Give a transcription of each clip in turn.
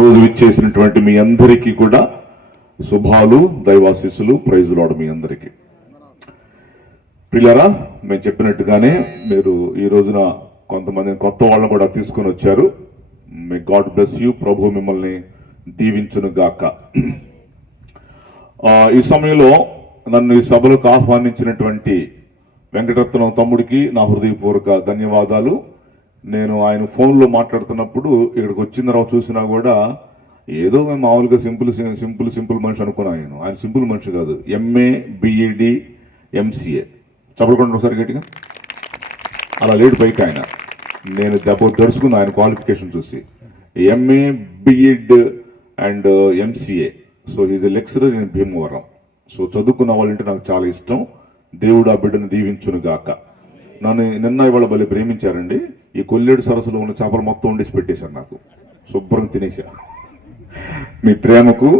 రోజు ఇచ్చేసినటువంటి మీ అందరికీ కూడా శుభాలు, దైవాశీస్సులు, ప్రైజ్ లార్డ్ మీ అందరికీ. ప్రియులారా, మేము చెప్పినట్టుగానే మీరు ఈ రోజున కొంతమంది కొత్త వాళ్ళని కూడా తీసుకొని వచ్చారు. May God bless you. ప్రభు మిమ్మల్ని దీవించును గాక. ఈ సమయంలో నన్ను ఈ సభలకు ఆహ్వానించినటువంటి వెంకటరత్నం తమ్ముడికి నా హృదయపూర్వక ధన్యవాదాలు. నేను ఆయన ఫోన్లో మాట్లాడుతున్నప్పుడు ఇక్కడికి వచ్చిన తర్వాత చూసినా కూడా ఏదో మేము మామూలుగా సింపుల్ మనిషి అనుకున్నాను. ఆయన సింపుల్ మనిషి కాదు. MA BEd MCA. చెప్పకుండా ఒకసారి గట్టిగా అలా లేడు పైకి ఆయన. నేను దడుచుకున్నా ఆయన క్వాలిఫికేషన్ చూసి. MA BEd and MCA. So is a lecturer in Bhimavaram. So చదువుకున్న వాళ్ళంటే నాకు చాలా ఇష్టం. దేవుడు ఆ బిడ్డను దీవించును గాక. నన్ను నిన్న ఇవాళ భలే ప్రేమించారండి. ఈ కొల్లేడు సరస్సులో ఉన్న చేపలు మొత్తం వండేసి పెట్టేశారు నాకు. శుభ్రంగా తినేసా. మీ ప్రేమకు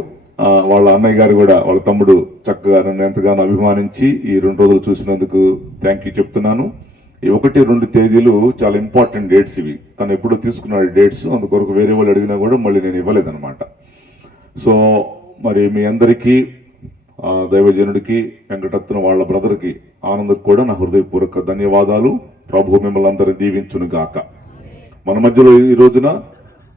వాళ్ళ అన్నయ్య గారు కూడా, వాళ్ళ తమ్ముడు చక్కగా నన్ను ఎంతగానో అభిమానించి ఈ 2 రోజులు చూసినందుకు థ్యాంక్ యూ చెప్తున్నాను. ఈ 1-2 తేదీలు చాలా ఇంపార్టెంట్ డేట్స్ ఇవి. తను ఎప్పుడో తీసుకున్నాడు డేట్స్. అందుకొరకు వేరే వాళ్ళు అడిగినా కూడా మళ్ళీ నేను ఇవ్వలేదన్నమాట. సో మరి మీ అందరికీ, దైవజనుడికి, వెంకటరత్నం వాళ్ళ బ్రదర్కి, ఆనందకు కూడా నా హృదయపూర్వక ధన్యవాదాలు. ప్రభు మిమ్మల్ని అందరూ దీవించును గాక. మన మధ్యలో ఈ రోజున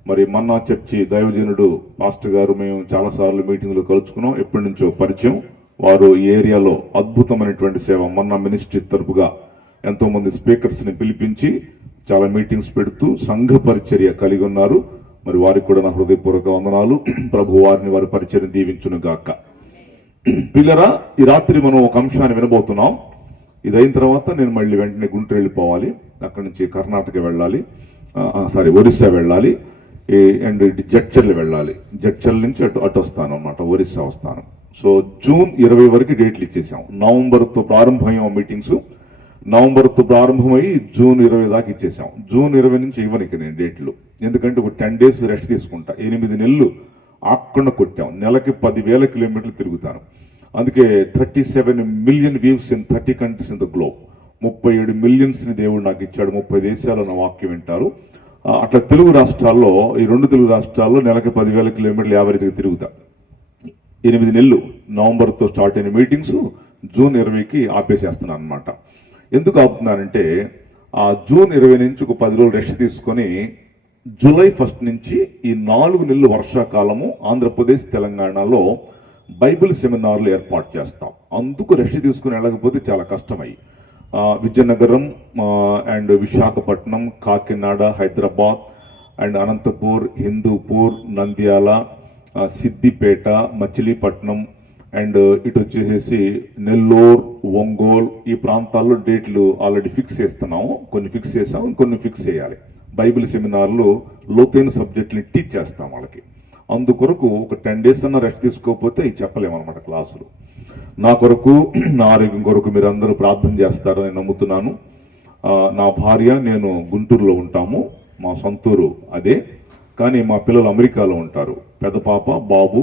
మరి మన్నా చర్చి దైవజనుడు పాస్టర్ గారు, మేము చాలాసార్లు మీటింగ్లో కలుసుకున్నాం. ఎప్పటి నుంచో పరిచయం. వారు ఈ ఏరియాలో అద్భుతమైనటువంటి సేవ, మన్నా మినిస్ట్రీ తరపుగా ఎంతోమంది స్పీకర్స్ని పిలిపించి చాలా మీటింగ్స్ పెడుతూ సంఘ పరిచర్య కలిగి ఉన్నారు. మరి వారికి కూడా నా హృదయపూర్వక వందనాలు. ప్రభు వారిని, వారి పరిచర్ని దీవించును గాక. పిల్లరా, ఈ రాత్రి మనం ఒక అంశాన్ని వినబోతున్నాం. ఇది అయిన తర్వాత నేను మళ్ళీ వెంటనే గుంటూరు వెళ్ళిపోవాలి. అక్కడి నుంచి కర్ణాటక వెళ్ళాలి, ఒరిస్సా వెళ్ళాలి, అండ్ జడ్చర్లు వెళ్ళాలి. జడ్చర్ల నుంచి అటు వస్తాను అన్నమాట, ఒరిస్సా వస్తాను. సో జూన్ 20 వరకు డేట్లు ఇచ్చేసాం. నవంబర్తో ప్రారంభమయ్యాం మీటింగ్స్. నవంబర్తో ప్రారంభమై జూన్ 20 దాకా ఇచ్చేసాం. జూన్ 20 నుంచి ఇవ్వనికి నేను డేట్లు. ఎందుకంటే ఒక 10 days రెస్ట్ తీసుకుంటా. 8 నెలలు ఆకుండా కొట్టాం. నెలకి 10,000 కిలోమీటర్లు తిరుగుతాను. అందుకే 37 million views in 30 countries in the globe. 37 millionsని దేవుడు నాకు ఇచ్చాడు. 30 దేశాల్లో నా వాక్యం వింటారు. అట్లా తెలుగు రాష్ట్రాల్లో, ఈ 2 తెలుగు రాష్ట్రాల్లో నెలకి 10,000 కిలోమీటర్లు యావరేజ్గా తిరుగుతా. 8 నెలలు నవంబర్తో స్టార్ట్ అయిన మీటింగ్స్ జూన్ 20కి ఆపేసేస్తున్నాను అనమాట. ఎందుకు ఆపుతున్నానంటే ఆ జూన్ 20 నుంచి ఒక 10 రోజులు రెస్ట్ తీసుకొని జూలై 1 నుంచి ఈ 4 నెలలు వర్షాకాలము ఆంధ్రప్రదేశ్, తెలంగాణలో బైబిల్ సెమినార్లు ఏర్పాటు చేస్తాం. అందుకు రెస్ట్ తీసుకుని వెళ్ళకపోతే చాలా కష్టమై Vizianagaram and Visakhapatnam, Kakinada, Hyderabad and Anantapur, Hindupur, Nandyal, Siddipet, Machilipatnam and ఇటు వచ్చేసేసి నెల్లూరు, ఒంగోలు, ఈ ప్రాంతాల్లో డేట్లు ఆల్రెడీ ఫిక్స్ చేస్తున్నాము. కొన్ని ఫిక్స్ చేసాము, కొన్ని ఫిక్స్ చేయాలి. బైబిల్ సెమినార్లు లోతైన సబ్జెక్టుని టీచ్ చేస్తాం వాళ్ళకి. అందుకొరకు ఒక 10 days అన్న రెస్ట్ తీసుకోకపోతే ఇది చెప్పలేమన్నమాట క్లాసులు. నా కొరకు, నా ఆరోగ్యం కొరకు మీరు అందరూ ప్రార్థన చేస్తారని నమ్ముతున్నాను. నా భార్య, నేను గుంటూరులో ఉంటాము. మా సొంతూరు అదే, కానీ మా పిల్లలు అమెరికాలో ఉంటారు. పెద్ద పాప బాబు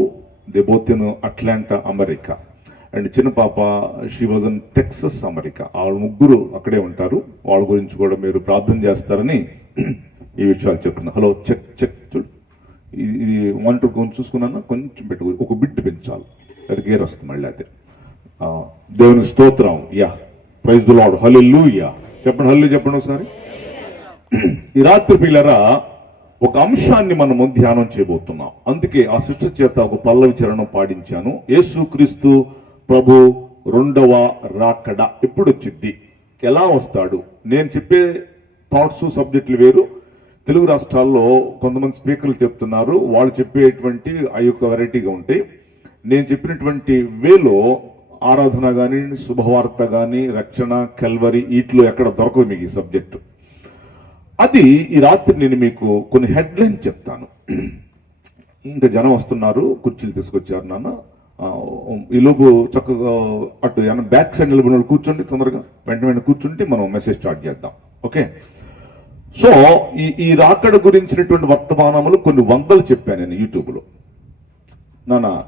they both in Atlanta, America. And చిన్న పాప she was in Texas, America. వాళ్ళ ముగ్గురు అక్కడే ఉంటారు. వాళ్ళ గురించి కూడా మీరు ప్రార్థన చేస్తారని ఈ విషయాలు చెప్తున్నా. హలో, చెక్ చెక్ చూడు. ఇది మానిటర్ కొంచెం చూసుకున్నా, కొంచెం పెట్టు, ఒక బిట్ పెంచాలి, అది గేర్ వస్తుంది మళ్ళీ. అయితే దేవునికి స్తోత్రం. యా, ప్రైజ్ ది లార్డ్, హల్లెలూయా. చెప్పండి, హల్లెలూయా చెప్పండి ఒకసారి. ఈ రాత్రి పిల్లరా ఒక అంశాన్ని మనము ధ్యానం చేయబోతున్నాం. అందుకే ఆ శిక్ష చేత ఒక పల్లవి చరణం పాడించాను. యేసుక్రీస్తు ప్రభు 2వ రాకడ ఎప్పుడు వచ్చింది, ఎలా వస్తాడు. నేను చెప్పే థాట్స్, సబ్జెక్టులు వేరు. తెలుగు రాష్ట్రాల్లో కొంతమంది స్పీకర్లు చెప్తున్నారు, వాళ్ళు చెప్పేటువంటి ఆ యొక్క వెరైటీగా ఉంటాయి. నేను చెప్పినటువంటి వేలో ఆరాధన కానీ, శుభవార్త కానీ, రక్షణ, కల్వరి, వీటిలో ఎక్కడ దొరకదు మీకు ఈ సబ్జెక్టు. అది ఈ రాత్రి నేను మీకు కొన్ని హెడ్లైన్ చెప్తాను. ఇంకా జనం వస్తున్నారు, కుర్చీలు తీసుకొచ్చారు నాన్న. ఈలోపు చక్కగా అటు బ్యాక్ సైడ్ నిలబడిన కూర్చోండి, తొందరగా వెంటనే కూర్చుంటే మనం మెసేజ్ స్టార్ట్ చేద్దాం. ఓకే. సో ఈ రాకడ గురించినటువంటి వర్తమానములు కొన్ని 100 చెప్పాను నేను యూట్యూబ్లో.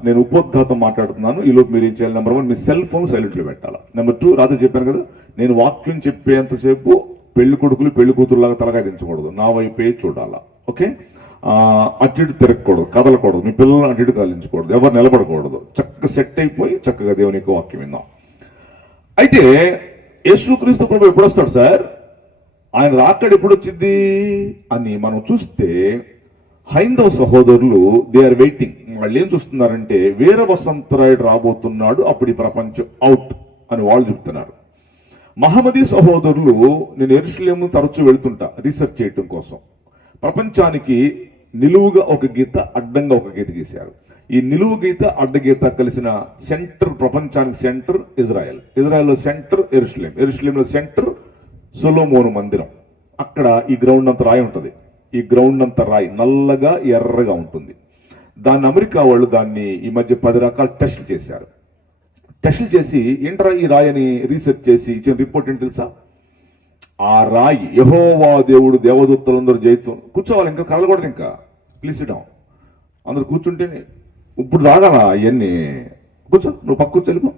నేను ఉపోద్ఘాతం మాట్లాడుతున్నాను. ఈలోపు మీరు ఏం చేయాలి? నెంబర్ 1, మీ సెల్ ఫోన్ సైలెంట్లో పెట్టాలా. నెంబర్ 2, రాత్రి చెప్పాను కదా, నేను వాక్యం చెప్పేంతసేపు పెళ్లి కొడుకులు పెళ్లి కూతురులాగా తలగా దించకూడదు, నా వైపే చూడాలా. ఓకే. అటు ఇటు తిరగకూడదు, కదలకూడదు, మీ పిల్లలను అటు ఇటు కదిలించకూడదు, ఎవరు నిలబడకూడదు, చక్కగా సెట్ అయిపోయి చక్కగా దేవుని యొక్క వాక్యం విందాం. అయితే యేసుక్రీస్తు ప్రభు ఎప్పుడు వస్తాడు సార్, ఆయన రాకడ ఎప్పుడు వచ్చింది అని మనం చూస్తే హైందవ సహోదరులు దే ఆర్ వెయిటింగ్. వాళ్ళు ఏం చూస్తున్నారంటే వీర వసంతరాయుడు రాబోతున్నాడు, అప్పుడు ఈ ప్రపంచం అవుట్ అని వాళ్ళు చెప్తున్నారు. మహమ్మదీ సహోదరులు, నేను యెరూషలేము తరచూ వెళ్తుంటా రీసెర్చ్ చేయటం కోసం, ప్రపంచానికి నిలువుగా ఒక గీత, అడ్డంగా ఒక గీత గీశారు. ఈ నిలువు గీత అడ్డగీత కలిసిన సెంటర్, ప్రపంచానికి సెంటర్ ఇజ్రాయెల్, ఇజ్రాయెల్లో సెంటర్ యెరూషలేం, యెరూషలేంలో సెంటర్ సొలొమోను మందిరం. అక్కడ ఈ గ్రౌండ్ అంతా రాయి ఉంటుంది, ఈ గ్రౌండ్ అంతా రాయి నల్లగా ఎర్రగా ఉంటుంది. దాన్ని అమెరికా వాళ్ళు దాన్ని ఈ మధ్య 10 రకాల టెస్టులు చేశారు. టెస్టులు చేసి ఏంట్రా ఈ రాయిని రీసెర్చ్ చేసి ఇచ్చిన రిపోర్ట్ ఏంటి తెలుసా, ఆ రాయి యెహోవా దేవుడు దేవదూతలందరూ జైతూ కూర్చోవాలి, ఇంకా కలగకూడదు, ఇంకా ప్లీజ్ సిట్ డౌన్, అందరు కూర్చుంటేనే ఇప్పుడు తాగాల అవన్నీ, కూర్చో, నువ్వు పక్క కూర్చో, వెళ్ళిపో,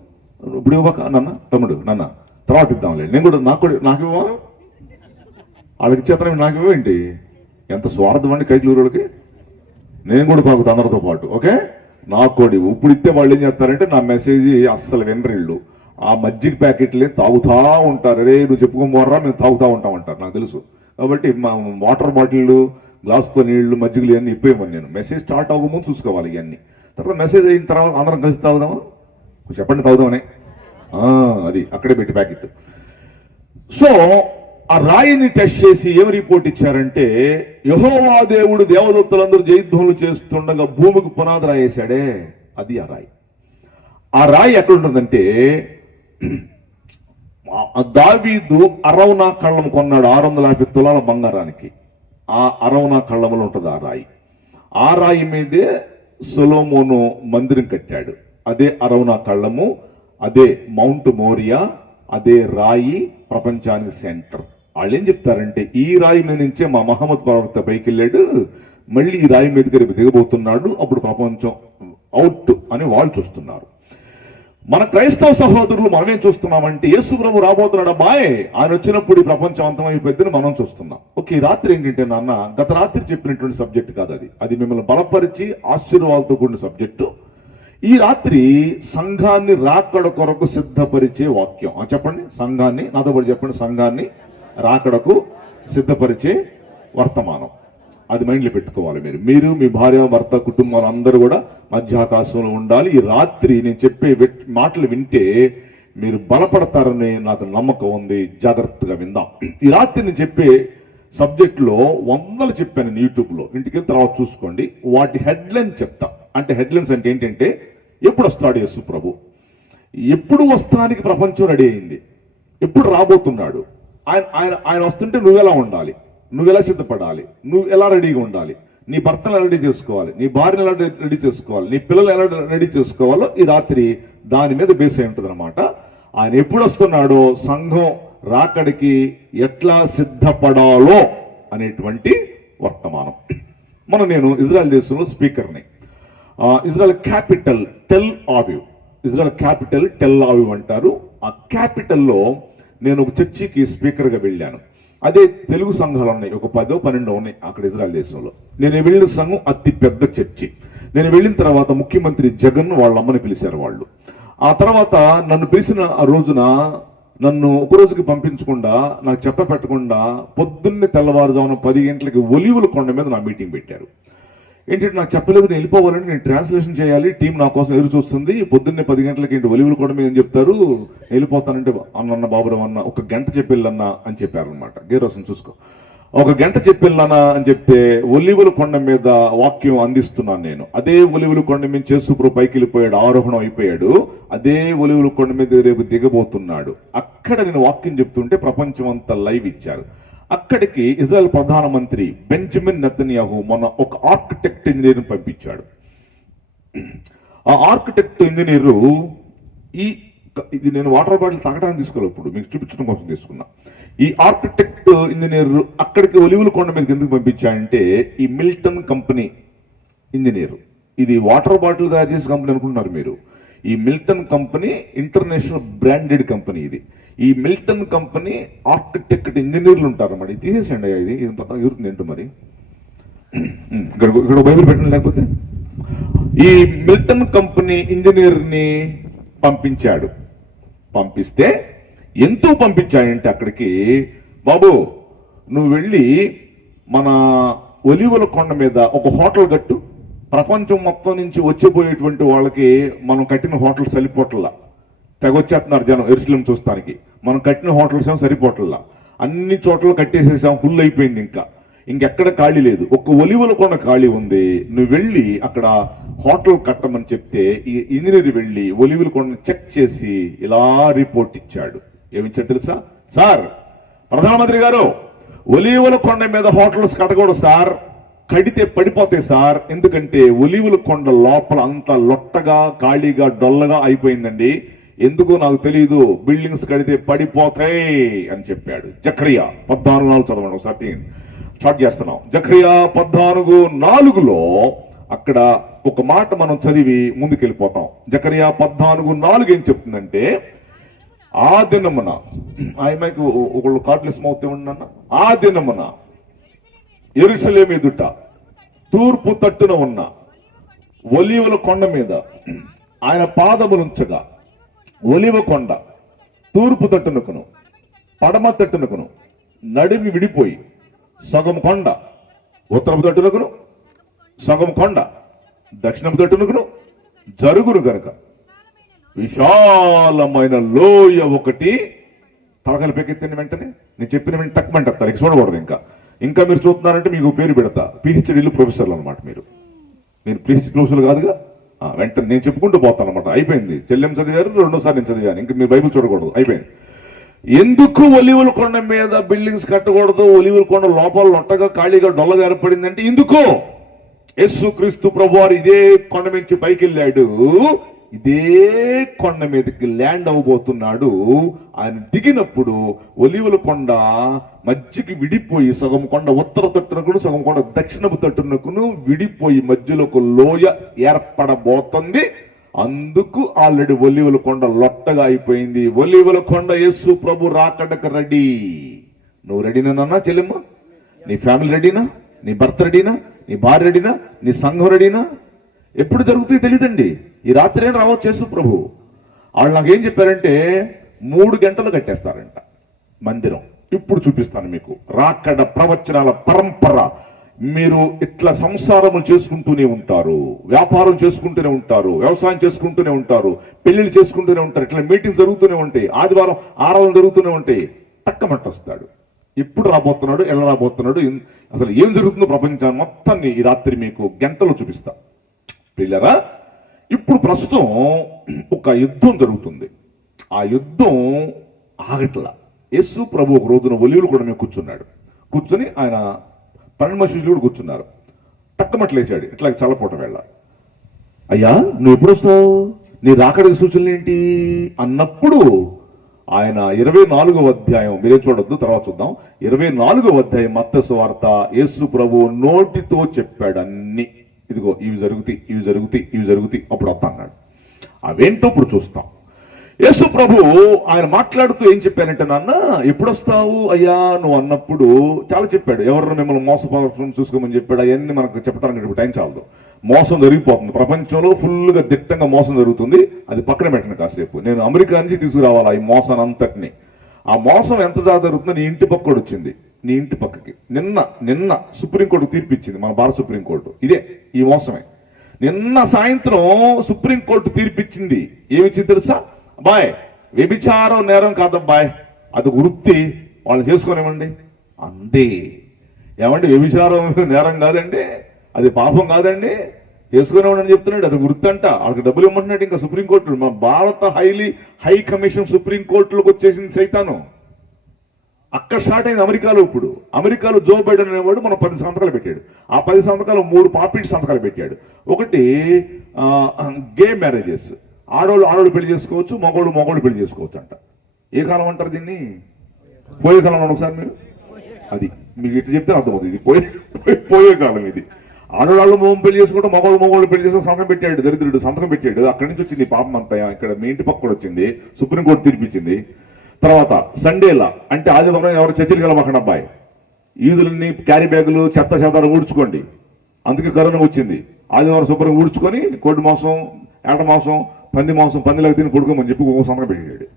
ఇప్పుడు ఇవ్వక నాన్న, తమ్ముడు నాన్న తర్వాత ఇద్దాంలే, నేను కూడా నాకు ఇవ్వ, వాళ్ళకి ఇచ్చేతనం నాకు ఇవ్వేంటి, ఎంత స్వార్థం అండి కైకలూరులకి. నేను కూడా తాగుతా అందరితో పాటు, ఓకే, నాకు కూడా ఇప్పుడు ఇస్తే వాళ్ళు ఏం చేస్తారంటే నా మెసేజ్ అస్సలు వినరిళ్ళు, ఆ మజ్జిగ ప్యాకెట్లే తాగుతా ఉంటారు, అరే నువ్వు చెప్పుకోమోర్రా మేము తాగుతూ ఉంటామంటారు, నాకు తెలుసు. కాబట్టి మా వాటర్ బాటిళ్ళు, గ్లాసుతో నీళ్లు, మజ్జిగలు ఇవన్నీ ఇప్పేయమని నేను మెసేజ్ స్టార్ట్ అవ్వకముందు చూసుకోవాలి ఇవన్నీ. తర్వాత మెసేజ్ అయిన తర్వాత అందరం కలిసి తాగుదామా, చెప్పండి తాగుదామని, అది అక్కడే పెట్టి ప్యాకెట్. సో ఆ రాయిని టెస్ట్ చేసి ఏం రిపోర్ట్ ఇచ్చారంటే యెహోవా దేవుడు దేవదూతలందరూ జయధ్వనులు చేస్తుండగా భూమికి పునాది రాయేశాడే, అది ఆ రాయి. ఆ రాయి ఎక్కడ ఉంటుందంటే దావీదు అరవనా కళ్ళం కొన్నాడు 650 తులాల బంగారానికి, ఆ అరవనా కళ్ళములో ఉంటుంది ఆ రాయి. ఆ రాయి మీదే సొలొమోను మందిరం కట్టాడు, అదే అరవనా కళ్ళము, అదే మౌంట్ మోరియా, అదే రాయి ప్రపంచానికి సెంటర్. వాళ్ళు ఏం చెప్తారంటే ఈ రాయి మీద నుంచే మా మహమ్మద్ ప్రవక్త పైకి వెళ్ళాడు, మళ్ళీ ఈ రాయి మీదకి రేపు దిగబోతున్నాడు, అప్పుడు ప్రపంచం అవుట్ అని వాళ్ళు చూస్తున్నారు. మన క్రైస్తవ సహోదరులు మనమేం చూస్తున్నామంటే యేసు ప్రభు రాబోతున్నాడు అబ్బాయి, ఆయన వచ్చినప్పుడు ఈ ప్రపంచం అంతమైపోద్దని మనం చూస్తున్నాం. ఓకే, ఈ రాత్రి ఏంటంటే నాన్న, గత రాత్రి చెప్పినటువంటి సబ్జెక్ట్ కాదు అది, అది మిమ్మల్ని బలపరిచి ఆశీర్వాదాలతో కూడిన సబ్జెక్టు. ఈ రాత్రి సంఘాన్ని రాకడ కొరకు సిద్ధపరిచే వాక్యం. చెప్పండి, సంఘాన్ని నాతో పాటు చెప్పండి, సంఘాన్ని రాకడకు సిద్ధపరిచే వర్తమానం. అది మైండ్లో పెట్టుకోవాలి మీరు మీ భార్య, భర్త, కుటుంబాలు అందరూ కూడా మధ్యాకాశంలో ఉండాలి. ఈ రాత్రి నేను చెప్పే మాటలు వింటే మీరు బలపడతారని నాకు నమ్మకం ఉంది, జాగ్రత్తగా విందాం. ఈ రాత్రి నేను చెప్పే సబ్జెక్టులో 100 చెప్పాను నేను యూట్యూబ్లో, ఇంటికి తర్వాత చూసుకోండి. వాటి హెడ్లైన్ చెప్తా. అంటే హెడ్లైన్స్ అంటే ఏంటంటే ఎప్పుడు వస్తాడు యేసు ప్రభు, ఎప్పుడు వస్తానికి ప్రపంచం రెడీ అయింది, ఎప్పుడు రాబోతున్నాడు, ఆయన వస్తుంటే నువ్వెలా ఉండాలి, నువ్వెలా సిద్ధపడాలి, నువ్వు ఎలా రెడీగా ఉండాలి, నీ భర్తను ఎలా రెడీ చేసుకోవాలి, నీ భార్యను ఎలా రెడీ చేసుకోవాలి, నీ పిల్లలు ఎలా రెడీ చేసుకోవాలో ఈ రాత్రి దాని మీద బేస్ అయి ఉంటుంది అనమాట. ఆయన ఎప్పుడు వస్తున్నాడో, సంఘం రాకడికి ఎట్లా సిద్ధపడాలో అనేటువంటి వర్తమానం. నేను ఇజ్రాయెల్ దేశంలో స్పీకర్ని. Israel capital Tel Aviv, Israel capital Tel Aviv అంటారు. ఆ క్యాపిటల్లో నేను ఒక చర్చికి స్పీకర్గా వెళ్ళాను. అదే తెలుగు సంఘాలు ఉన్నాయి, ఒక 10-12 ఉన్నాయి అక్కడ ఇజ్రాయెల్ దేశంలో. నేను వెళ్ళిన సంఘం అతి పెద్ద చర్చి. నేను వెళ్ళిన తర్వాత ముఖ్యమంత్రి జగన్ వాళ్ళ అమ్మని పిలిచారు వాళ్ళు. ఆ తర్వాత నన్ను పిలిచిన ఆ రోజున నన్ను ఒక రోజుకి పంపించకుండా, నాకు చెప్పపెట్టకుండా పొద్దున్నే తెల్లవారుజామున 10 గంటలకి ఒలీవుల కొండ మీద నా మీటింగ్ పెట్టారు. ఏంటంటే నాకు చెప్పలేదు, నేను వెళ్ళిపోవాలని, నేను ట్రాన్స్లేషన్ చేయాలి, టీం నా కోసం ఎదురు చూస్తుంది, పొద్దున్నే 10 గంటలకి ఏంటి ఒలివులు కూడా ఏం చెప్తారు, వెళ్ళిపోతానంటే అన్న బాబురావు అన్న 1 గంట చెప్పెళ్ళన్నా అని చెప్పారు అనమాట. గేరోసం చూసుకో, 1 గంట చెప్పెళ్ళన్నా అని చెప్తే ఒలివుల కొండ మీద వాక్యం అందిస్తున్నాను నేను. అదే ఒలివుల కొండ మీద యేసు ప్రభు పైకి వెళ్ళిపోయాడు, ఆరోహణం అయిపోయాడు. అదే ఒలివుల కొండ మీద రేపు దిగబోతున్నాడు. అక్కడ నేను వాక్యం చెప్తుంటే ప్రపంచం అంతా లైవ్ ఇచ్చారు. అక్కడికి ఇజ్రాయెల్ ప్రధానమంత్రి బెంజమిన్ నెతన్యాహు మొన్న ఒక ఆర్కిటెక్ట్ ఇంజనీర్ని పంపించాడు. ఆ ఆర్కిటెక్ట్ ఇంజనీరు ఇది నేను వాటర్ బాటిల్ తాగడానికి తీసుకోవాలి, ఇప్పుడు మీకు చూపించడం కోసం తీసుకున్నా. ఈ ఆర్కిటెక్ట్ ఇంజనీర్ అక్కడికి ఒలివుల కొండ మీదకి ఎందుకు పంపించాడంటే ఈ మిల్టన్ కంపెనీ ఇంజనీర్, ఇది వాటర్ బాటిల్ తయారు చేసే కంపెనీ అనుకుంటున్నారు మీరు. ఈ Milton company international branded company. ఇది ఈ మిల్టన్ కంపెనీ ఆర్కిటెక్ట్ ఇంజనీర్లు ఉంటారు అన్నమాట. ఇది తీసేసండి, ఇది పక్కన ఎగురుతుంది ఏంటో మరి. ఇక్కడ బైబిల్ పెట్టండి. లేకపోతే ఈ మిల్టన్ కంపెనీ ఇంజనీర్ని పంపించాడు. పంపిస్తే ఎందుకు పంపించాడంటే అక్కడికి, బాబు నువ్వు వెళ్ళి మన ఒలివల కొండ మీద ఒక హోటల్ కట్టు, ప్రపంచం మొత్తం నుంచి వచ్చిపోయేటువంటి వాళ్ళకి మనం కట్టిన హోటల్ సరిపోట్లా, తెగొచ్చేస్తున్నారు జనం ఎరుసలేం చూస్తానికి. మనం కట్టిన హోటల్స్ ఏమో సరిపోట్లా, అన్ని చోట్ల కట్టేసేసాం, ఫుల్ అయిపోయింది, ఇంకెక్కడ ఖాళీ లేదు, ఒక్క ఒలివల కొండ ఖాళీ ఉంది, నువ్వు వెళ్ళి అక్కడ హోటల్ కట్టమని చెప్తే ఈ ఇంజనీర్ వెళ్ళి ఒలివల కొండను చెక్ చేసి ఇలా రిపోర్ట్ ఇచ్చాడు. ఏమిచ్చాడు తెలుసా? సార్, ప్రధానమంత్రి గారు, ఒలివల కొండ మీద హోటల్స్ కట్టకూడదు సార్, కడితే పడిపోతాయి సార్, ఎందుకంటే ఒలివల కొండ లోపల అంతా లొట్టగా ఖాళీగా డొల్లగా అయిపోయిందండి, ఎందుకో నాకు తెలియదు, బిల్డింగ్స్ కడితే పడిపోతాయి అని చెప్పాడు. జకరియా 14:4 చదవండి ఒకసారి, స్టార్ట్ చేస్తున్నాం. జకరియా 14:4లో అక్కడ ఒక మాట మనం చదివి ముందుకెళ్ళిపోతాం. జకరియా 14:4 ఏం చెప్తుందంటే, ఆ దినమున, ఆయనకు ఒకళ్ళు కార్డులెస్ మౌత్ ఉండన్న, ఆ దినమున యెరూషలేము ఎదుట తూర్పు తట్టున ఉన్న ఒలీవల కొండ మీద ఆయన పాదములుంచగా, ఒలివ కొండ తూర్పు తట్టునకును పడమ తట్టునకును నడిమి విడిపోయి సగం కొండ ఉత్తరపు తట్టునకును సగం కొండ దక్షిణపు తట్టునకును జరుగును గనుక విశాలమైన లోయ ఒకటి. తలకలు పెకెత్తిన వెంటనే నేను చెప్పిన వెంటనే టక్మంట ఇక చూడకూడదు. ఇంకా మీరు చూస్తున్నారంటే మీకు పేరు పెడతా, పిహెచ్డీలు ప్రొఫెసర్లు అనమాట. మీరు పిహెచ్డీ ప్రొఫెసర్లు కాదుగా, వెంటనే నేను చెప్పుకుంటూ పోతాను అనమాట. అయిపోయింది, చెల్లెం చదివారు, రెండోసారి నేను చదివాను, ఇంకా మీరు బైబిల్ చూడకూడదు, అయిపోయింది. ఎందుకు ఒలివల కొండ మీద బిల్డింగ్స్ కట్టకూడదు, ఒలివల కొండ లోపల లొట్టగా ఖాళీగా డొల్లగా ఏర్పడిందంటే ఎందుకు? యేసు క్రీస్తు ప్రభువారు ఇదే కొండ నుంచి పైకి వెళ్ళాడు, ఇదే కొండ మీదకి ల్యాండ్ అవబోతున్నాడు. ఆయన దిగినప్పుడు ఒలివల కొండ మధ్యకి విడిపోయి సగం కొండ ఉత్తర తట్టునకును సగం కొండ దక్షిణపు తట్టునకును విడిపోయి మధ్యలో ఒక లోయ ఏర్పడబోతుంది. అందుకు ఆల్రెడీ ఒలివల కొండ లొట్టగా అయిపోయింది. ఒలివల కొండ యేసు ప్రభు రాకడకు రెడీ. నువ్వు రెడీనా చెల్లెమ్మ? నీ ఫ్యామిలీ రెడీనా? నీ భర్త రెడీనా? నీ భార్య రెడీనా? నీ సంఘం రెడీనా? ఎప్పుడు జరుగుతాయి తెలియదండి. ఈ రాత్రి ఏం రావచ్చు యేసు ప్రభు. వాళ్ళు నాకేం చెప్పారంటే 3 గంటలు కట్టేస్తారంట మందిరం. ఇప్పుడు చూపిస్తాను మీకు రాకడ ప్రవచనాల పరంపర. మీరు ఇట్లా సంసారములు చేసుకుంటూనే ఉంటారు, వ్యాపారం చేసుకుంటూనే ఉంటారు, వ్యవసాయం చేసుకుంటూనే ఉంటారు, పెళ్లిళ్ళు చేసుకుంటూనే ఉంటారు, ఇట్లా మీటింగ్ జరుగుతూనే ఉంటాయి, ఆదివారం ఆరాధన జరుగుతూనే ఉంటాయి. టక్కమంట వస్తాడు. ఎప్పుడు రాబోతున్నాడు, ఎలా రాబోతున్నాడు, అసలు ఏం జరుగుతుందో ప్రపంచాన్ని మొత్తాన్ని ఈ రాత్రి మీకు గంటలు చూపిస్తా పిల్లరా. ఇప్పుడు ప్రస్తుతం ఒక యుద్ధం జరుగుతుంది. ఆ యుద్ధం ఆగట్లా. యేసు ప్రభు ఒక రోజున ఒలీవల కొండ మీద కూర్చున్నాడు. కూర్చొని ఆయన 12 శిష్యులు కూడా కూర్చున్నారు. టక్కమట్లేసాడు, ఇట్లా చల్లపోట వేళ, అయ్యా నువ్వు ఎప్పుడు వస్తావు, నీ రాకడికి సూచనలు ఏంటి అన్నప్పుడు ఆయన 24వ అధ్యాయం, మీరే చూడొద్దు, తర్వాత చూద్దాం, 24వ అధ్యాయం మత్తయి సువార్త, యేసు ప్రభు నోటితో చెప్పాడు అన్ని. ఇదిగో ఇవి జరుగుతాయి, ఇవి జరుగుతాయి, ఇవి జరుగుతాయి, అప్పుడు వస్తా అన్నాడు. అవేంటో ఇప్పుడు చూస్తాం. యేసు ప్రభు ఆయన మాట్లాడుతూ ఏం చెప్పానంటే, నాన్న ఎప్పుడు వస్తావు అయ్యా నువ్వు అన్నప్పుడు చాలా చెప్పాడు. ఎవరు మిమ్మల్ని మోసపరచడం చూసుకోమని చెప్పాడు. అవన్నీ మనకు చెప్పడానికి టైం చాలదు. మోసం జరిగిపోతుంది ప్రపంచంలో, ఫుల్గా దిట్టంగా మోసం జరుగుతుంది. అది పక్కన పెట్టండి కాసేపు. నేను అమెరికా నుంచి తీసుకురావాలా ఈ మోసాన్ని అంతటిని. ఆ మోసం ఎంత జరుగుతుందో నీ ఇంటి పక్కడు వచ్చింది, నీ ఇంటి పక్కకి. నిన్న సుప్రీంకోర్టు తీర్పిచ్చింది, మన భారత సుప్రీంకోర్టు. ఇదే ఈ మోసమే. నిన్న సాయంత్రం సుప్రీంకోర్టు తీర్పిచ్చింది. ఏమిచ్చింది తెలుసా? బాయ్, వ్యభిచారం నేరం కాదబ్బాయ్, అది వృత్తి, వాళ్ళు చేసుకోనివ్వండి అంతే. ఏమంటే వ్యభిచారం నేరం కాదండి, అది పాపం కాదండి, చేసుకునేవాడు అని చెప్తున్నాడు. అది వృత్తి అంట, వాళ్ళకి డబ్బులు ఇవ్వమంటున్నాడు. ఇంకా సుప్రీంకోర్టు, మన భారత హై కమిషన్ సుప్రీంకోర్టులోకి వచ్చేసింది సైతాను. అక్కడ స్టార్ట్ అయింది అమెరికాలో. ఇప్పుడు అమెరికాలో జో బైడెన్ అనేవాడు మనం 10 సంతకాలు పెట్టాడు. ఆ 10 సంతకాలు 3 పాపిట్ సంతకాలు పెట్టాడు. ఒకటి గే మ్యారేజెస్, ఆడవాళ్ళు పెళ్లి చేసుకోవచ్చు, మగవాళ్ళు పెళ్లి చేసుకోవచ్చు అంట. ఏ కాలం అంటారు దీన్ని? పోయే కాలం. ఒకసారి మీరు అది మీకు ఇట్లా చెప్తే అర్థమవుతుంది. ఇది పోయే కాలం. ఇది ఆడవాళ్ళు పెళ్లి చేసుకుంటే మగవాళ్ళు పెళ్లి చేసుకుని సంతకం పెట్టాడు. దరిద్రుడు సంతకం పెట్టాడు. అక్కడి నుంచి వచ్చింది పాపం అంతా. ఇక్కడ మీ ఇంటి పక్క కూడా వచ్చింది, సుప్రీంకోర్టు తీర్పిచ్చింది. తర్వాత సండేలా అంటే ఆదివారం ఎవరు చర్చిలు కలవకండి అబ్బాయి, ఈదులని క్యారీ బ్యాగులు చెత్త చెదాలు ఊడ్చుకోండి, అందుకే కరోనా వచ్చింది. ఆదివారం శుభ్రంగా ఊడ్చుకొని కోడి మాంసం, ఏట మాంసం, పంది మాంసం, పందిలాగా తిని పడుకోమని చెప్పి ఒక సంతకం పెట్టాడు.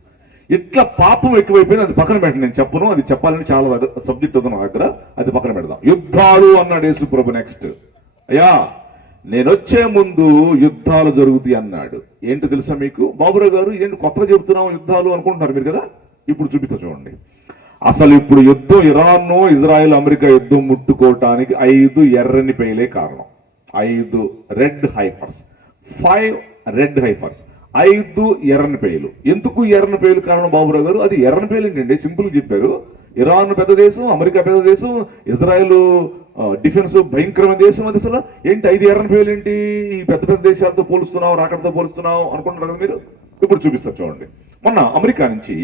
ఇట్లా పాపం ఎక్కువైపోయింది. అది పక్కన పెట్టండి, నేను చెప్పను. అది చెప్పాలని చాలా సబ్జెక్ట్ ఉంది నా దగ్గర, అది పక్కన పెడదాం. యుద్ధాలు అన్నాడు యేసు ప్రభు. నెక్స్ట్, అయ్యా నేను వచ్చే ముందు యుద్ధాలు జరుగుతాయి అన్నాడు. ఏంటి తెలుసా మీకు? బాబురావు గారు ఏంటి కొత్తగా చెబుతున్నావు యుద్ధాలు అనుకుంటున్నారు మీరు కదా. ఇప్పుడు చూపిస్తా చూడండి. అసలు ఇప్పుడు యుద్ధం, ఇరాన్, ఇజ్రాయెల్, అమెరికా యుద్ధం ముట్టుకోవటానికి 5 ఎర్రని పేలే కారణం. 5 రెడ్ హైఫర్స్, 5 రెడ్ హైఫర్స్, 5 ఎర్రని పేలు. ఎందుకు ఎర్రని పేలు కారణం బాబురావు గారు? అది ఎర్రని పేలు ఏంటండి, సింపుల్ చెప్పారు. ఇరాన్ పెద్ద దేశం, అమెరికా పెద్ద దేశం, ఇజ్రాయెల్ డిఫెన్స్ భయంకరమైన దేశం. అది అసలు ఏంటి 5 ఎర్రని పేలు ఏంటి? ఈ పెద్ద పెద్ద దేశాలతో పోలుస్తున్నావు, రాకడతో పోలుస్తున్నావు అనుకుంటున్నారు కదా మీరు. ఇప్పుడు చూపిస్తారు చూడండి. మొన్న అమెరికా నుంచి,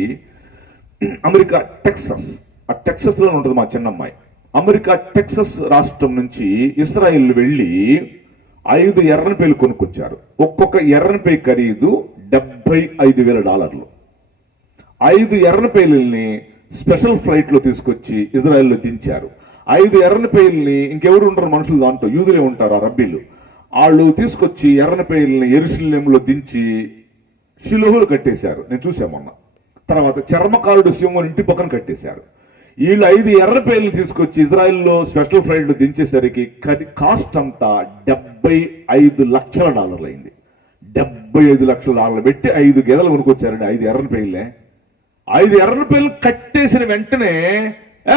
అమెరికా టెక్సస్, ఆ టెక్సస్ లో ఉంటుంది మా చిన్నమ్మాయి. అమెరికా టెక్సస్ రాష్ట్రం నుంచి ఇస్రాయిల్ వెళ్ళి 5 ఎర్రని పేలు కొనుక్కొచ్చారు. ఒక్కొక్క ఎర్రని పే ఖరీదు $75,000. 5 ఎర్రని పేలుల్ని స్పెషల్ ఫ్లైట్ లో తీసుకొచ్చి ఇజ్రాయెల్లో దించారు. 5 ఎర్రని పేలుల్ని, ఇంకెవరు ఉంటారు మనుషులు దాంట్లో, యూదులే ఉంటారు, ఆ రబ్బీలు. వాళ్ళు తీసుకొచ్చి ఎర్రని పేలుల్ని యెరూషలేములో దించి షిలోహులు కట్టేశారు. నేను చూసా మొన్న. తర్వాత చర్మకారుడు సింహం ఇంటి పక్కన కట్టేశారు. వీళ్ళు 5 ఎర్ర పేర్లు తీసుకొచ్చి ఇజ్రాయెల్లో స్పెషల్ ఫ్లైట్ లో దించేసరికి కాస్ట్ అంతా $75 లక్షల అయింది. $75 లక్షల పెట్టి 5 గెదలు కొనుక్కొచ్చారండి. 5 ఎర్రని పేర్లే. 5 ఎర్రని పేర్లు కట్టేసిన వెంటనే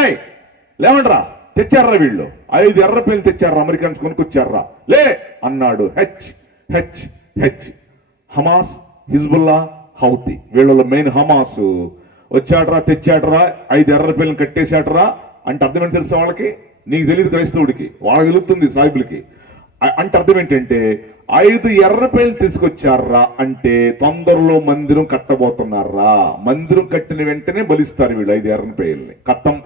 ఏయ్ లేవండ్రా, తెచ్చారా వీళ్ళు 5 ఎర్ర పేర్లు తెచ్చారా, అమెరికన్స్ కొనుక్కొచ్చారా లే అన్నాడు. H H H Hamas, Hezbollah, Houthi. వీళ్ళలో మెయిన్ హమాస్ వచ్చాడరా, తెచ్చాడరా, 5 ఎర్ర పిల్లలు కట్టేశాడరా అంటే అర్థం ఏంటి తెలుసా వాళ్ళకి? నీకు తెలియదు క్రైస్తవుడికి, వాళ్ళకి తెలుస్తుంది సాయిబులకి. అంటే అర్థం ఏంటంటే 5 ఎర్ర పిల్లలు తీసుకొచ్చారా అంటే తొందరలో మందిరం కట్టబోతున్నారా. మందిరం కట్టిన వెంటనే బలిస్తారు వీళ్ళు 5 ఎర్ర పిల్లల్ని. కట్టం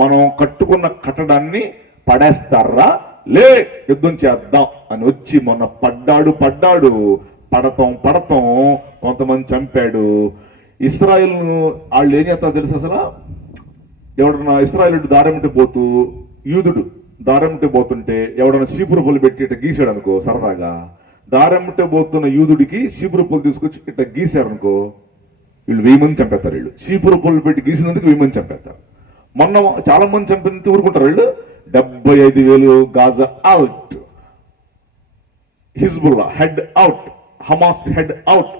మనం కట్టుకున్న కట్టడాన్ని పడేస్తారా, లే యుద్ధం చేద్దాం అని వచ్చి మొన్న పడ్డాడు. పడతాం కొంతమంది చంపాడు. ఇస్రాయిల్ వాళ్ళు ఏం చేస్తారో తెలుసు అసలు? ఎవడన్నా ఇస్రాయిల్ దారమిటి పోతూ, యూదుడు దారమిటి పోతుంటే ఎవడన్నా చీపురు పొలు పెట్టి ఇట్లా గీసాడు అనుకో, సరదాగా దారమిటి పోతున్న యూదుడికి చీపురు పొలు తీసుకొచ్చి ఇట్లా గీశారు అనుకో, వీళ్ళు 1000 మంది చంపేస్తారు. వీళ్ళు చీపురు పొలు పెట్టి గీసినందుకు 1000 మంది చంపేస్తారు. మొన్న చాలా మంది చంపినందుకు ఊరుకుంటారు వీళ్ళు. 75,000 Gaza out, Hezbollah head out, Hamas head out,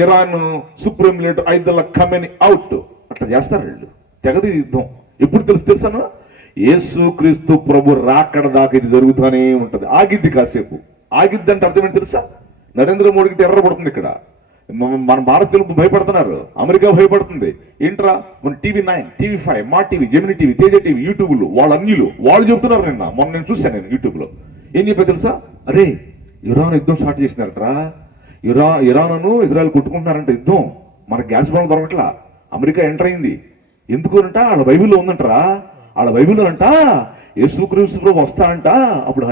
Iran supreme leader Ayatollah Khamenei out. అట్లా చేస్తారు వీళ్ళు. తెగది యుద్ధం. ఎప్పుడు తెలుసాను? యేసుక్రీస్తు ప్రభు రాకడ దాకా ఇది జరుగుతూనే ఉంటది. ఆగిద్ది, కాసేపు ఆగిద్ది. అంటే అర్థం ఏంటి తెలుసా? నరేంద్ర మోడీకి ఎర్ర పడుతుంది ఇక్కడ. మన భారతీయులు భయపడుతున్నారు, అమెరికా భయపడుతుంది. ఏంట్రా మన TV9, TV5, Maa TV, Gemini TV, Teja TV, యూట్యూబ్లు వాళ్ళ అన్యులు వాళ్ళు చెబుతున్నారు. మొన్న నేను చూశాను, నేను యూట్యూబ్ లో ఏం చెప్పా తెలుసా? అరే ఇరాన్ యుద్ధం స్టార్ట్ చేసినారట్రా, ఇరాను ఇజ్రాయెల్ కొట్టుకుంటున్నారంట యుద్ధం. మన గ్యాస్ బండ్లు దొరకట్లా, అమెరికా ఎంటర్ అయింది. ఎందుకు అంట? వాళ్ళ బైబిల్లో ఉందంటరా. వాళ్ళ బైబిల్లో అంట యేసుక్రీస్తు ప్రభు వస్తాడంట, అప్పుడు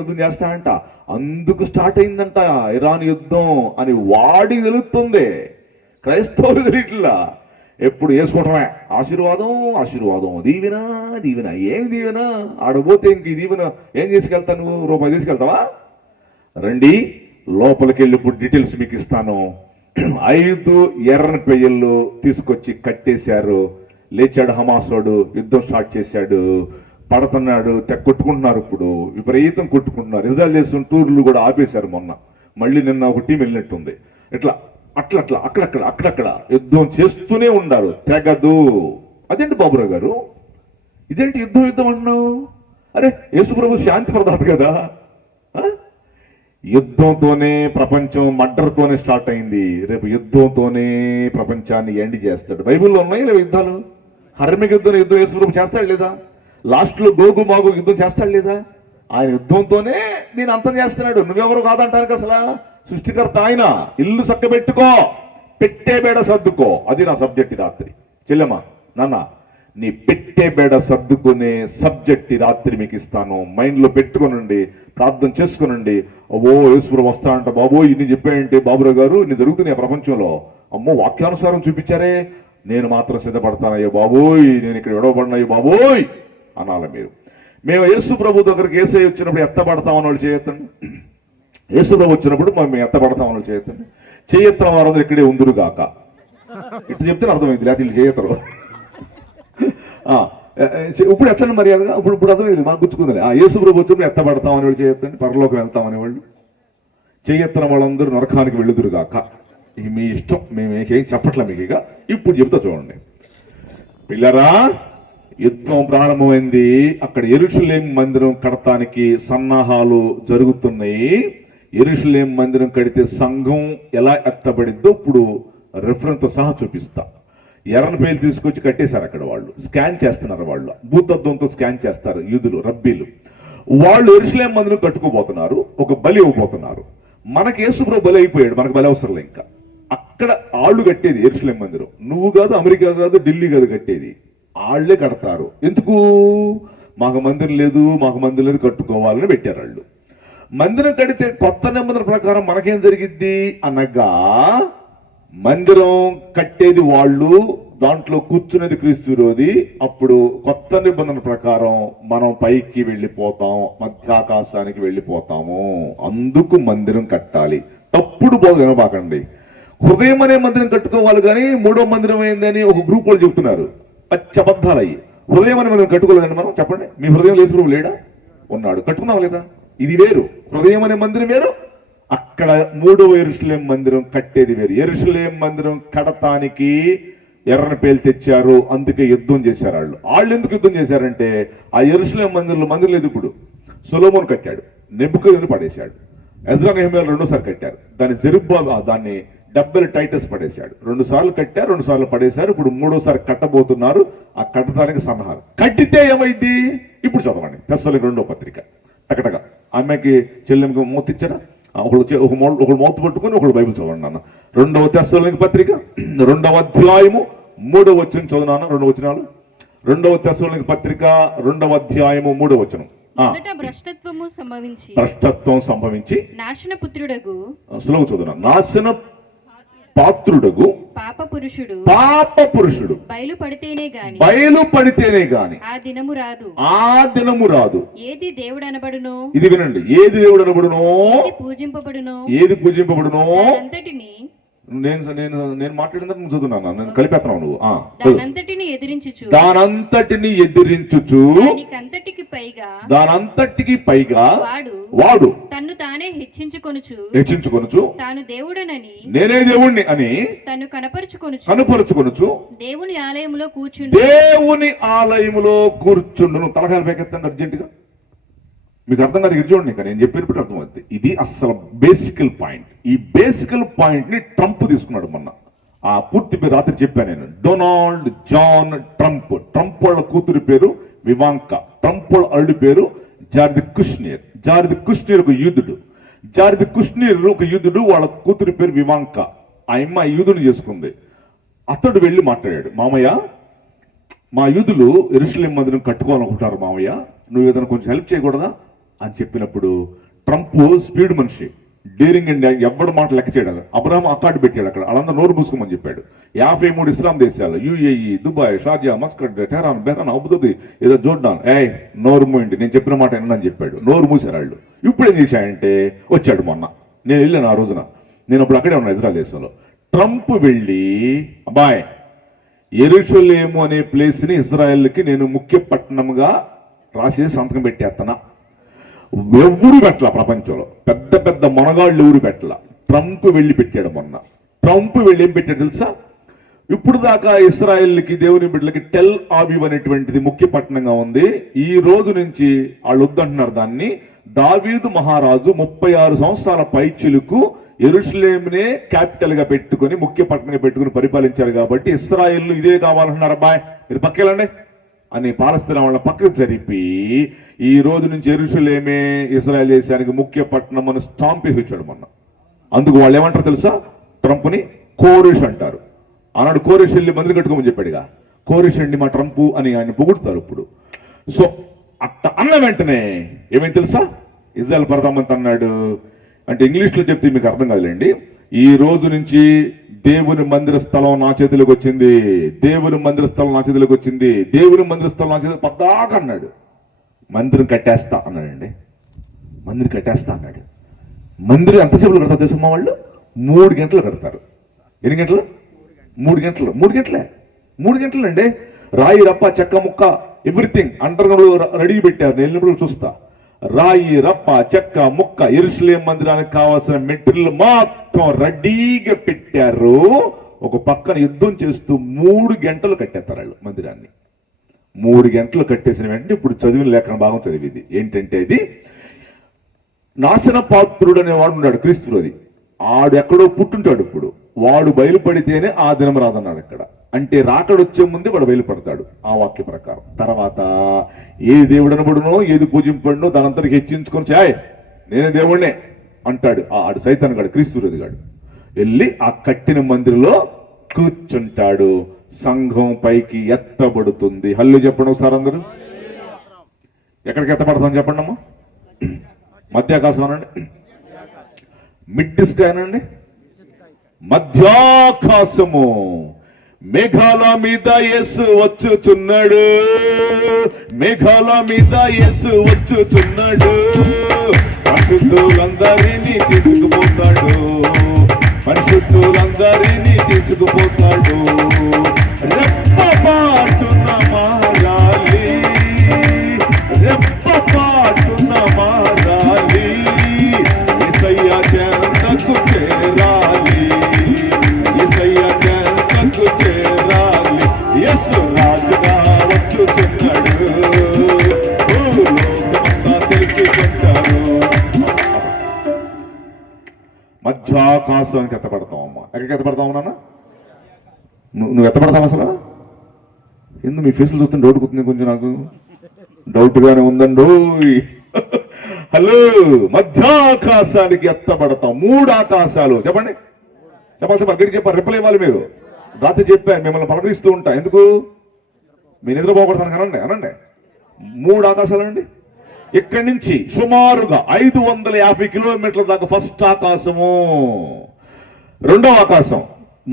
యుద్ధం చేస్తాడంట, అందుకు స్టార్ట్ అయిందంట ఇరాన్ యుద్ధం అని వాడికి తెలుస్తుంది. క్రైస్తవులు తెలియట్లా. ఎప్పుడు వేసుకోవటమే ఆశీర్వాదం, దీవెన. ఏమి దీవెన? ఆడపోతే ఇంక ఈ దీవెన ఏం చేసుకెళ్తా? నువ్వు రూపాయి తీసుకెళ్తావా? రండి లోపలికి వెళ్ళి ఇప్పుడు డీటెయిల్స్ మీకు ఇస్తాను. 5 ఎర్రని పెయ్యళ్ళు తీసుకొచ్చి కట్టేశారు. లేచాడు హమాసోడు, యుద్ధం స్టార్ట్ చేశాడు. పడుతున్నాడు, కొట్టుకుంటున్నారు. ఇప్పుడు విపరీతం కొట్టుకుంటున్నారు. ఇజ్రాయెల్ చేస్తున్న టూర్లు కూడా ఆపేశారు మొన్న. మళ్ళీ నిన్న ఒక టీం వెళ్ళినట్టుంది. ఇట్లా అట్లా అక్కడక్కడ యుద్ధం చేస్తూనే ఉన్నారు. తెగదు. అదేంటి బాబురావు గారు, ఇదేంటి యుద్ధం అంటున్నావు? అరే యేసుప్రభు శాంతి ప్రదాత కదా. యుద్ధంతోనే ప్రపంచం మర్డర్తోనే స్టార్ట్ అయింది. రేపు యుద్ధంతోనే ప్రపంచాన్ని ఎండ్ చేస్తాడు. బైబిల్లో ఉన్నాయి లేవు యుద్ధాలు? యుద్ధం యేసుప్రభు చేస్తాడు లేదా? లాస్ట్ లో గోగు మాగు యుద్ధం చేస్తాడు లేదా? ఆయన యుద్ధంతోనే దీన్ని అంతం చేస్తున్నాడు. నువ్వెవరు కాదంటానికి అసలు సృష్టికర్త ఆయన. ఇల్లు చక్కబెట్టుకో, పెట్టే బేడ సర్దుకో. అది నా సబ్జెక్ట్ రాత్రి. చెల్లెమ్మా, నాన్న, నీ పెట్టే బేడ సర్దుకునే సబ్జెక్ట్ రాత్రి మీకు ఇస్తాను. మైండ్ లో పెట్టుకునండి, ప్రార్థన చేసుకునండి. ఓ యేసుప్రభు వస్తాడంట బాబోయ్, ఇన్ని చెప్పాయంటే బాబురావు గారు, ఇన్ని జరుగుతున్నాయి ప్రపంచంలో. అమ్మో వాక్యానుసారం చూపించారే, నేను మాత్రం సిద్ధపడతానయ్యో బాబోయ్, నేను ఇక్కడ విడవబడినయ్యో బాబోయ్ అనాలి మీరు. మేము యేసు ప్రభు దగ్గరికి యేసయ్య వచ్చినప్పుడు ఎత్తబడతామని వాళ్ళు చేయొద్దండి. యేసు ప్రభు వచ్చినప్పుడు మేము ఎత్తబడతామని వాళ్ళు చేయొద్దండి. చేయెత్తన వారందరూ ఇక్కడే ఉందురు గాక. ఇట్లా చెప్తే అర్థమైంది, లేకపోతే వీళ్ళు చేయెత్తరు. ఇప్పుడు ఎత్తని మర్యాదగా ఇప్పుడు అర్థమైంది, మాకు గుర్తుకుందని. యేసు ప్రభు వచ్చినప్పుడు ఎత్తబడతామని వాళ్ళు చేయొద్దండి, పరలోకం వెళ్తామని వాళ్ళు. చేయెత్తన వాళ్ళందరూ నరకానికి వెళ్ళుదురు గాక. ఇక మీ ఇష్టం, మేము ఏం చెప్పట్లే మీకు. ఇక ఇప్పుడు చెప్తా చూడండి పిల్లరా. యుద్ధం ప్రారంభమైంది. అక్కడ యెరూషలేము మందిరం కడతానికి సన్నాహాలు జరుగుతున్నాయి. యెరూషలేము మందిరం కడితే సంఘం ఎలా ఎత్తబడిద్దో ఇప్పుడు రెఫరెన్స్ తో సహా చూపిస్తా. ఎర్రని పేలు తీసుకొచ్చి కట్టేశారు అక్కడ. వాళ్ళు స్కాన్ చేస్తున్నారు, వాళ్ళు భూతత్వంతో స్కాన్ చేస్తారు యూదులు, రబ్బీలు. వాళ్ళు యెరూషలేము మందిరం కట్టుకోబోతున్నారు, ఒక బలి ఇవ్వబోతున్నారు. మనకి యేసుప్రభు బలి అయిపోయాడు, మనకు బలి అవసరం లేదు. ఇంకా అక్కడ ఆళ్ళు కట్టేది యెరూషలేము మందిరం. నువ్వు కాదు, అమెరికా కాదు, ఢిల్లీ కాదు కట్టేది, ఆళ్లే కడతారు. ఎందుకు? మాకు మందిరం లేదు, మాకు మందిరం లేదు, కట్టుకోవాలని పెట్టారు వాళ్ళు. మందిరం కడితే కొత్త నిబంధన ప్రకారం మనకేం జరిగిద్ది అనగా, మందిరం కట్టేది వాళ్ళు, దాంట్లో కూర్చునేది క్రీస్తు విరోధి. అప్పుడు కొత్త నిబంధన ప్రకారం మనం పైకి వెళ్ళిపోతాం, మధ్యాకాశానికి వెళ్ళిపోతాము. అందుకు మందిరం కట్టాలి. తప్పుడు బోధ వినబాకండి. హృదయం అనే మందిరం కట్టుకోవాలి, కానీ మూడో మందిరం అయిందని ఒక గ్రూప్ వాళ్ళు చెప్తున్నారు. పచ్చబద్ధాలు అయ్యి. హృదయం అనే మందిరం కట్టుకోలేదండి మనం. చెప్పండి, మీ హృదయం యేసు ప్రభు లేడా? ఉన్నాడు. కట్టుకున్నాం లేదా? ఇది వేరు. హృదయం అనే మందిరం వేరు, అక్కడ మూడవ యెరూషలేము మందిరం కట్టేది వేరు. యెరూషలేము మందిరం కడతానికి ఎర్రని పేలు తెచ్చారు, అందుకే యుద్ధం చేశారు వాళ్ళు. వాళ్ళు ఎందుకు యుద్ధం చేశారంటే, ఆ యెరూషలేము మందిరం లేదు. ఇప్పుడు సొలొమోను కట్టాడు, నెబుకద్నెజరు పడేశాడు. ఎజ్రా నెహెమ్యాలు రెండోసారి కట్టారు. దాన్ని డబ్బెలు టైటస్ పడేశాడు. 2 సార్లు కట్టారు, 2 సార్లు పడేశారు. ఇప్పుడు 3వ కట్టబోతున్నారు. ఆ కట్టడానికి సన్నాహాలు. కట్టితే ఏమైంది? ఇప్పుడు చదవండి తెస్సలోనికీయులకు 2వ పత్రిక. టకటగా అమ్మాయికి చెల్లెమ్మకి మోతిచ్చారా? ఒకడు మౌత్ పట్టుకుని ఒకడు బైబిల్ చదవండి నాన్న. 2వ తెస్సలోనికీయులకు పత్రిక 2వ అధ్యాయము 3వ వచనం చదువునాన్న. 2 వచనాలు. 2వ తెస్సలోనికీయులకు పత్రిక 2వ అధ్యాయము 3వ వచనం. భ్రష్టత్వం సంభవించి నాశన పుత్రుడగు, సులువు చదువునా, నాశన పాత్రుడగు పాప పురుషుడు బయలుపడితేనే గాని ఆ దినము రాదు. ఏది దేవుడు అనబడునో, ఇది వినండి, ఏది దేవుడు అనబడునో, ఏది పూజింపబడునో అంతటిని. నేను మాట్లాడిన చదువున్నాను, నేను కలిపేస్తున్నావు నువ్వు. దానంతటిని ఎదిరించుచు దానంతటికి పైగా వాడు తన్ను తానే హెచ్చించుకొనుచు తాను దేవుడనని, నేనే దేవుణ్ణి అని తను కనపరుచుకొనుచు దేవుని ఆలయములో కూర్చుండును. తలకాయలు పైకెత్తండి అర్జెంటుగా. మీకు అర్థం కాదు, చూడండి. ఇంకా నేను చెప్పినప్పుడు అర్థమవుతుంది. ఇది అసలు బేసికల్ పాయింట్. ఈ బేసికల్ పాయింట్ ని ట్రంప్ తీసుకున్నాడు మొన్న. ఆ పూర్తి పేరు రాత్రి చెప్పాను నేను. Donald John Trump. ట్రంప్ వాళ్ళ కూతురి పేరు వివాంక. ట్రంప్ వాళ్ళ అల్లుడి పేరు జార్ద్ కుష్నీర్. జార్ద్ కుష్నీర్ ఒక యూదుడు. జార్ద్ కుష్నీర్ ఒక యూదుడు, వాళ్ళ కూతురి పేరు వివాంక. ఆ అమ్మ యూదుని చేసుకుంది. అతడు వెళ్ళి మాట్లాడాడు, మామయ్య మా యూదులు యెరూషలేము మందిరం కట్టుకోవాలనుకుంటారు మామయ్య, నువ్వు ఏదైనా కొంచెం హెల్ప్ చేయకూడదా అని చెప్పినప్పుడు, ట్రంప్ స్పీడ్ మనిషి, డేరింగ్ అండ్ ఎవ్వడు మాట లెక్క చేయడం. అబ్రహాం అకార్డు పెట్టాడు అక్కడ, వాళ్ళందరూ నోరు మూసుకోమని చెప్పాడు. 53 ఇస్లాం దేశాలు, UAE, Dubai, Sharjah, Muscat, Tehran, Bahrain, అబుదాబి, ఏదో జోర్డాన్, నోరు మూయండి, నేను చెప్పిన మాట వినని చెప్పాడు. నోరు మూసారు వాళ్ళు. ఇప్పుడు ఏం చేశాయంటే, వచ్చాడు మొన్న. నేను వెళ్ళాను ఆ రోజున, నేను అప్పుడు అక్కడే ఉన్నా ఇజ్రాయెల్ దేశంలో. ట్రంప్ వెళ్ళి, అబ్బాయ్ యెరూషలేము అనే ప్లేస్ ని ఇజ్రాయెల్కి నేను ముఖ్య పట్టణంగా రాసేసి సంతకం పెట్టేస్తున్నా. ఎవరు పెట్టల, ప్రపంచంలో పెద్ద పెద్ద మొనగాళ్ళు ఎవరు పెట్టల. ట్రంప్ వెళ్ళి పెట్టాడు మొన్న. ట్రంప్ వెళ్ళి ఏం పెట్టాడు తెలుసా? ఇప్పుడు దాకా ఇస్రాయెల్కి, దేవుని బిడ్డలకి టెల్ ఆవివ్ అనేటువంటిది ముఖ్య పట్టణంగా ఉంది. ఈ రోజు నుంచి వాళ్ళు వద్దంటున్నారు దాన్ని. దావీదు మహారాజు 36 సంవత్సరాల పైచిలుకు యెరూషలేమునే క్యాపిటల్ గా పెట్టుకుని, ముఖ్య పట్టణంగా పెట్టుకుని పరిపాలించారు. కాబట్టి ఇస్రాయెల్ ఇదే కావాలంటున్నారు. అబ్బాయి మీరు పక్కెళ్ళండి అని పాలస్తీనా వాళ్ళ పక్కకు జరిపి, ఈ రోజు నుంచి యెరూషలేమే ఇజ్రాయెల్ దేశానికి ముఖ్య పట్టణం అని స్టాంప్ ఇచ్చాడు మొన్న. అందుకు వాళ్ళు ఏమంటారు తెలుసా? ట్రంప్ని కోరిష్ అంటారు. ఆనాడు కోరిష్ వెళ్ళి మందిరం కట్టుకోమని చెప్పాడుగా. కోరిష్ అండి మా ట్రంప్ అని ఆయన పొగుడుతారు ఇప్పుడు. సో అట్ట అన్న వెంటనే ఏమైంది తెలుసా? ఇజ్రాయెల్ ప్రధానమంత్రి అన్నాడు, అంటే ఇంగ్లీష్లో చెప్తే మీకు అర్థం కాదులేండి, ఈ రోజు నుంచి దేవుని మందిర స్థలం నా చేతిలోకి వచ్చింది, దేవుని మందిర స్థలం నా చేతిలోకి వచ్చింది, దేవుని మందిర స్థలం నా చేతిలో పద్దాక అన్నాడు. మందిరం కట్టేస్తా అన్నాడండి. మందిరం కట్టేస్తా అన్నాడు. మందిరం ఎంతసేపులు కడతారు తెలుసమ్మా వాళ్ళు? 3 గంటలు కడతారు. ఎన్ని గంటలు? 3 గంటలు. 3 గంటలు అండి. రాయి రప్ప చెక్క ముక్క ఎవ్రీథింగ్ అండర్గ్రౌండ్ రెడీ పెట్టారు. నేను వెళ్ళినప్పుడు చూస్తా. రాయి రప్ప చెక్క ముక్క యెరూషలేము మందిరానికి కావాల్సిన మెటీరియల్ మొత్తం రెడీగా పెట్టారు. ఒక పక్కన యుద్ధం చేస్తూ 3 గంటలు కట్టేస్తారు వాళ్ళు మందిరాన్ని. 3 గంటలు కట్టేసిన వెంటనే ఇప్పుడు చదివిన లేఖన భాగం చదివింది ఏంటంటే, ఇది నాశన పాత్రుడు అనేవాడు ఉన్నాడు క్రీస్తులోది. ఆడు ఎక్కడో పుట్టుంటాడు. ఇప్పుడు వాడు బయలుపడితేనే ఆ దినం రాదన్నాడు అక్కడ. అంటే రాకడొచ్చే ముందే వాడు బయలుపడతాడు ఆ వాక్య ప్రకారం. తర్వాత ఏది దేవుడు అనబడునో ఏది పూజింపడునో దానంతరికి హెచ్చించుకొని చాయ్ నేనే దేవుణ్ణే అంటాడు. ఆడు సైతాన్ గాడు, క్రీస్తురోది గాడు. వెళ్ళి ఆ కట్టిన మందిరంలో కూర్చుంటాడు. సంఘం పైకి ఎత్తబడుతుంది. హల్లు చెప్పండి ఒకసారి అందరూ. ఎక్కడికి ఎత్తబడతాం చెప్పండి అమ్మా? మధ్యాకాశం అనండి, మిడ్ స్కై అనండి, మధ్యాకాశము. మేఘాల మీద యేసు వచ్చుచున్నాడు, మేఘాల మీద యేసు వచ్చుచున్నాడు. పరిశుద్ధులందరినీ తీసుకుపోతాడు, పరిశుద్ధులందరినీ తీసుకుపోతాడు. రెప్పపాటున మారాలి, రెప్పపాటున మారాలి. యేసయ్య చెంతకు చేరాలి, యేసయ్య చెంతకు చేరాలి. యేసు రాజుగా వచ్చుచున్నాడు, లోకమంతా తెలుసుకుంటారు. మధ్యాకాశానికి ఎత్తపడతాం అమ్మా. ఎక్కడికి ఎత్తపడతావు నాన్న? నువ్వు ఎత్తపడతావు అసలు? ఎందుకు మీ ఫేస్లు చూస్తుంటే డౌట్ కుతుంది కొంచెం, నాకు డౌట్గానే ఉందండి. హలో, మధ్యాకాశానికి ఎత్తపడతాం. 3 ఆకాశాలు చెప్పండి. చెప్పాలి గట్టి చెప్పాలి, రిప్లై ఇవ్వాలి. మీరు రాత్రి చెప్పాను, మిమ్మల్ని పలకరిస్తూ ఉంటా. ఎందుకు? మీ నిద్రపోకూడతాను అనండి అనండి. 3 ఆకాశాలు అండి. ఇక్కడి నుంచి సుమారుగా 550 కిలోమీటర్ల దాకా ఫస్ట్ ఆకాశము. 2వ ఆకాశం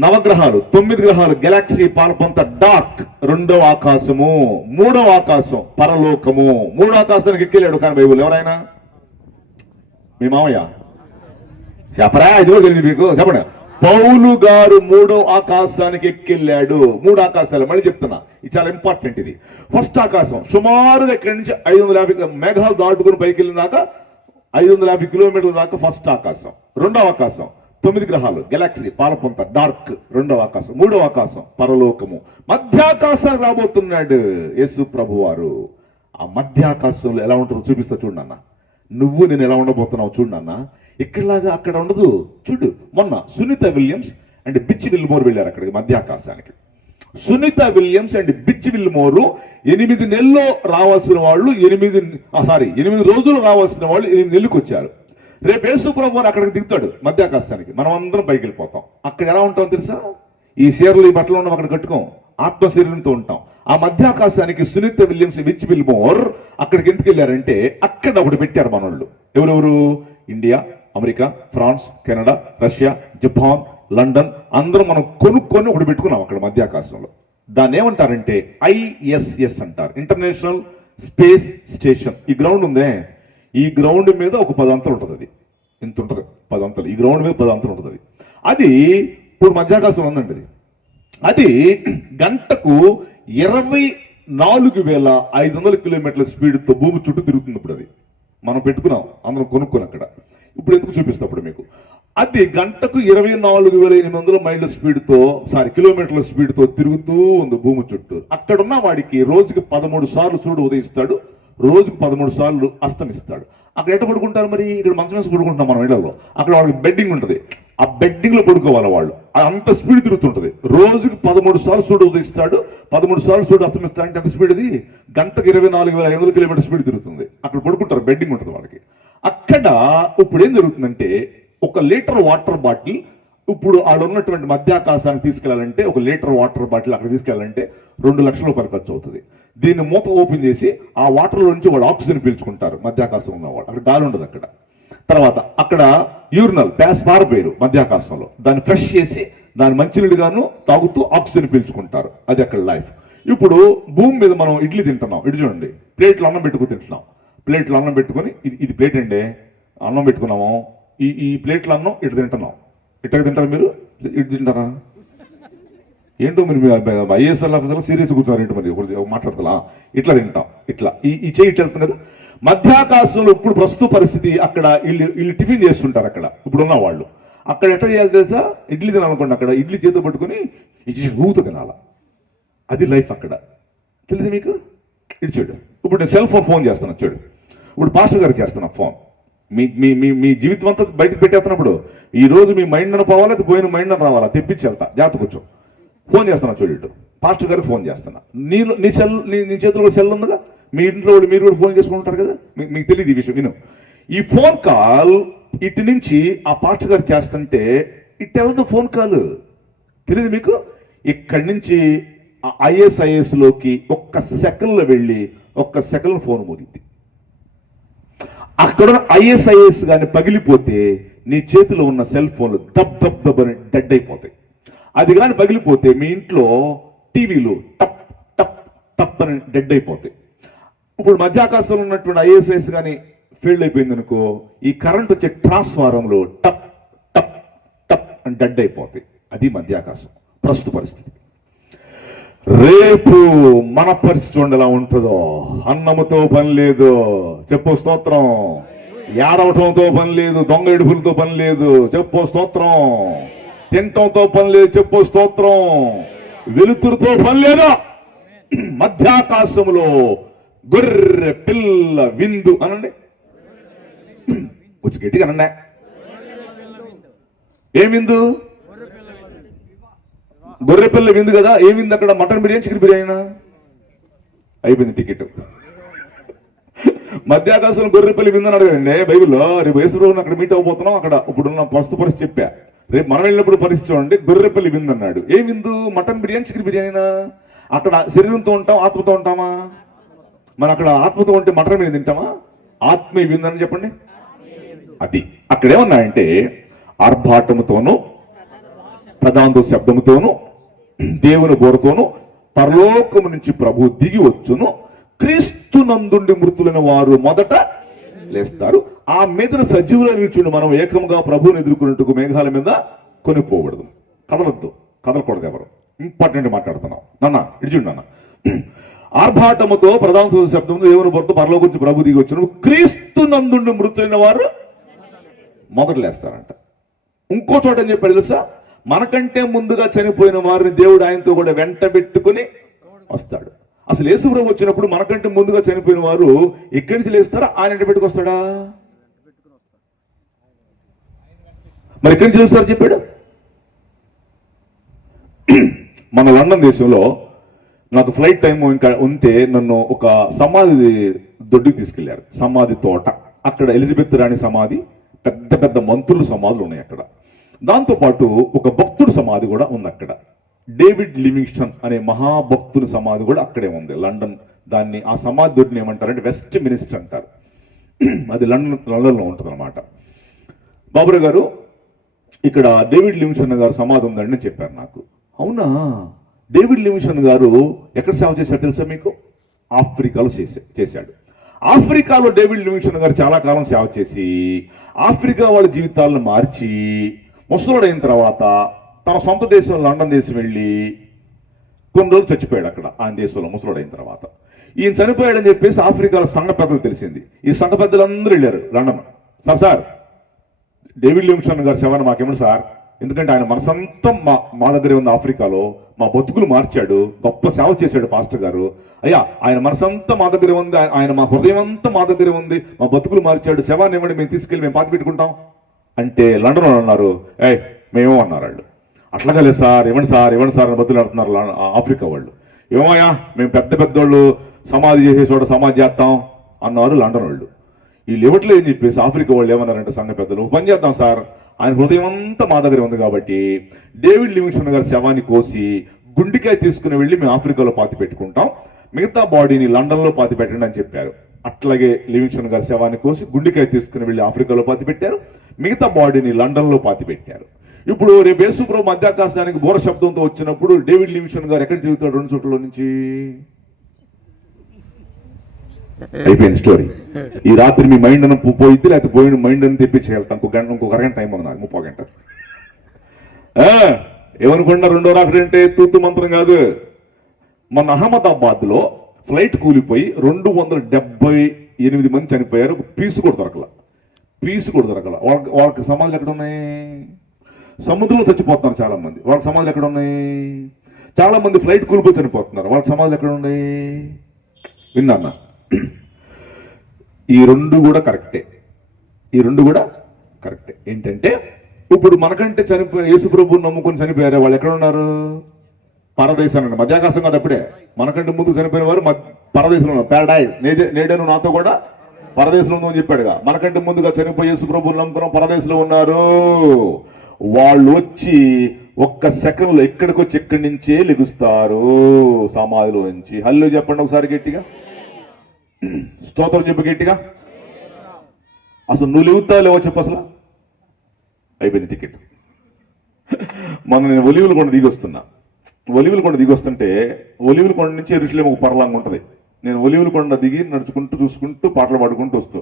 నవగ్రహాలు, 9 గ్రహాలు, గెలాక్సీ పాల్పంత డార్క్ 2వ ఆకాశము. 3వ ఆకాశం పరలోకము. 3వ ఆకాశానికి ఎక్కెళ్ళాడు కానీ బైబుల్ ఎవరైనా? మీ మామయ్య చెప్పరా? ఇదిగో తెలియదు మీకు, చెప్పండి. పౌలు గారు 3వ ఆకాశానికి ఎక్కెళ్ళాడు. 3 ఆకాశాలు మళ్ళీ చెప్తున్నా, ఇది చాలా ఇంపార్టెంట్. ఇది ఫస్ట్ ఆకాశం సుమారుగా ఇక్కడి నుంచి 550 మేఘాలు దాటుకుని పైకి వెళ్ళిన దాకా 550 కిలోమీటర్ల దాకా ఫస్ట్ ఆకాశం. 2వ ఆకాశం 9 గ్రహాలు, గెలాక్సీ పాలపొంత డార్క్ 2వ ఆకాశం. 3వ ఆకాశం పరలోకము. మధ్యాకాశానికి రాబోతున్నాడు యేసు ప్రభు వారు. ఆ మధ్యాకాశంలో ఎలా ఉంటుందో చూపిస్తా చూడండి అన్న. నువ్వు నేను ఎలా ఉండబోతున్నావు చూడండి అన్న. ఇక్కడలాగా అక్కడ ఉండదు. చూడు, మొన్న Sunita Williams and Butch Wilmore వెళ్ళారు అక్కడికి మధ్యాకాశానికి. Sunita Williams and Butch Wilmore 8 నెలల్లో రావాల్సిన వాళ్ళు 8 రోజులు రావాల్సిన వాళ్ళు 8 నెలలకు వచ్చారు. రేపు యేసు ప్రభు వారు అక్కడికి దిగుతాడు మధ్యాకాశానికి. మనం అందరం పైకి వెళ్ళిపోతాం. అక్కడ ఎలా ఉంటాం తెలుసా? ఈ చీరలు ఈ బట్టలు ఉన్నాం అక్కడ కట్టుకోం, ఆత్మశరీరంతో ఉంటాం. ఆ మధ్యాకాశానికి సునీత విలియమ్స్ బిచ్ విల్మోర్ అక్కడికి ఎందుకు వెళ్ళారంటే, అక్కడ ఒకటి పెట్టారు మనోళ్ళు. ఎవరెవరు? India, America, France, Canada, Russia, Japan, London అందరం మనం కొనుక్కొని ఒకటి పెట్టుకున్నాం అక్కడ మధ్యాకాశంలో. దాన్ని ఏమంటారంటే ISS అంటారు, ఇంటర్నేషనల్ స్పేస్ స్టేషన్. ఈ గ్రౌండ్ ఉందే, ఈ గ్రౌండ్ మీద ఒక 10 అంతలు ఉంటుంది. అది ఇంత ఉంటుంది, 10 అంతలు. ఈ గ్రౌండ్ మీద 10 అంతలు ఉంటుంది. అది ఇప్పుడు మధ్యాకాశం ఉందండి. అది గంటకు 24,500 కిలోమీటర్ల స్పీడ్తో భూమి చుట్టూ తిరుగుతుంది. ఇప్పుడు అది మనం పెట్టుకున్నాం అందరం కొనుక్కొని అక్కడ. ఇప్పుడు ఎందుకు చూపిస్తాప్పుడు మీకు. అది గంటకు 24,800 మైళ్ళ స్పీడ్తో కిలోమీటర్ల స్పీడ్తో తిరుగుతూ ఉంది భూమి చుట్టూ. అక్కడున్న వాడికి రోజుకి 13 సార్లు సూర్యుడు ఉదయిస్తాడు, రోజుకు 13 సార్లు అస్తమిస్తాడు. అక్కడ ఎట్ట పడుకుంటారు మరి? ఇక్కడ మంచం వేసి పడుకుంటున్నాం మనం ఇళ్లలో. అక్కడ వాళ్ళకి బెడ్డింగ్ ఉంటుంది, ఆ బెడ్డింగ్ లో పడుకోవాలి వాళ్ళు. అంత స్పీడ్ తిరుగుతుంటది. రోజుకి 13 సార్లు సూర్యుడు ఉదయిస్తాడు, 13 సార్లు సూర్యుడు అస్తమిస్తాడు. అంటే ఎంత స్పీడ్ అది? గంటకు 24,500 కిలోమీటర్ స్పీడ్ తిరుగుతుంది. అక్కడ పడుకుంటారు, బెడ్డింగ్ ఉంటుంది వాళ్ళకి. అక్కడ ఇప్పుడు ఏం జరుగుతుందంటే, 1 లీటర్ వాటర్ బాటిల్ ఇప్పుడు వాళ్ళు ఉన్నటువంటి మధ్యాకాశానికి తీసుకెళ్లాలంటే, 1 లీటర్ వాటర్ బాటిల్ అక్కడ తీసుకెళ్లాలంటే 2 లక్షల రూపాయలు ఖర్చు అవుతుంది. దీన్ని మూత ఓపెన్ చేసి ఆ వాటర్లో నుంచి వాళ్ళు ఆక్సిజన్ పీల్చుకుంటారు మధ్యాకాశం ఉన్నవాళ్ళు. అక్కడ గాలి ఉండదు అక్కడ. తర్వాత అక్కడ యూరినల్ ప్యాస్ పారిపోయారు మధ్యాకాశంలో, దాన్ని ఫ్రెష్ చేసి దాన్ని మంచినీళ్ళుగాను తాగుతూ ఆక్సిజన్ పీల్చుకుంటారు. అది అక్కడ లైఫ్. ఇప్పుడు భూమి మీద మనం ఇడ్లీ తింటున్నాం, ఇటు చూడండి, ప్లేట్లో అన్నం పెట్టుకుని తింటున్నాం. ప్లేట్లో అన్నం పెట్టుకొని ఇది ప్లేట్ అండి, అన్నం పెట్టుకున్నాము, ఈ ప్లేట్లో అన్నం ఇటు తింటున్నాం. ఇట్టగా తింటారా మీరు? ఇటు తింటారా? ఏంటో మీరు ఐఏఎస్ఎల్ ఆఫీసర్లు సీరియస్ కూర్చున్నారు ఏంటో మరి మాట్లాడతా. ఇట్లా తింటాం, ఇట్లా ఈ చేయి ఇట్లా వెళ్తుంది కదా. మధ్యాకాశంలో ఇప్పుడు ప్రస్తుత పరిస్థితి అక్కడ వీళ్ళు టిఫిన్ చేస్తుంటారు అక్కడ ఇప్పుడున్న వాళ్ళు. అక్కడ ఎట్లా చేయాలి తెలుసా? ఇడ్లీ తినాలనుకోండి, అక్కడ ఇడ్లీ చేతితో పట్టుకుని ఊత తినాల. అది లైఫ్ అక్కడ. తెలిసి మీకు? ఇటు చూడు, ఇప్పుడు నేను సెల్ ఫోన్ చేస్తున్నా చూడు, ఇప్పుడు పాస్టర్ గారికి చేస్తున్నా ఫోన్. మీ మీ మీ మీ జీవితం అంతా బయటకు పెట్టేస్తున్నప్పుడు ఈ రోజు మీ మైండ్ అని పోవాలా, అది పోయిన మైండ్ అని రావాలా, తెప్పించి వెళ్తా, జాగ్రత్త కూర్చో. ఫోన్ చేస్తున్నా చూడు, ఇటు పాస్టర్ గారికి ఫోన్ చేస్తున్నా. నీ సెల్ నీ చేతిలో సెల్ ఉందిగా, మీ ఇంట్లో మీరు కూడా ఫోన్ చేసుకుంటారు కదా, మీకు తెలియదు ఈ విషయం. విను, ఈ ఫోన్ కాల్ ఇటు నుంచి ఆ పాస్టర్ గారు చేస్తుంటే ఇట్ ఎవరిదో ఫోన్ కాల్ తెలియదు మీకు. ఇక్కడి నుంచి ఐఎస్ఐఎస్లోకి ఒక్క సెకండ్లో వెళ్ళి ఒక్క సెకండ్ ఫోన్ మోగింది. అక్కడ ఐఎస్ఐఎస్ కానీ పగిలిపోతే నీ చేతిలో ఉన్న సెల్ ఫోన్లు దబ్ అని డెడ్ అయిపోతాయి. అది కానీ పగిలిపోతే మీ ఇంట్లో టీవీలు టప్ టప్ టప్ అని డెడ్ అయిపోతాయి. ఇప్పుడు మధ్యాకాశంలో ఉన్నటువంటి ఐఎస్ఐఎస్ కానీ ఫెయిల్ అయిపోయింది అనుకో, ఈ కరెంట్ వచ్చే ట్రాన్స్ఫారంలో టప్ టప్ టప్ అని డెడ్ అయిపోతాయి. అది మధ్యాకాశం ప్రస్తుత పరిస్థితి. రేపు మన పరిస్థితి ఎలా ఉంటుందో. అన్నముతో పని లేదు, చెప్పు స్తోత్రం. ఏడవటంతో పని లేదు, దొంగ ఎడుపులతో పని లేదు, చెప్పు స్తోత్రం. తింటంతో పని లేదు, చెప్పు స్తోత్రం. వెలుతురుతో పని లేదా. మధ్యాకాశంలో గొర్రె పిల్ల విందు అనండి, కొంచెం గట్టిగా అనండి. ఏం విందు? గొర్రెపిల్ల విందు కదా. ఏమింది అక్కడ? మటన్ బిర్యానీ, చికెన్ బిర్యానీనా? అయిపోయింది టికెట్. మధ్యాకాశంలో గొర్రెపిల్ల విందు అని అడగండి బైబిల్లో. రేపు యేసుప్రభువుని అక్కడ మీట్ అవ్వబోతున్నాం. అక్కడ ఇప్పుడున్న ప్రస్తుత పరిస్థితి చెప్పా. రేపు మనం వెళ్ళినప్పుడు పరిస్థితి చూడండి, గొర్రెపిల్ల విందు అన్నాడు. ఏ విందు? మటన్ బిర్యానీ, చికెన్ బిర్యానీనా? అక్కడ శరీరంతో ఉంటాం, ఆత్మతో ఉంటామా? మనం అక్కడ ఆత్మతో ఉంటే మటన్ మీద తింటామా? ఆత్మీయ విందు అని చెప్పండి. అది అక్కడ ఏమన్నాయంటే, ఆర్భాటముతోనూ ప్రధాన శబ్దముతోనూ దేవుని బోరతోనూ పరలోకము నుంచి ప్రభు దిగి వచ్చును. క్రీస్తు నందుండి మృతులైన వారు మొదట లేస్తారు. ఆ మీద సజీవుల నిల్చుని మనం ఏకంగా ప్రభువుని ఎదుర్కొన్నట్టుకు మేఘాల మీద కొనిపోకూడదు. కదలొద్దు, కదలకూడదు. ఎవరు ఇంపార్టెంట్ మాట్లాడుతున్నాం నాన్న, ఇడిచుండి నాన్న. ఆర్భాటముతో ప్రధాన శబ్దంతో దేవుని బోరతో పరలోకం నుంచి ప్రభు దిగి వచ్చును. క్రీస్తు నందుండి మృతులైన వారు మొదట లేస్తారంట. ఇంకో చోట ఏం చెప్పాడు తెలుసా? మనకంటే ముందుగా చనిపోయిన వారిని దేవుడు ఆయనతో కూడా వెంట పెట్టుకుని వస్తాడు. అసలు యేసుప్రభు వచ్చినప్పుడు మనకంటే ముందుగా చనిపోయిన వారు ఎక్కడి నుంచి లేస్తారా? ఆయన వెంట పెట్టుకొస్తాడా? మరి ఎక్కడి నుంచి లేస్తారు చెప్పాడు? మన లండన్ దేశంలో నాకు ఫ్లైట్ టైం ఇంకా ఉంటే నన్ను ఒక సమాధి దొడ్డికి తీసుకెళ్లారు. సమాధి తోట. అక్కడ ఎలిజబెత్ రాణి సమాధి, పెద్ద పెద్ద మంత్రుల సమాధులు ఉన్నాయి అక్కడ. దాంతోపాటు ఒక భక్తుడు సమాధి కూడా ఉంది అక్కడ. డేవిడ్ లివింగ్స్టన్ అనే మహాభక్తుని సమాధి కూడా అక్కడే ఉంది లండన్. దాన్ని ఆ సమాధి దొడ్డిని ఏమంటారంటే వెస్ట్ మినిస్టర్ అంటారు. అది లండన్లో ఉంటుంది అనమాట. బాబురావు గారు, ఇక్కడ డేవిడ్ లివింగ్స్టన్ గారు సమాధి ఉందని చెప్పారు నాకు. అవునా? డేవిడ్ లివింగ్స్టన్ గారు ఎక్కడ సేవ చేశాడు తెలుసా మీకు? ఆఫ్రికాలో చేశాడు. ఆఫ్రికాలో డేవిడ్ లివింగ్స్టన్ గారు చాలా కాలం సేవ చేసి ఆఫ్రికా వాళ్ళ జీవితాలను మార్చి ముసలుడైన తర్వాత తన సొంత దేశం లండన్ దేశం వెళ్ళి కొన్ని రోజులు చచ్చిపోయాడు అక్కడ. ఆయన దేశంలో ముసలుడైన తర్వాత ఈయన చనిపోయాడని చెప్పేసి ఆఫ్రికాలో సంఘ పెద్దలు తెలిసింది. ఈ సంఘ పెద్దలందరూ వెళ్ళారు లండన్. సార్ డేవిడ్ లివింగ్స్టన్ గారి సేవను మాకేమన్నా సార్, ఎందుకంటే ఆయన మనసంతా మా దగ్గరే ఉంది. ఆఫ్రికాలో మా బతుకులు మార్చాడు, గొప్ప సేవ చేశాడు పాస్టర్ గారు. అయ్యా, ఆయన మనసంతా మా దగ్గరే ఉంది, ఆయన మా హృదయం అంతా మా దగ్గరే ఉంది, మా బతుకులు మార్చాడు, సేవాన్ని ఇవ్వండి, మేము తీసుకెళ్ళి మేము పాతి పెట్టుకుంటాం అంటే లండన్ వాళ్ళు అన్నారు, మేమో అన్నారు వాళ్ళు. అట్లాగా లేదు సార్, ఇవ్వండి సార్ అని బతులు ఆడుతున్నారు ఆఫ్రికా వాళ్ళు. ఏమోయా, మేము పెద్ద పెద్దోళ్ళు సమాధి చేసే చోట సమాధి చేస్తాం అన్నారు లండన్ వాళ్ళు. వీళ్ళు ఇవ్వట్లేదు అని చెప్పేసి ఆఫ్రికా వాళ్ళు ఏమన్నారంటే సంఘ పెద్దలు, పని చేద్దాం సార్, ఆయన హృదయం అంతా మా దగ్గర ఉంది కాబట్టి డేవిడ్ లివింగ్స్టన్ గారి శవాన్ని కోసి గుండెకాయ తీసుకుని వెళ్ళి మేము ఆఫ్రికాలో పాతి పెట్టుకుంటాం, మిగతా బాడీని లండన్లో పాతి పెట్టండి అని చెప్పారు. అట్లాగే లివింగ్స్టన్ గారి శవాన్ని కోసి గుండెకాయ తీసుకుని వెళ్ళి ఆఫ్రికాలో పాతి పెట్టారు, మిగతా బాడీని లండన్లో పాతి పెట్టారు. ఇప్పుడు రేపు యేసుప్రభు మధ్యాకాశానికి బోర శబ్దంతో వచ్చినప్పుడు డేవిడ్ లివింగ్స్టన్ గారు ఎక్కడ చెబుతాడు? 2 చోట్ల నుంచి. అయిపోయింది స్టోరీ. ఈ రాత్రి మీ మైండ్ అని పోయిద్ది, లేకపోతే పోయిన మైండ్ అని తెప్పించేయాలి. ఇంకొక అరగంట టైం ఉంది నాకు, 30 గంట. ఏమనుకున్నా రెండో రాత్రి అంటే తూతు మంత్రం కాదు. మన అహ్మదాబాద్ లో ఫ్లైట్ కూలిపోయి 278 మంది చనిపోయారు. పీసు కూడా దొరకల. వాళ్ళకి సమాధులు ఎక్కడ ఉన్నాయి? సముద్రంలో చచ్చిపోతున్నారు చాలా మంది. వాళ్ళకి సమాధులు ఎక్కడ ఉన్నాయి? చాలా మంది ఫ్లైట్ కూలిపోయి చనిపోతున్నారు. వాళ్ళకి సమాధులు ఎక్కడ ఉన్నాయి? విన్నా. ఈ రెండు కూడా కరెక్టే. ఏంటంటే ఇప్పుడు మనకంటే యేసుప్రభుని నమ్ముకొని చనిపోయారు వాళ్ళు ఎక్కడ ఉన్నారు? పరదేశాన్ని. మధ్యాకాశం కాదు, అప్పుడే మనకంటే ముందు చనిపోయిన వారు పరదేశంలో ఉన్నారు. ప్యారడైజ్ నేడేను నాతో కూడా పరదేశంలో ఉందని చెప్పాడుగా. మనకంటే ముందుగా చనిపోయి యేసుప్రభుని నమ్ముకున్న పరదేశంలో ఉన్నారు. వాళ్ళు వచ్చి ఒక్క సెకండ్లో ఇక్కడికి వచ్చి ఇక్కడి నుంచే లెగుస్తారు సమాధిలో నుంచి. హల్లు చెప్పండి ఒకసారి గట్టిగా, స్తోత్రం చెప్పు గట్టిగా. అసలు నువ్వు లేవుతావు లేవో చెప్పు. అసలు అయిపోయింది టికెట్. నేను ఒలివులకొండ దిగొస్తుంటే ఒలివులకొండ నుంచి యెరూషలేము ఒక పర్లాంగ్ ఉంటుంది. నేను ఒలివులకొండ దిగి నడుచుకుంటూ చూసుకుంటూ పాటలు పాడుకుంటూ వస్తూ,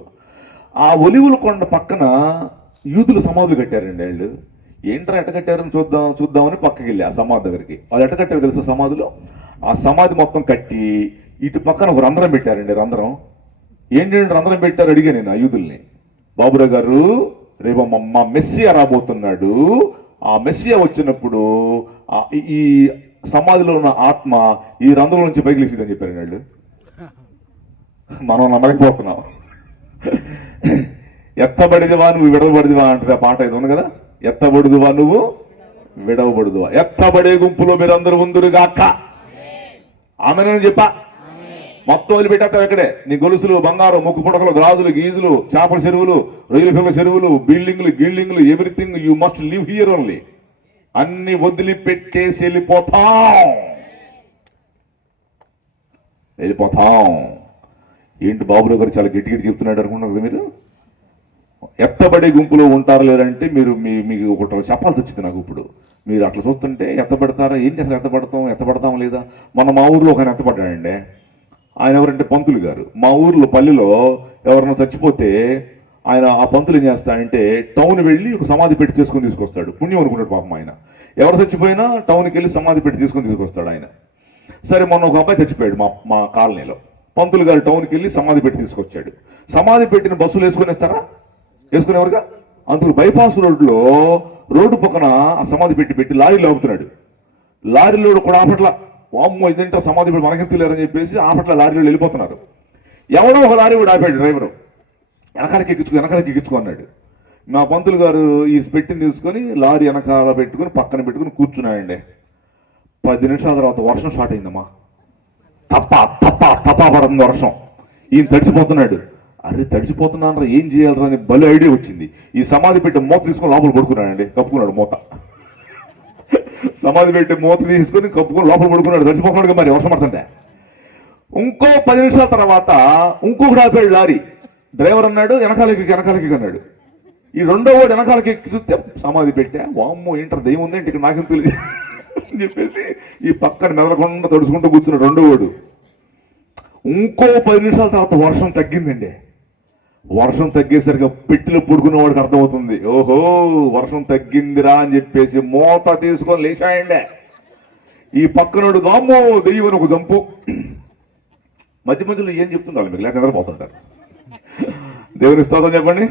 ఆ ఒలివులకొండ పక్కన యూదులు సమాధులు కట్టారండి. వాళ్ళు ఏంట్రా ఎట్ట కట్టారని చూద్దామని పక్కకి వెళ్ళి ఆ సమాధి దగ్గరికి. వాళ్ళు ఎట్ట కట్టారు తెలుసా? సమాధిలో ఆ సమాధి మొత్తం కట్టి ఇటు పక్కన ఒక రంధ్రం పెట్టారండి. ఏంటంటే రంధ్రం పెట్టారు అడిగా నేను ఆ యూదుల్ని. బాబురావు గారు, రేపు మా మెస్సియా రాబోతున్నాడు. ఆ మెస్సియా వచ్చినప్పుడు ఈ సమాధిలో ఉన్న ఆత్మ ఈ రంధ్రం నుంచి పైకి లేచిదని చెప్పారు వాళ్ళు. మనం నమ్మకపోతున్నాం. ఎత్తబడిదివా నువ్వు విడవబడిదివా అంటే ఆ పాట ఇది ఉంది కదా. ఎత్తబడుదువా నువ్వు విడవబడుదువా, ఎత్తబడే గుంపులో మీరందరూ ఉందురుగాక. ఆమెనని చెప్పా. మొత్తం వదిలిపెట్టేస్తావు ఎక్కడే. నీ గొలుసులు, బంగారం, ముక్కు పుడకలు, గాజులు, గీజులు, చేపల చెరువులు, రొయ్యల పిల్లల చెరువులు, బిల్డింగ్లు everything you must live here only. అన్ని వదిలిపెట్టేసి వెళ్ళిపోతాం. ఏంటి బాబురావు గారు చాలా గట్టి చెప్తున్నాడు అనుకున్నారు కదా మీరు. ఎత్తబడే గుంపులో ఉంటారు లేదంటే మీకు ఒకటి చెప్పాల్సి వచ్చింది నాకు. ఇప్పుడు మీరు అట్లా చూస్తుంటే ఎత్తబడతారా ఏంటి? అసలు ఎత్తబడతాం లేదా? మా ఊర్లో ఒక ఆయన ఎత్తబడ్డాడండి. ఆయన ఎవరంటే పంతులు గారు. మా ఊర్లో పల్లెలో ఎవరైనా చచ్చిపోతే ఆయన ఆ పంతులు ఏం చేస్తాడంటే టౌన్ వెళ్ళి ఒక సమాధి పెట్టి చేసుకొని తీసుకొస్తాడు. పుణ్యం అనుకున్నాడు పాపం ఆయన. ఎవరు చచ్చిపోయినా టౌన్కి వెళ్ళి సమాధి పెట్టి తీసుకొస్తాడు ఆయన. సరే, మొన్న ఒక అబ్బాయి చచ్చిపోయాడు మా కాలనీలో. పంతులు గారు టౌన్కి వెళ్ళి సమాధి పెట్టి తీసుకొచ్చాడు. సమాధి పెట్టిన బస్సులు వేసుకునేవారుగా. అందుకు బైపాస్ రోడ్డు పక్కన ఆ సమాధి పెట్టి లారీలో ఆపుతున్నాడు. లారీలో కూడా ఆపట్ల. వామ్మో ఇదంటే సమాధి పెట్టి మనకెంత లేరని చెప్పేసి ఆపట్ల లారీలో వెళ్ళిపోతున్నారు. ఎవడో ఒక లారీ కూడా ఆపాడు డ్రైవరు. వెనకాలకి ఎక్కించుకో అన్నాడు. మా పంతులు గారు ఈ పెట్టిని తీసుకొని లారీ వెనకాల పక్కన పెట్టుకుని కూర్చున్నాయండి. 10 నిమిషాల తర్వాత వర్షం స్టార్ట్ అయిందమ్మా. తప్పా పడుతుంది వర్షం. ఈయన తడిసిపోతున్నాడు. అరే తడిసిపోతున్నాను రా, ఏం చేయాలరా అని భలే ఐడియా వచ్చింది. ఈ సమాధి పెట్టి మూత తీసుకొని లోపల పడుకున్నాడండి. కప్పుకున్నాడు మూత. సమాధి పెట్టి మూత తీసుకొని కప్పుకొని లోపల పడుకున్నాడు. తడిసిపోతున్నాడు మరి వర్షం పడుతుంటే. ఇంకో 10 నిమిషాల తర్వాత ఇంకొకటి ఆపాడు లారీ. డ్రైవర్ అన్నాడు వెనకాలకి అన్నాడు. ఈ రెండో వాడు వెనకాలకి ఎక్కి చూస్తే సమాధి పెట్టా. వామ్మో ఏంటారు దయ్యం ఉందేంటి ఇక్కడ నాకేం తెలియదు అని చెప్పేసి ఈ పక్కన మెదలకుండా తడుచుకుంటూ కూర్చున్నాడు రెండో వాడు. ఇంకో 10 నిమిషాల తర్వాత వర్షం తగ్గిందండి. వర్షం తగ్గేసరికి పెట్టిలో పుడుకున్న వాడికి అర్థమవుతుంది, ఓహో వర్షం తగ్గిందిరా అని చెప్పేసి మూత తీసుకొని లేచాయండి. ఈ పక్కనోడు వామ్మో దెయ్యం అని ఒక జంపు. మధ్యలో ఏం చెప్తుండాలి మీకు, లేక నిద్రపోతుంటారు. దేవుని స్తోత్రం చెప్పండి.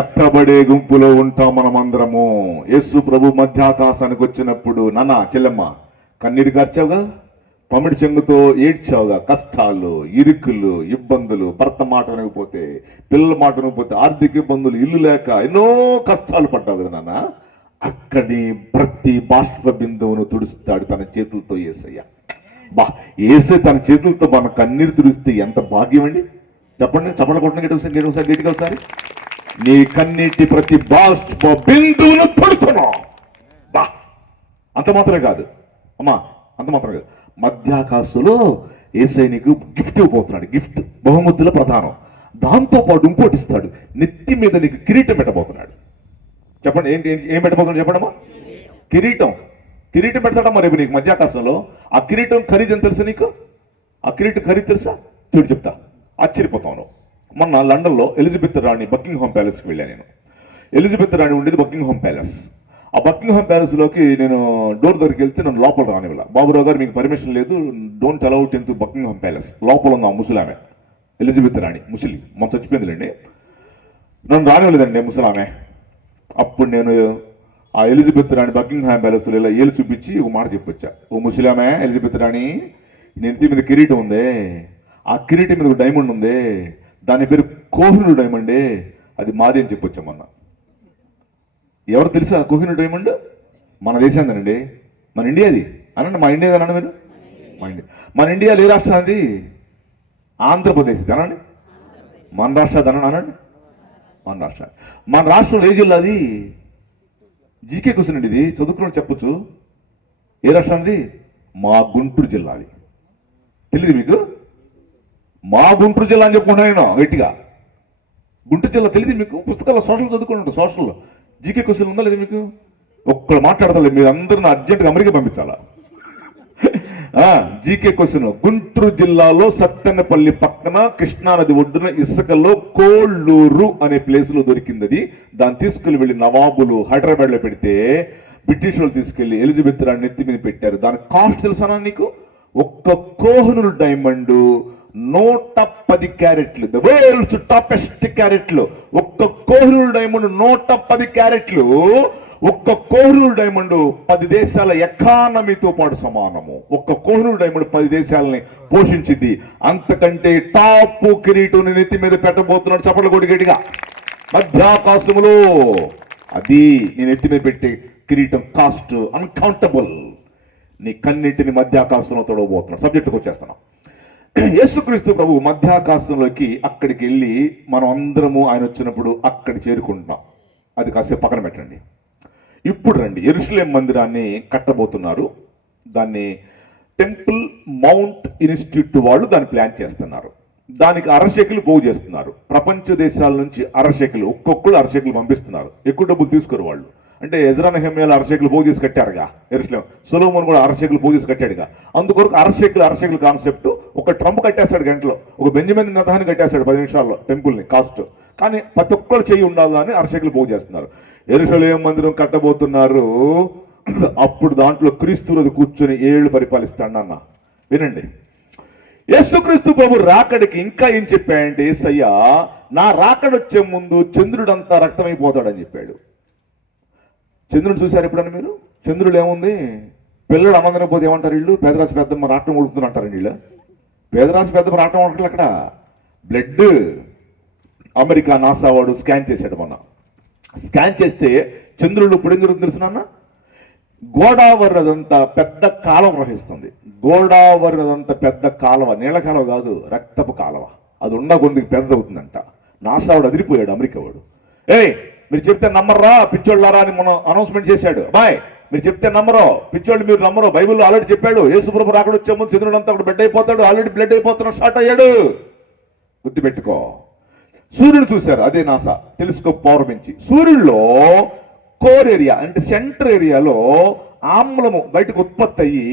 ఎత్తబడే గుంపులో ఉంటాం మనమందరము. యేసు ప్రభు మధ్యాకాశానికి వచ్చినప్పుడు నాన్న చెల్లెమ్మ కన్నీరు కార్చావుగా, పమిడి చెంగుతో ఏడ్చావుగా. కష్టాలు, ఇరుకులు, ఇబ్బందులు, భర్త మాట వినకపోతే, పిల్లల మాట వినకపోతే, ఆర్థిక ఇబ్బందులు, ఇల్లు లేక ఎన్నో కష్టాలు పడ్డావు కదా నాన్న. అక్కడి ప్రతి బాష్ప బిందువును తుడుస్తాడు తన చేతులతో యేసయ్య. యేసే తన చేతులతో మన కన్నీరు తుడిస్తే ఎంత భాగ్యం అండి. చెప్పండి, చప్పట్లు కొట్టండి గట్టిగా ఒకసారి. నీ కన్నీటి ప్రతి బాష్ప బిందువును తుడుతున్నావు. అంత మాత్రమే కాదు అమ్మా, అంత మాత్రమే కాదు, మధ్యాకాశంలో యేసయ్య నీకు గిఫ్ట్ ఇవ్వబోతున్నాడు. గిఫ్ట్ బహుమతుల ప్రధానం. దాంతో పాటు ఇంకోటి ఇస్తాడు, నెత్తి మీద నీకు కిరీటం పెట్టబోతున్నాడు. చెప్పండి, ఏంటి ఏం పెట్టబోతున్నాడు చెప్పండమ్మా? కిరీటం. కిరీటం పెడతాడమ్మా రేపు నీకు మధ్యాకాశంలో. ఆ కిరీటం ఖరీదు ఎంత తెలుసా నీకు? ఆ కిరీటం ఖరీదు తెలుసా? చూడు చెప్తా, ఆశ్చర్యపోతాను. మొన్న లండన్లో ఎలిజబెత్ రాణి బకింగ్హామ్ ప్యాలెస్కి వెళ్ళాను నేను. ఎలిజబెత్ రాణి ఉండేది బకింగ్హామ్ ప్యాలెస్. ఆ బకింగ్హామ్ ప్యాలెస్లోకి నేను డోర్ దగ్గరికి వెళ్తే నన్ను లోపల రానివ్వాల. బాబురావు గారు మీకు పర్మిషన్ లేదు, don't allow in to Buckingham palace. లోపల ఉన్న ముసలామె ఎలిజబెత్ రాణి, ముసలి మొన్న చచ్చిపోయిందిలేండి, నన్ను రానివ్వలేదండి ముసలామె. అప్పుడు నేను ఆ ఎలిజబెత్ రాణి బకింగ్హామ్ ప్యాలెస్లో ఇలా ఏళ్ళు చూపించి ఒక మాట చెప్పొచ్చా. ఓ ముసలామె, ఎలిజబెత్ రాణి, నెత్తి మీద కిరీటం ఉందే, ఆ కిరీటం మీద ఒక డైమండ్ ఉందే, దాని పేరు కోహినూర్ డైమండే, అది మాది అని చెప్పొచ్చామన్నా. ఎవరు తెలుసా కోహినూర్ డైమండ్? మన దేశాందేనండి, మన ఇండియాది అనండి. మా ఇండియా అనండి మీరు. మన ఇండియాలో ఏ రాష్ట్రం అది? ఆంధ్రప్రదేశ్ అనండి. మన రాష్ట్రం అనండి. మన రాష్ట్రంలో ఏ జిల్లా అది? జీకే క్వశ్చన్ అండి ఇది, చదువుకున్నాడు చెప్పొచ్చు. ఏ రాష్ట్రం అది? మా గుంటూరు జిల్లా. అది తెలియదు మీకు? మా గుంటూరు జిల్లా అని చెప్పుకుంటా నేను గట్టిగా. గుంటూరు జిల్లా తెలియదు మీకు? పుస్తకాల్లో సోషల్ చదువుకుంటాడు. సోషల్లో జీకే క్వశ్చన్ ఉందా లేదా మీకు? ఒక్కడు మాట్లాడతారు, మీరు అందరూ అర్జెంట్గా అమెరికా పంపించాలా? GK question. గుంటూరు జిల్లాలో సత్తెనపల్లి పక్కన కృష్ణానది ఒడ్డున ఇసుకలో కోళ్ళూరు అనే ప్లేస్ లో దొరికింది అది. దాన్ని తీసుకెళ్లి నవాబులు హైదరాబాద్ లో పెడితే బ్రిటిష్ వాళ్ళు తీసుకెళ్లి ఎలిజబెత్ రాణి నెత్తి మీద పెట్టారు. దాని కాస్ట్ తెలుసా నీకు? ఒక్క కోహినూర్ డైమండ్ 110 క్యారెట్లు, ద వరల్డ్స్ టాపెస్ట్ క్యారెట్లు. ఒక్క కోహినూర్ డైమండ్ 110 క్యారెట్లు. ఒక్క కోహినూర్ డైమండ్ 10 దేశాల ఎకానమీతో పాటు సమానము. ఒక్క కోహినూర్ డైమండ్ 10 దేశాలని పోషించింది. అంతకంటే టాప్ కిరీటం నెత్తి మీద పెట్టబోతున్నాడు. చప్పట్లు కొట్టి గట్టిగా. మధ్యాకాశములో అది నేను ఎత్తి మీద పెట్టే కిరీటం కాస్ట్ అన్కౌంటబుల్. నీ కన్నింటిని మధ్యాకాశంలో తొడవబోతున్నాడు. సబ్జెక్టుకు వచ్చేస్తున్నాం. యేసుక్రీస్తు ప్రభు మధ్యాకాశంలోకి అక్కడికి వెళ్ళి మనం అందరము ఆయన వచ్చినప్పుడు అక్కడ చేరుకుంటున్నాం. అది కాసేపు పక్కన పెట్టండి. ఇప్పుడు రండి, యెరూషలేం మందిరాన్ని కట్టబోతున్నారు. దాన్ని టెంపుల్ మౌంట్ ఇన్స్టిట్యూట్ వాళ్ళు దాన్ని ప్లాన్ చేస్తున్నారు. దానికి అరశేకులు పోగు చేస్తున్నారు. ప్రపంచ దేశాల నుంచి అరశేకులు, ఒక్కొక్కరు అరశేకులు పంపిస్తున్నారు. ఎక్కువ డబ్బులు తీసుకోరు వాళ్ళు. అంటే ఎజ్రా నెహెమ్యాలు అరశేకులు పోగు చేసి కట్టారుగా యెరూషలేం. సొలొమోను కూడా అరశేకులు పోగు చేసి కట్టాడుగా. అందుకొరకు అరశేకులు కాన్సెప్ట్ ఒక ట్రంప్ కట్టేస్తాడు గంటలో, ఒక బెంజమిన్ నెతన్యాహు కట్టేస్తాడు 10 నిమిషాల్లో టెంపుల్ని కాస్ట్. కానీ ప్రతి ఒక్కరు చేయి ఉండాలని అరశేకులు పోగు చేస్తున్నారు. యెరూషలేం మందిరం కట్టబోతున్నారు. అప్పుడు దాంట్లో క్రీస్తువులు కూర్చొని 7 ఏళ్ళు పరిపాలిస్తాడు. అన్న వినండి, యేసుక్రీస్తు ప్రభు రాకడికి ఇంకా ఏం చెప్పాడంటే, యేసయ్య నా రాకడొచ్చే ముందు చంద్రుడంతా రక్తమైపోతాడని చెప్పాడు. చంద్రుడు చూశారు ఎప్పుడన్నా మీరు? చంద్రుడు ఏముంది? పిల్లడు అన్నం పోతే ఏమంటారు వీళ్ళు? పేదరాశి పెద్దమ్మ రాటం ఉడుతుంది అంటారు వీళ్ళు. పేదరాశి పెద్దమ్మ రాటం ఉండట్లేదు అక్కడ. బ్లడ్ అమెరికా నాసా వాడు స్కాన్ చేశాడు మొన్న. స్కాన్ చేస్తే చంద్రుడు ఇప్పుడు ఏం జరుగుతుంది తెలుసునా? గోదావరి అదంతా పెద్ద కాలువ ప్రవహిస్తుంది. గోదావరి అదంతా పెద్ద కాలువ, నీళ్ళ కాలువ కాదు, రక్తపు కాలువ. అది ఉన్న కొద్దికి పెద్దదవుతుందంట. నాసా వాడు అదిరిపోయాడు, అమెరికా వాడు. మీరు చెప్తే నమ్మర్రా పిచ్చోళ్ళారా అని మనం అనౌన్స్మెంట్ చేశాడు. బాయ్ మీరు చెప్తే నమ్మరో, పిచ్చోళ్ళు మీరు నమ్మరో. బైబిల్లో ఆల్రెడీ చెప్పాడు, యేసుప్రభు రాకడ వచ్చే ముందు చంద్రుడు అంతా అక్కడ బ్లడ్ అయిపోతాడు. ఆల్రెడీ బ్లడ్ అయిపోతున్నాడు, స్టార్ట్ అయ్యాడు. గుర్తుపెట్టుకో. సూర్యుడు చూశారు, అదే నాసా టెలిస్కోప్ పవర్ పెంచి. సూర్యుడిలో కోర్ ఏరియా అంటే సెంటర్ ఏరియాలో ఆమ్లము బయటకు ఉత్పత్తి అయ్యి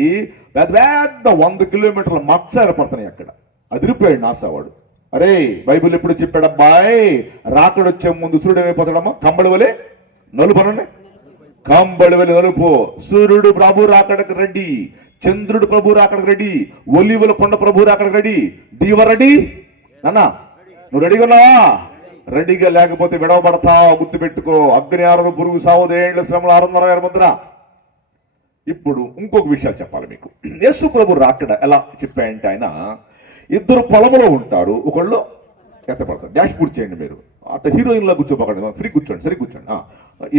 పెద్ద పెద్ద 100 కిలోమీటర్ల మచ్చ ఏర్పడుతున్నాయి అక్కడ. అదిరిపోయాడు నాసా వాడు. అరే బైబిల్ ఎప్పుడు చెప్పాడు అబ్బాయి, రాకడొచ్చే ముందు సూర్యుడు ఏమైపోతాడమ్మా? కంబళి వలె నలుపు అనండి. కంబళి వలె నలుపు. సూర్యుడు ప్రభు రాకడకు రెడీ, చంద్రుడు ప్రభు రాకడకు రెడీ, ఒలివల కొండ ప్రభు రాకడకు రెడీ. డివర్ రెడీ అన్నా? నువ్వు రెడీగా ఉన్నావా? రెడీగా లేకపోతే విడవబడతావు. గుర్తుపెట్టుకో. అగ్ని ఆరదు, పురుగు సావదు, ఏళ్ల శ్రమలు 660 ముద్ర. ఇప్పుడు ఇంకొక విషయాలు చెప్పాలి మీకు. యేసు ప్రభు రాకడ ఎలా చెప్పాయంటే, ఆయన 2 పొలములో ఉంటారు, ఒకళ్ళు ఎత్తపడతారు. డాష్ పూర్తి చేయండి మీరు. అట్లా హీరోయిన్ లా కూర్చోపకండి, ఫ్రీ కూర్చోండి, సరి కూర్చోండి.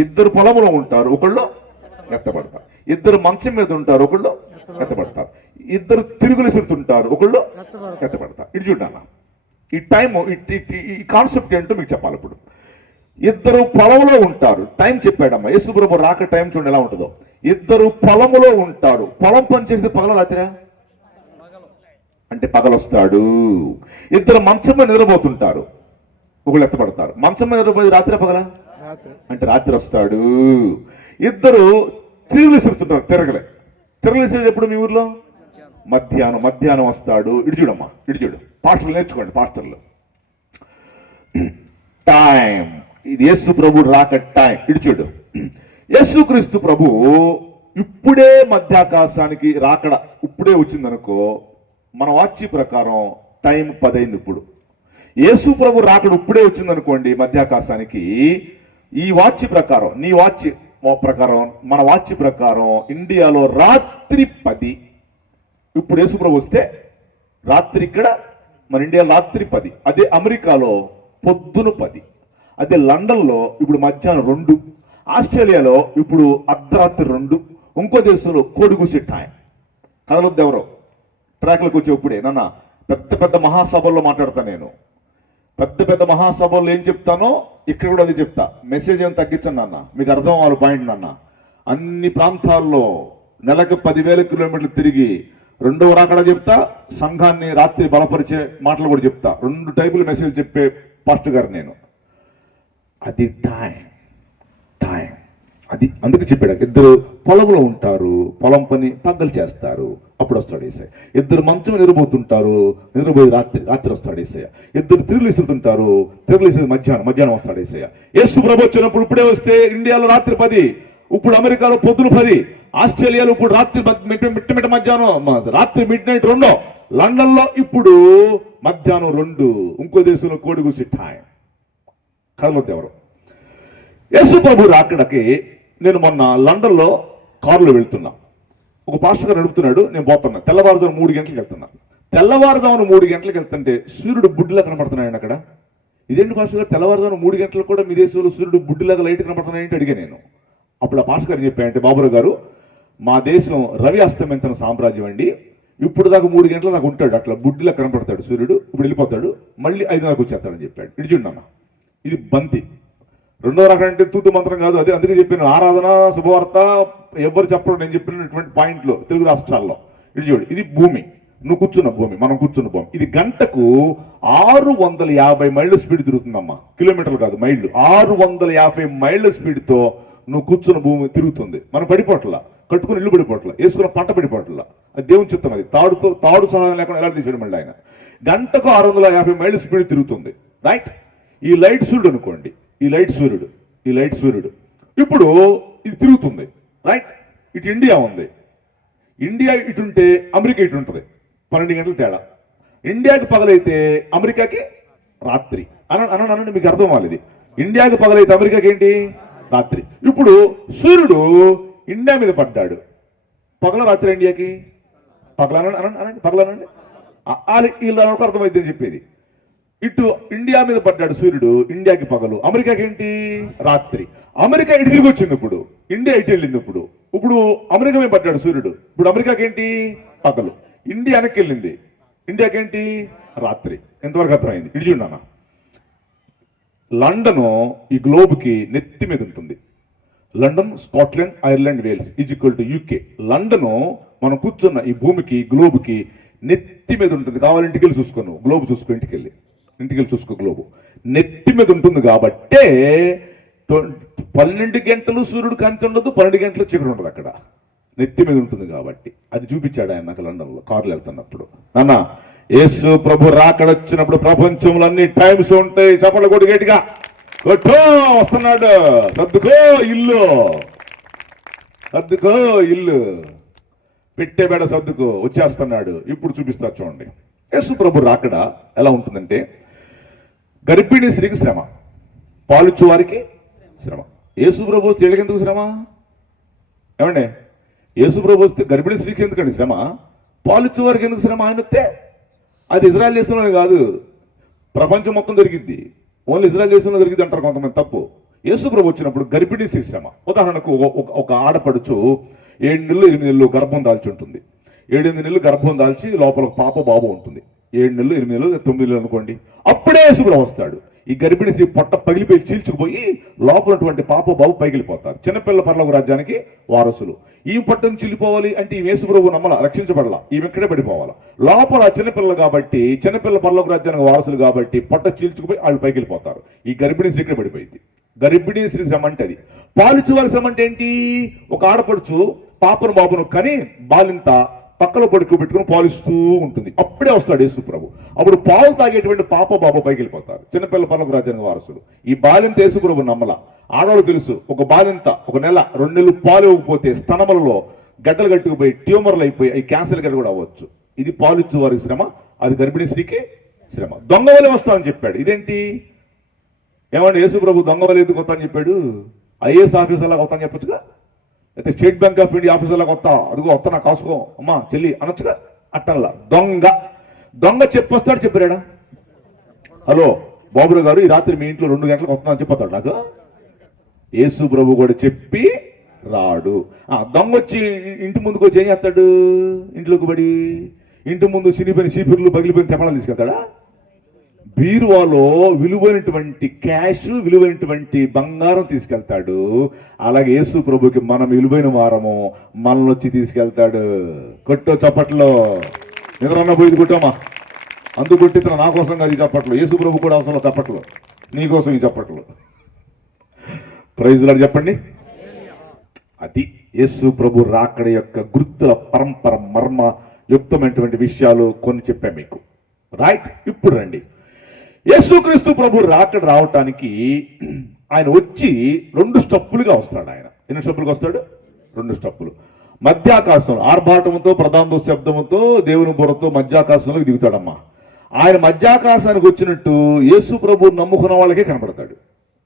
2 పొలములో ఉంటారు, ఒకళ్ళు ఎత్తపడతారు. 2 మంచం మీద ఉంటారు, ఒకళ్ళు ఎత్తపడతారు. 2 తిరుగులు సిరుతుంటారు, ఒకళ్ళు ఎత్తపడతారు. ఇది చూడన్నా, ఈ టైం ఈ కాన్సెప్ట్ ఏంటో మీకు చెప్పాలి. ఇప్పుడు 2 పొలంలో ఉంటారు. టైం చెప్పాడమ్మా యేసు ప్రభు రాక టైం చూడండి ఎలా ఉంటుందో. 2 పొలములో ఉంటారు. పొలం పని చేసేది పగల రాత్రి అంటే పగలొస్తాడు. 2 మంచం మీద నిద్రపోతుంటారు, ఒకళ్ళు ఎత్తపడతారు. మంచం మీద నిద్రపోయేది రాత్రి పగల? అంటే రాత్రి వస్తాడు. ఇద్దరు తిరుగులు విసురుతుంటారు, తిరగలు విసిరేది ఎప్పుడు మీ ఊర్లో? మధ్యాహ్నం వస్తాడు. ఇటు చూడమ్మా, ఇటు చూడు, పాస్టర్లు నేర్చుకోండి, పాస్టర్లు. టైం, ఇది యేసు ప్రభు రాక టైం. ఇటు చూడు, యేసుక్రీస్తు ప్రభు ఇప్పుడే మధ్యాకాశానికి రాకడ ఇప్పుడే వచ్చిందనుకో, మన వాచ్య ప్రకారం టైం 10 అయింది. ఇప్పుడు యేసు ప్రభు రాకడ ఇప్పుడే వచ్చిందనుకోండి మధ్యాకాశానికి, ఈ వాచ్య ప్రకారం, నీ వాచ్య ప్రకారం, మన వాచ్య ప్రకారం ఇండియాలో రాత్రి 10. ఇప్పుడు యేసు ప్రభు వస్తే రాత్రి ఇక్కడ మన ఇండియాలో రాత్రి 10. అదే అమెరికాలో పొద్దున 10. అదే లండన్లో ఇప్పుడు మధ్యాహ్నం 2. ఆస్ట్రేలియాలో ఇప్పుడు అర్ధరాత్రి 2. ఇంకో దేశంలో కోడిగూసే టైం. కదలొద్దు ఎవరో ట్రాక్లకు వచ్చే ఇప్పుడే. నాన్న పెద్ద పెద్ద మహాసభల్లో మాట్లాడతాను నేను. పెద్ద మహాసభల్లో ఏం చెప్తానో ఇక్కడ కూడా అది చెప్తా. మెసేజ్ ఏం తగ్గించండి నాన్న, మీకు అర్థం అవ్వాలి పాయింట్ నాన్న. అన్ని ప్రాంతాల్లో నెలకు 10,000 కిలోమీటర్లు తిరిగి 2వ రాకడ చెప్తా, సంఘాన్ని రాత్రి బలపరిచే మాటలు కూడా చెప్తా. 2 టైపులు మెసేజ్ చెప్పే పాస్టర్ గారు నేను. అది టైం. అది అందుకు చెప్పాడు, ఇద్దరు పొలంలో ఉంటారు, పొలం పని పగ్గలు చేస్తారు, అప్పుడు వస్తాడు యేసయ్య. ఇద్దరు మంచం నిద్రపోతుంటారు, నిద్రపోయి రాత్రి వస్తాడు యేసయ్య. ఇద్దరు తిరుగులు ఇస్తుంటారు, తిరుగులు ఇస్తుంది మధ్యాహ్నం వస్తాడు యేసయ్య. యేసు ప్రభు వచ్చినప్పుడు ఇప్పుడే వస్తే ఇండియాలో రాత్రి 10, ఇప్పుడు అమెరికాలో పొద్దున 10, ఆస్ట్రేలియాలో ఇప్పుడు రాత్రి మిట్ట మధ్యాహ్నం రాత్రి మిడ్ నైట్ 2, లండన్లో ఇప్పుడు మధ్యాహ్నం 2, ఇంకో దేశంలో కోడిగూసి టైం. కదలొద్దు ఎవరు. యేసు ప్రభు రాకడకి నేను మొన్న లండన్లో కారులో వెళ్తున్నా. ఒక పాస్టర్ గారు నడుపుతున్నాడు, నేను పోతున్నా. తెల్లవారుజాము 3 గంటలకు వెళ్తున్నా. తెల్లవారుజామున 3 గంటలకు వెళ్తుంటే సూర్యుడు బుడ్డిలా కనపడుతున్నాడు అక్కడ. ఇదేంటి పాస్టర్ గారు, తెల్లవారుజామున 3 గంటలకు కూడా మీ దేశంలో సూర్యుడు బుడ్డిలాగా లైట్ కనపడుతున్నాయంటే అడిగా నేను. అప్పుడు ఆ పాస్టర్ గారు చెప్పాయంటే, బాబురావు గారు, మా దేశం రవి అస్తమించిన సామ్రాజ్యం అండి. ఇప్పుడు దాకా 3 గంటల దాకా ఉంటాడు, అట్లా బుడ్డిలా కనపడతాడు సూర్యుడు, ఇప్పుడు వెళ్ళిపోతాడు, మళ్ళీ 5 దాకా వచ్చేస్తాడని చెప్పాడు. ఇటు చూడమ్మా, ఇది బంతి. 2వ రకం అంటే తూతు మంత్రం కాదు. అదే అందుకే చెప్పాను, ఆరాధన శుభవార్త ఎవరు చెప్పరు, నేను చెప్పినటువంటి పాయింట్లు తెలుగు రాష్ట్రాల్లో. ఇది చూడు, ఇది భూమి, నువ్వు కూర్చున్న భూమి, మనం కూర్చున్న భూమి. ఇది గంటకు 650 మైళ్ళ స్పీడ్ తిరుగుతుందమ్మా, కిలోమీటర్లు కాదు మైళ్ళు. 650 మైళ్ళ స్పీడ్తో నువ్వు కూర్చున్న భూమి తిరుగుతుంది. మనం పడిపోట్ల, కట్టుకుని ఇల్లు పడిపోట్ల, వేసుకున్న పంట పడిపోట్ల. అది దేవుని చిత్తం. అది తాడు సహాయం లేకుండా ఎలా తీసాడు మళ్ళీ ఆయన. గంటకు 650 మైళ్ళ స్పీడ్ తిరుగుతుంది. రైట్. ఈ లైట్ సూర్యుడు అనుకోండి, ఈ లైట్ సూర్యుడు ఇప్పుడు ఇది తిరుగుతుంది. రైట్. ఇటు ఇండియా ఉంది, ఇండియా ఇటుంటే అమెరికా ఇటు ఉంటుంది, 12 గంటల తేడా. ఇండియాకి పగలైతే అమెరికాకి రాత్రి. అనండి, మీకు అర్థం అవ్వాలి. ఇది ఇండియాకి పగలైతే అమెరికాకి ఏంటి? రాత్రి. ఇప్పుడు సూర్యుడు ఇండియా మీద పడ్డాడు, పగల రాత్రి ఇండియాకి పగలనండి. వీళ్ళ అర్థమైతే చెప్పేది. ఇటు ఇండియా మీద పడ్డాడు సూర్యుడు, ఇండియాకి పగలు, అమెరికాకి ఏంటి? రాత్రి. అమెరికా ఇటు తిరిగి వచ్చింది, ఇప్పుడు ఇండియా ఇటు వెళ్ళింది. ఇప్పుడు అమెరికా మీద పడ్డాడు సూర్యుడు, ఇప్పుడు అమెరికాకి ఏంటి? పగలు. ఇండియా వెనక్కి వెళ్ళింది, ఇండియాకి ఏంటి? రాత్రి. ఎంతవరకు అర్థమైంది? ఇటు చూడన్నా, లండన్ ఈ గ్లోబ్కి నెత్తి మీద ఉంటుంది. London, Scotland, Ireland, Wales is equal to UK. London మనం కూర్చున్న ఈ భూమికి, గ్లోబ్కి నెత్తి మీద ఉంటుంది. కావాలి ఇంటికి వెళ్ళి చూసుకో, నువ్వు గ్లోబ్ చూసుకో, ఇంటికి వెళ్ళి చూసుకో. గ్లోబు నెత్తి మీద ఉంటుంది కాబట్టే 12 గంటలు సూర్యుడు కాంతి ఉండదు, 12 గంటలు చీకటి ఉండదు. అక్కడ నెత్తి మీద ఉంటుంది కాబట్టి అది చూపించాడు ఆయన నాకు లండన్లో కారులో వెళ్తున్నప్పుడు. నాన్న, యేసు ప్రభు రాకడొచ్చినప్పుడు ప్రపంచంలో అన్ని టైమ్స్ ఉంటాయి. చప్పట్లు కొట్టు గట్టిగా, కొట్టో, వస్తున్నాడు. సర్దుకో ఇల్లు, పెట్టే బేడ సర్దుకో, వచ్చేస్తున్నాడు. ఇప్పుడు చూపిస్తా చూడండి. యేసు ప్రభు రాకడ ఎలా ఉంటుందంటే, గర్భిణీ స్త్రీకి శ్రమ, పాలిచ్చు వారికి శ్రమ. యేసు ప్రభు వస్తే ఎందుకు శ్రమ? ఏమండి, యేసు ప్రభు వస్తే గర్భిణీ స్త్రీకి ఎందుకండి శ్రమ? పాలిచ్చు వారికి ఎందుకు శ్రమ? ఆయన వస్తే అది ఇజ్రాయెల్ దేశంలోనే కాదు, ప్రపంచం మొత్తం జరిగిద్ది. ఓన్లీ ఇజ్రాయెల్ దేశంలో జరిగింది అంటారు కొంతమంది, తప్పు. యేసు ప్రభు వచ్చినప్పుడు గర్భిణీ స్త్రీ శ్రమ. ఉదాహరణకు ఒక ఆడపడుచు 7 నెలలు 8 నెలలు గర్భం దాల్చి ఉంటుంది. 7-8 నెలలు గర్భం దాల్చి లోపల పాప బాబు ఉంటుంది. 7 నెలలు 8 నెలలు 9 నెలలు అనుకోండి. అప్పుడే యేసుప్రభు వస్తాడు. ఈ గర్భిణీ స్త్రీ పొట్ట పగిలిపోయి చీల్చుకుపోయి లోపలటువంటి పాప బాబు పగిలిపోతారు. చిన్నపిల్ల పరలోక రాజ్యానికి వారసులు. ఈ పొట్టను చీలిపోవాలి అంటే ఈ యేసుప్రభు నమ్మల, రక్షించబడాల, ఈమె ఇక్కడే పడిపోవాలా. లోపల చిన్నపిల్ల కాబట్టి, చిన్నపిల్ల పరలోక రాజ్యానికి వారసులు కాబట్టి పొట్ట చీల్చుకుపోయి వాళ్ళు పైకి వెళ్ళిపోతారు. ఈ గర్భిణీ స్త్రీ ఇక్కడే పడిపోయింది. గర్భిణీ స్త్రీకి శ్రమ అంటే అది. పాలిచ్చు వారి శ్రమ అంటే ఏంటి? ఒక ఆడపడుచు పాపను బాబును కని బాలింత పక్కలో పెట్టుకుని పాలిస్తూ ఉంటుంది. అప్పుడే వస్తాడు యేసు ప్రభు. అప్పుడు పాలు తాగేటువంటి పాప బాబు పైకి వెళ్ళిపోతారు. చిన్నపిల్ల పర్లోక రాజ్యానికి వారసులు. ఈ బాలింత యేసు ప్రభు నమ్మల. ఆడవాళ్ళు తెలుసు, ఒక బాలింత 1 నెల 2 నెలలు పాలు ఇవ్వకపోతే స్తనములలో గడ్డలు కట్టుకుపోయి ట్యూమర్లు అయిపోయి అవి క్యాన్సర్ గడ్డ కూడా అవ్వచ్చు. ఇది పాలిచ్చు వారికి శ్రమ, అది గర్భిణీ స్త్రీకి శ్రమ. దొంగ వలె వస్తామని చెప్పాడు. ఇదేంటి? ఏమంటే యేసు ప్రభు దొంగ వలె ఎందుకు వస్తా అని చెప్పాడు? ఐఏఎస్ ఆఫీసర్ లాగా వస్తా అని చెప్పొచ్చుగా, అయితే state bank of India officer లాగా వస్తా, అదిగో వస్తా నా కాసుకో అమ్మా చెల్లి అనొచ్చుగా. అట్టల్లా దొంగ చెప్పొస్తాడు. చెప్పాడా? హలో బాబురావు గారు, ఈ రాత్రి మీ ఇంట్లో 2 గంటలకు వస్తున్నా అని చెప్పొస్తాడు నాకు. యేసు ప్రభు కూడా చెప్పి రాడు. దొంగ వచ్చి ఇంటి ముందుకు వచ్చి ఏం చేస్తాడు? ఇంట్లోకి పడి ఇంటి ముందు చినిపోయిన చీపుర్లు పగిలిపోయిన తెప్పలు తీసుకెళ్తాడా? బీరువాలో విలువైనటువంటి క్యాష్, విలువైనటువంటి బంగారం తీసుకెళ్తాడు. అలాగే యేసు ప్రభుకి మనం విలువైన వారము, మనల్ని వచ్చి తీసుకెళ్తాడు. కొట్టో చప్పట్లో, నిద్రన్న పోయి కొట్టామా, అందుకు కొట్టిన నా కోసం కాదు ఈ చప్పట్లు. యేసు ప్రభు కూడా అవసరం చప్పట్లు, నీకోసం ఈ చప్పట్లు. ప్రైజ్ లార్డ్ చెప్పండి. అది యేసు ప్రభు రాకడ యొక్క గుర్తుల పరంపర, మర్మ యుక్తమైనటువంటి విషయాలు కొన్ని చెప్పాను మీకు. రైట్, ఇప్పుడు రండి. యేసుక్రీస్తు ప్రభు రాకడ రావటానికి ఆయన వచ్చి 2 స్టెప్పులుగా వస్తాడు. ఆయన ఎన్ని స్టెప్పులుగా వస్తాడు? 2 స్టెప్పులు. మధ్యాకాశం ఆర్భాటంతో, ప్రధాన శబ్దముతో, దేవుని బుర్రతో మధ్యాకాశంలోకి దిగుతాడమ్మా. ఆయన మధ్యాకాశానికి వచ్చినట్టు యేసు ప్రభు నమ్ముకున్న వాళ్ళకే కనపడతాడు,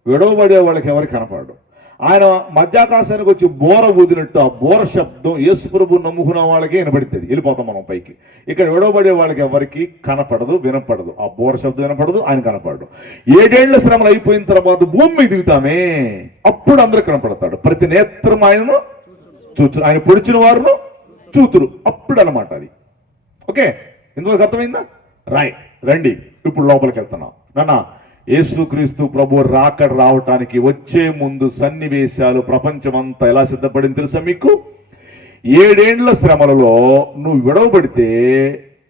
విడవబడే వాళ్ళకి ఎవరికి కనపడడు. ఆయన మధ్యాకాశానికి వచ్చి బోర ఊదినట్టు ఆ బోర శబ్దం యేసు ప్రభు నమ్ముకున్న వాళ్ళకే వినపడుతుంది. వెళ్ళిపోతాం మనం పైకి. ఇక్కడ విడవబడే వాళ్ళకి ఎవరికి కనపడదు, వినపడదు. ఆ బోర శబ్దం వినపడదు, ఆయన కనపడదు. 7 ఏళ్ల శ్రమలు అయిపోయిన తర్వాత భూమి మీద దిగుతామే, అప్పుడు అందరూ కనపడతాడు. ప్రతి నేత్రం ఆయనను చూతురు, ఆయన పొడిచిన వారును చూతురు. అప్పుడు అనమాట అది. ఓకే, ఇందులోకి అర్థమైందా? రైట్, రండి ఇప్పుడు లోపలికి వెళ్తున్నాం. నాన్న, యేసుక్రీస్తు ప్రభు రాకడ రావటానికి వచ్చే ముందు సన్నివేశాలు ప్రపంచమంతా ఎలా సిద్ధపడింది తెలుసా మీకు? 7 ఏళ్ల శ్రమలలో నువ్వు విడవబడితే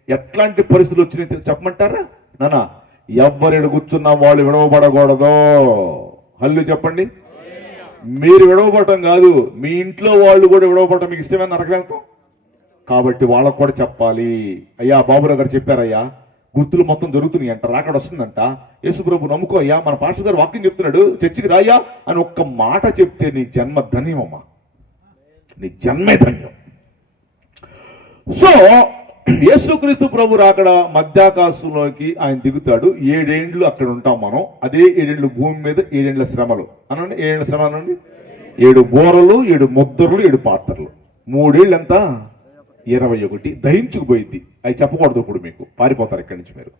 ఎట్లాంటి పరిస్థితులు వచ్చినాయి చెప్పమంటారా? నాన్న, ఎవరు కూర్చున్నా వాళ్ళు విడవబడకూడదు. హల్లు చెప్పండి. మీరు విడవబడటం కాదు, మీ ఇంట్లో వాళ్ళు కూడా విడవబడటం మీకు ఇష్టమైన నరకం. కాబట్టి వాళ్ళకు కూడా చెప్పాలి. అయ్యా బాబురావు గారు చెప్పారయ్యా, గుర్తులు మొత్తం జరుగుతున్నాయి అంట, రాకడ వస్తుందంట, యేసు ప్రభు నమ్ముకో అయ్యా, మన పాస్టర్ గారు వాక్యం చెప్తున్నాడు, చర్చికి రాయ్యా అని ఒక్క మాట చెప్తే నీ జన్మ ధన్యమమ్మా, నీ జన్మే ధన్యం. సో యేసుక్రీస్తు ప్రభు రాకడ మధ్యాకాశంలోకి ఆయన దిగుతాడు. 7 ఏండ్లు అక్కడ ఉంటాం మనం. అదే 7 ఏండ్లు భూమి మీద, 7 ఏండ్ల శ్రమలు అనండి. 7 ఏండ్ల శ్రమ అనండి. 7 బోరలు, 7 ముద్దర్లు, 7 పాత్రలు. 3 ఏళ్ళు ఎంత? 21. దహించుకుపోయింది. అవి చెప్పకూడదు ఇప్పుడు, మీకు పారిపోతారు ఇక్కడి నుంచి మీరు.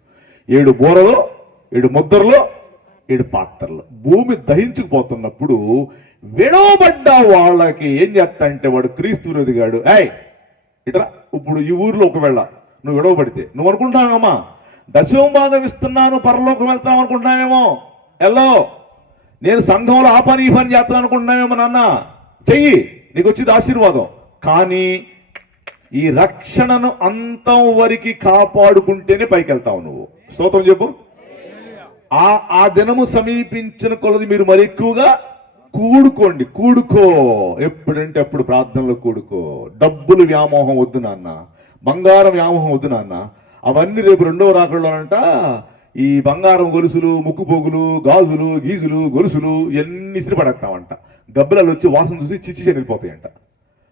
7 బోరలు, 7 ముద్దర్లు, 7 పాత్రలు. భూమి దహించుకుపోతున్నప్పుడు విడవబడ్డ వాళ్ళకి ఏం చేస్తా అంటే, వాడు క్రీస్తు విరోధిగాడు, ఇట్లా ఇప్పుడు ఈ ఊర్లో ఒకవేళ నువ్వు విడవబడితే నువ్వు అనుకుంటావేమో, 10వ భాగం ఇస్తున్నాను పరలోకం వెళ్తాం అనుకుంటున్నావేమో, ఎల్లో నేను సంఘంలో ఆ పని ఈ పని చేస్తాను అనుకుంటున్నావేమో. నాన్న చెయ్యి, నీకు వచ్చింది ఆశీర్వాదం. కానీ ఈ రక్షణను అంతం వరకు కాపాడుకుంటేనే పైకి వెళ్తావు నువ్వు. స్తోత్రం చెప్పు. ఆ దినము సమీపించిన కొలది మీరు మరి ఎక్కువగా కూడుకో. ఎప్పుడంటే అప్పుడు ప్రార్థనలో కూడుకో. డబ్బులు వ్యామోహం వద్దు నాన్న, బంగారం వ్యామోహం వద్దు నాన్న. అవన్నీ రేపు 2వ రాకడలోనంట ఈ బంగారం గొలుసులు, ముక్కు పోగులు, గాజులు, గీజులు, గొలుసులు ఎన్ని ఇసిరిపడేస్తామంట. గబ్బిలాలు వచ్చి వాసన చూసి చిచ్చి చెనిపోతాయంట.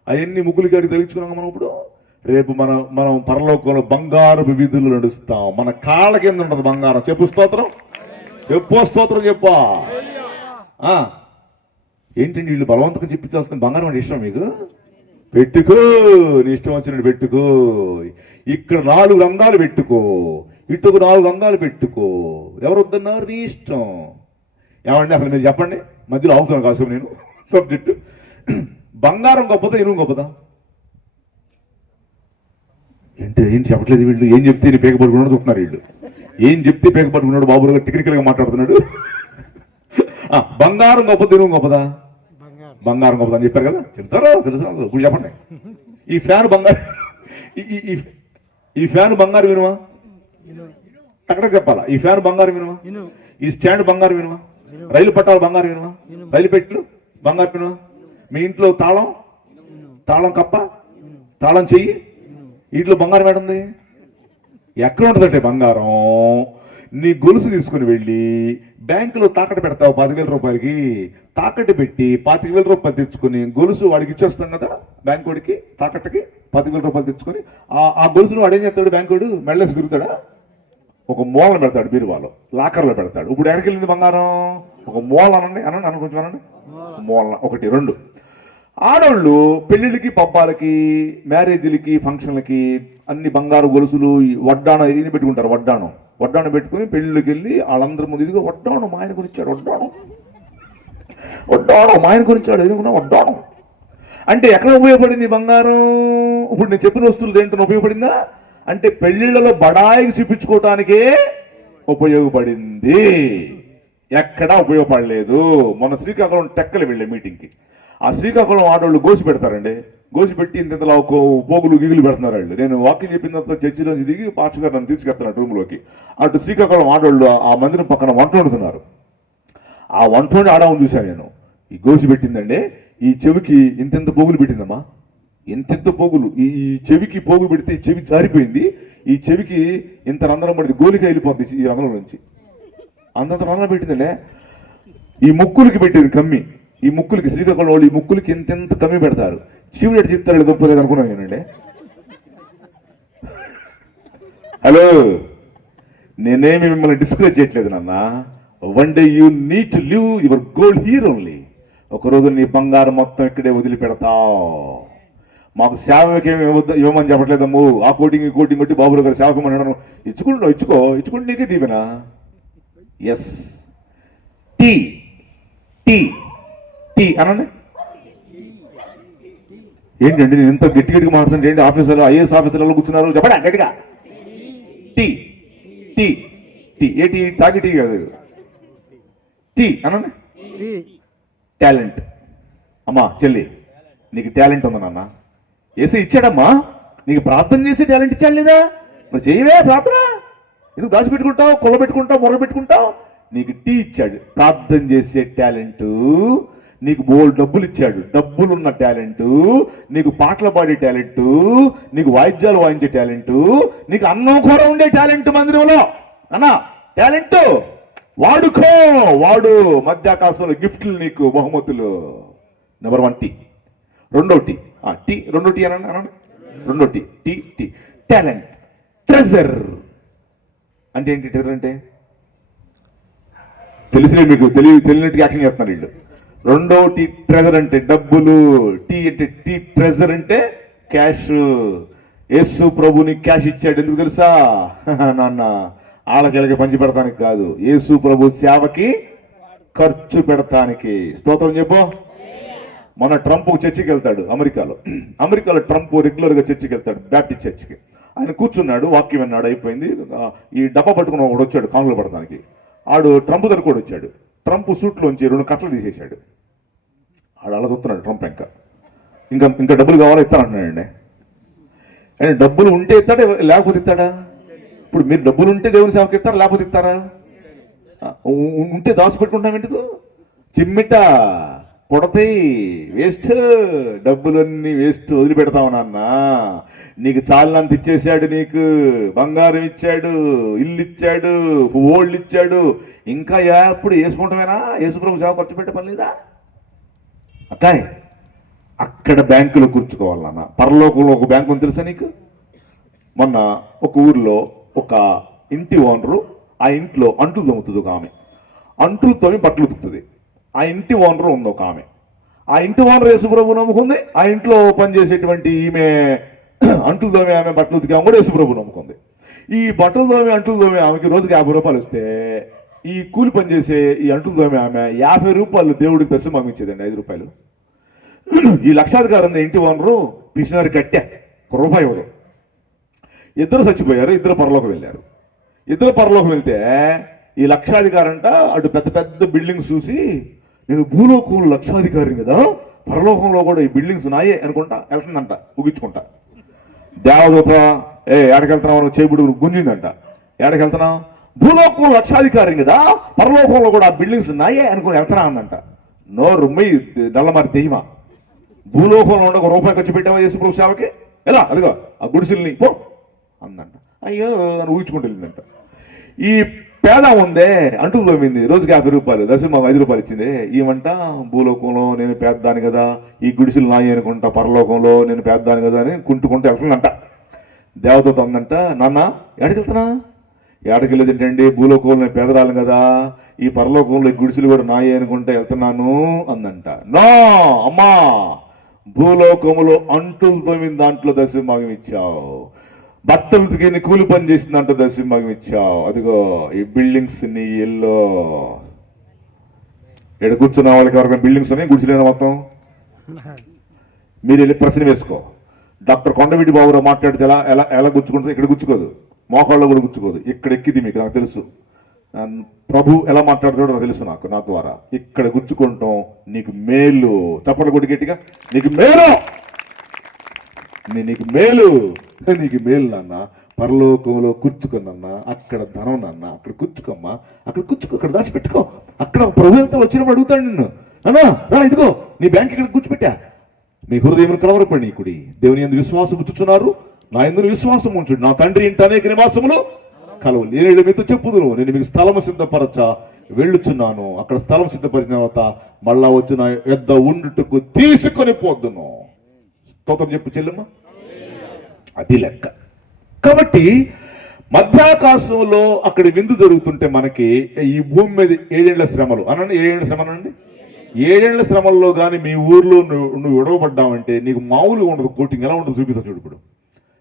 అవన్నీ ముగ్గులు కాడికి తగిలించుకున్నాం మనం. ఇప్పుడు రేపు మనం పరలోకంలో బంగారు వీధులు నడుస్తాం. మన కాళ్ళ కింద ఉంటుంది బంగారం. చెప్పు స్తోత్రం, చెప్పా. ఏంటండి వీళ్ళు బలవంతంగా చెప్పించాల్సిన బంగారం అంటే ఇష్టం మీకు? పెట్టుకో, నీ ఇష్టం వచ్చినట్టు పెట్టుకో. ఇక్కడ 4 రంగాలు పెట్టుకో, ఇటు 4 రంగాలు పెట్టుకో. ఎవరు వద్దన్నారు? నీ ఇష్టం. ఏమండి అసలు మీరు చెప్పండి, మధ్యలో అవుతున్నాను కాసేపు నేను సబ్జెక్టు. బంగారం గొప్పదా, ఇనుము గొప్పదా? ఏం చెప్పట్లేదు వీళ్ళు. ఏం చెప్తే నీ పేక పట్టుకున్నాడు చూస్తున్నారు వీళ్ళు. ఏం చెప్తే పేక పట్టుకున్నాడు బాబు గారు టెక్నికల్గా మాట్లాడుతున్నాడు. బంగారం గొప్పది, ఇనుము గొప్పదా? బంగారం గొప్పదా అని చెప్పారు కదా, చెప్తారా? తెలుసు, ఇప్పుడు చెప్పండి. ఈ ఫ్యాన్ బంగారు, ఈ ఫ్యాన్ బంగారు వినుమా? అక్కడ చెప్పాలా? ఈ ఫ్యాన్ బంగారు వినుమా? ఈ స్టాండ్ బంగారు వినుమా? రైలు పట్టాలు బంగారు వినువా? రైలు పెట్లు బంగారు వినువా? మీ ఇంట్లో తాళం కప్ప, తాళం చెయ్యి, ఇంట్లో బంగారం ఏడుంది? ఎక్కడ ఉంటుందంటే బంగారం? నీ గొలుసు తీసుకుని వెళ్ళి బ్యాంకులో తాకట్టు పెడతావు 10,000 రూపాయలకి. తాకట్టు పెట్టి 25,000 రూపాయలు తెచ్చుకొని గొలుసు వాడికి ఇచ్చేస్తాం కదా, బ్యాంక్ వాడికి తాకట్టుకి 10,000 రూపాయలు తెచ్చుకొని ఆ గొలుసును వాడు ఏం చేస్తాడు? బ్యాంకు వాడు మెడలేసి తిరుగుతాడా? ఒక మూలను పెడతాడు, బీరువాలో లాకర్లో పెడతాడు. ఇప్పుడు ఎక్కడికి వెళ్ళింది బంగారం? ఒక మూల అనండి కొంచెం అనండి. మూల 1 2. ఆడవాళ్ళు పెళ్లిళ్ళకి, పబ్బాలకి, మ్యారేజ్లకి, ఫంక్షన్లకి అన్ని బంగారు గొలుసులు, వడ్డాణం ఇది పెట్టుకుంటారు. వడ్డాణం పెట్టుకుని పెళ్లిళ్ళకి వెళ్ళి వాళ్ళందరి ముందు ఇదిగో వడ్డాణం మా ఆయన గురించాడు, వడ్డాణం మా ఆయన గురించాడు, ఎదుగున్నా వడ్డాణం అంటే ఎక్కడ ఉపయోగపడింది బంగారం? ఇప్పుడు నేను చెప్పిన వస్తువులు దేంట్లో ఉపయోగపడిందా అంటే పెళ్లిళ్లలో బడాయికి చూపించుకోవటానికే ఉపయోగపడింది, ఎక్కడా ఉపయోగపడలేదు. మొన్న శ్రీకాకుళం టెక్కలు వెళ్ళే మీటింగ్కి. ఆ శ్రీకాకుళం ఆడవాళ్ళు గోసి పెడతారండి. గోసి పెట్టి ఇంతలా పోగులు గిగులు పెడుతున్నారు వాళ్ళు. నేను వాకింగ్ చెప్పిన తర్వాత చర్చిలోంచి దిగి పాస్టర్ గారు నన్ను తీసుకెళ్తున్నాను రూమ్లోకి. అటు శ్రీకాకుళం ఆడవాళ్ళు ఆ మందిరం పక్కన వంట వండుతున్నారు. ఆ వంట వండి ఆడవని చూశాను నేను. ఈ గోసి పెట్టిందండి, ఈ చెవికి ఇంతెంత పోగులు పెట్టిందమ్మా, ఎంతెంత పోగులు. ఈ చెవికి పోగు పెడితే ఈ చెవి జారిపోయింది. ఈ చెవికి ఇంత రంధ్రం పడింది, గోలిక వెళ్ళిపోద్ది ఈ రంధ్రం నుంచి. అంతంత రంధ్రం పెట్టిందండి. ఈ ముక్కులకి పెట్టింది కమ్మి. ఈ ముక్కులకి శ్రీకాకుళం వాళ్ళు ఈ ముక్కులకి ఎంతెంత కమ్మి పెడతారు. శివుడు ఎటు చెప్తారు గొప్పలేదు అనుకున్నాను నేనండి. హలో, నేనేమి మిమ్మల్ని డిస్కరేజ్ చేయట్లేదు నాన్న. One day you need to live your gold here only. ఒకరోజు నీ బంగారం మొత్తం ఇక్కడే వదిలిపెడతావు. మాకు సేవకేమి ఇవ్వమని చెప్పట్లేదమ్ము. ఆ కోటింగ్ ఈ కోటింగ్ కొట్టి బాబురావు గారు సేవకమని ఇచ్చుకుంటూ నీకే దీవెనా. ఎస్, టీ టీ టీ అనండి. ఏంటండి నేను ఎంత గట్టిగా మాట్లాడుతుంటే ఏంటి? ఆఫీసర్లు ఐఏఎస్ ఆఫీసర్లు కూర్చున్నారు, చెప్పడా గట్టిగా. టీ టీ టీ ఏ టీ? తాగి టీ కాదు, టీ అనండి. టాలెంట్. అమ్మా చెల్లి, నీకు టాలెంట్ ఉందా నాన్న? ఏసీ ఇచ్చాడమ్మా, నీకు ప్రార్థన చేసే టాలెంట్ ఇచ్చాడు లేదా? నువ్వు చేయవే ప్రార్థన? ఎందుకు దాచిపెట్టుకుంటావు, కొల్ల పెట్టుకుంటావు, మొరగ పెట్టుకుంటావు? నీకు టీ ఇచ్చాడు, ప్రార్థన చేసే టాలెంటు. నీకు బోల్డ్ డబ్బులు ఇచ్చాడు, డబ్బులున్న టాలెంటు. నీకు పాటలు పాడే టాలెంటు, నీకు వాయిద్యాలు వాయించే టాలెంటు, నీకు అన్నం కూర ఉండే టాలెంట్ మందిరంలో అన్నా టాలెంట్ వాడు మధ్యాకాశంలో గిఫ్ట్లు, నీకు బహుమతులు. Number 1 T. రెండో టీ రెండో టీ అనండి. రెండో T T T talent. Treasure అంటే ఏంటి? ట్రెజర్ అంటే తెలిసినవి మీకు తెలియనట్టుగా యాక్షన్ చేస్తున్నారు వీళ్ళు. రెండో టీ ట్రెజర్ అంటే డబ్బులు. టీ అంటే టీ ట్రెజర్ అంటే క్యాష్. యేసు ప్రభుని క్యాష్ ఇచ్చాడు ఎందుకు తెలుసా నాన్న? ఆళ్ళకెళ్ళకి పంచి పెడతానికి కాదు, యేసు ప్రభు సేవకి ఖర్చు పెడతానికి. స్తోత్రం చెప్పు. మన ట్రంప్ చర్చికి వెళ్తాడు అమెరికాలో ట్రంప్ రెగ్యులర్ గా చర్చికి వెళ్తాడు, బ్యాప్టిస్ట్ చర్చికి. ఆయన కూర్చున్నాడు, వాక్యం విన్నాడు, అయిపోయింది. ఈ డబ్బా పట్టుకుని ఒకడు వచ్చాడు కాంగ్లో పడటానికి. ఆడు ట్రంప్ దగ్గర కూడా వచ్చాడు. ట్రంప్ సూట్లోంచి 2 కట్టలు తీసేశాడు. ఆడు అలా చూస్తున్నాడు ట్రంప్. ఇంకా డబ్బులు కావాలా ఇస్తానంటున్నాడండి. ఆయన డబ్బులు ఉంటే ఇస్తాడా లేకపోతే ఇస్తాడా? ఇప్పుడు మీరు డబ్బులు ఉంటే దేవుని సేవకి ఇస్తారా లేకపోతే ఇస్తారా? ఉంటే దాచిపెట్టుకుంటాం ఎందుకు? చిమ్మిట కొడతాయి, వేస్ట్. డబ్బులన్నీ వేస్ట్, వదిలిపెడతావు నాన్న. నీకు చాలినంత ఇచ్చేసాడు, నీకు బంగారం ఇచ్చాడు, ఇల్లు ఇచ్చాడు, ఓళ్ళు ఇచ్చాడు. ఇంకా ఎప్పుడు వేసుకుంటామేనా? యేసుప్రభు సేవ ఖర్చు పెట్టే పని లేదా? అక్కాయ్, అక్కడ బ్యాంకులో కూర్చుకోవాలి నాన్న. పరలోకంలో ఒక బ్యాంకు ఉంది తెలుసా నీకు? మొన్న ఒక ఊర్లో ఒక ఇంటి ఓనరు, ఆ ఇంట్లో అంట్లు తోముతుంది ఒక ఆమె. అంట్లుతో బట్టలు ఉతుకుతుంది. ఆ ఇంటి ఓనరు ఉంది ఒక ఆమె. ఆ ఇంటి ఓనర్ యేసుప్రభు నమ్ముకుంది. ఆ ఇంట్లో పనిచేసేటువంటి ఈమె అంట్లు తోమే ఆమె, బట్టలు ఉతికి ఆమె కూడా యేసుప్రభు నమ్ముకుంది. ఈ బట్టలు తోమే అంట్లు తోమే ఆమెకి రోజుకి 50 రూపాయలు వస్తే, ఈ కూలి పనిచేసే ఈ అంట్లు తోమే ఆమె 50 రూపాయలు దేవుడికి దర్శనం పంపించేదండి, 5 రూపాయలు. ఈ లక్షాధికారి ఉంది ఇంటి ఓనరు, పిసినారి కట్టె 1 రూపాయి ఇవ్వదు. ఇద్దరు చచ్చిపోయారు, ఇద్దరు పరలోకం వెళ్ళారు. ఇద్దరు పరలోకం వెళ్తే ఈ లక్షాధికారంట అటు పెద్ద పెద్ద బిల్డింగ్స్ చూసి, నేను భూలోకంలో లక్షాధికారిని కదా, పరలోకంలో కూడా ఈ బిల్డింగ్స్ నాయే అనుకుంటా వెళ్తుందంట ఊగించుకుంటా. దేవదూత ఏడకెళ్తున్నావు, చేపుడు గుంజిందంట. ఏడకెళ్తున్నావు? భూలోకంలో లక్షాధికారి కదా, పరలోకంలో కూడా బిల్డింగ్స్ ఉన్నాయే అనుకుని వెళ్తున్నా అందంట. రొమ్మి నల్లమారి దెయ్యమా, భూలోకంలో ఉండ 1 రూపాయి ఖర్చు పెట్టావా యేసు ప్రభు సేవకి, ఎలా అదిగో ఆ గుడిసెల్ని పో అందంట. అయ్యో అని ఊహించుకుంటూ వెళ్ళిందంట. ఈ పేద ఉందే అంటూ తోమింది, రోజుకి 50 రూపాయలు, దశమ 5 రూపాయలు ఇచ్చింది. ఏమంట, భూలోకంలో నేను పేద్దాను కదా, ఈ గుడిసెలు నాయి అనుకుంటా, పరలోకంలో నేను పేద్దాను కదా అని కుంటుకుంటూ వెళ్తుందంట. దేవదూత ఉందంట, నాన్న ఎక్కడికి వెళ్తున్నా? ఎక్కడికి వెళ్ళేది ఏంటండి, భూలోకంలో నేను పేదరాలను కదా, ఈ పరలోకంలో ఈ గుడిసెలు కూడా నాయి అనుకుంటా వెళ్తున్నాను అందంట. నో అమ్మా, భూలోకములో అంటులు తోమిన దాంట్లో దశమభాగం ఇచ్చావు, బట్టలు ఉతికి కూలి పని చేసిన దాంట్లో దశమభాగం ఇచ్చావు. అదిగో ఈ బిల్డింగ్స్ నీ ఎల్లో ఇక్కడ కూర్చున్న వాళ్ళకి ఎవరైనా బిల్డింగ్స్ ఉన్నాయి, గుడిసెలైన మొత్తం మీరు వెళ్ళి ప్రశ్న వేసుకో. డాక్టర్ కొండవీటి బాబురావు మాట్లాడితే ఎలా ఎలా ఎలా గుచ్చుకుంటుంది, ఇక్కడ గుచ్చుకోదు, మోకాళ్ళు కూడా గుచ్చుకోదు, ఇక్కడ ఎక్కింది మీకు నాకు తెలుసు. ప్రభు ఎలా మాట్లాడుతాడో నాకు తెలుసు, నా ద్వారా ఇక్కడ గుచ్చుకుంటాం నీకు మేలు. చప్పట్లు కొట్టి గట్టిగా, నీకు మేలు, నీకు మేలు, నీకు మేలు నాన్న. పరలోకంలో కూర్చుకున్నా, అక్కడ ధనం నాన్న, అక్కడ కూర్చుకోమ్మా, అక్కడ కూర్చుకో, అక్కడ దాచిపెట్టుకో. అక్కడ ప్రభు ఎంత వచ్చినప్పుడు అడుగుతాడు నిన్ను, అన్నా రా ఇదిగో నీ బ్యాంక్ ఇక్కడ కూర్చోపెట్టా. మీ హృదయం కలవరపడి నీకుడి దేవుని యందు విశ్వాసం ఉంచుతున్నారు, నా యందు విశ్వాసం ఉంచుడు. నా తండ్రి ఇంటి అనేక నివాసములు కలవు, నేను మీతో చెప్పుదును, నేను మీకు స్థలము సిద్ధపరచా వెళ్ళుచున్నాను, అక్కడ స్థలం సిద్ధపరిచిన తర్వాత మళ్ళా వచ్చి నా యొద్ద ఉండుటకు తీసుకొని పోదును. స్తోత్రం చెప్పు చెల్లెమ్మ. అది లెక్క. కాబట్టి మధ్యాకాశంలో అక్కడ విందు జరుగుతుంటే మనకి ఈ భూమి మీద 7 ఏళ్ల శ్రమలు అనండి. 7 ఏళ్ల శ్రమలు అండి. 7 ఏళ్ల శ్రమల్లో కానీ మీ ఊర్లో నువ్వు విడవబడ్డావంటే నీకు మామూలుగా ఉండదు కోటింగ్. ఎలా ఉంటుంది చూపిస్తా చూడు. ఇప్పుడు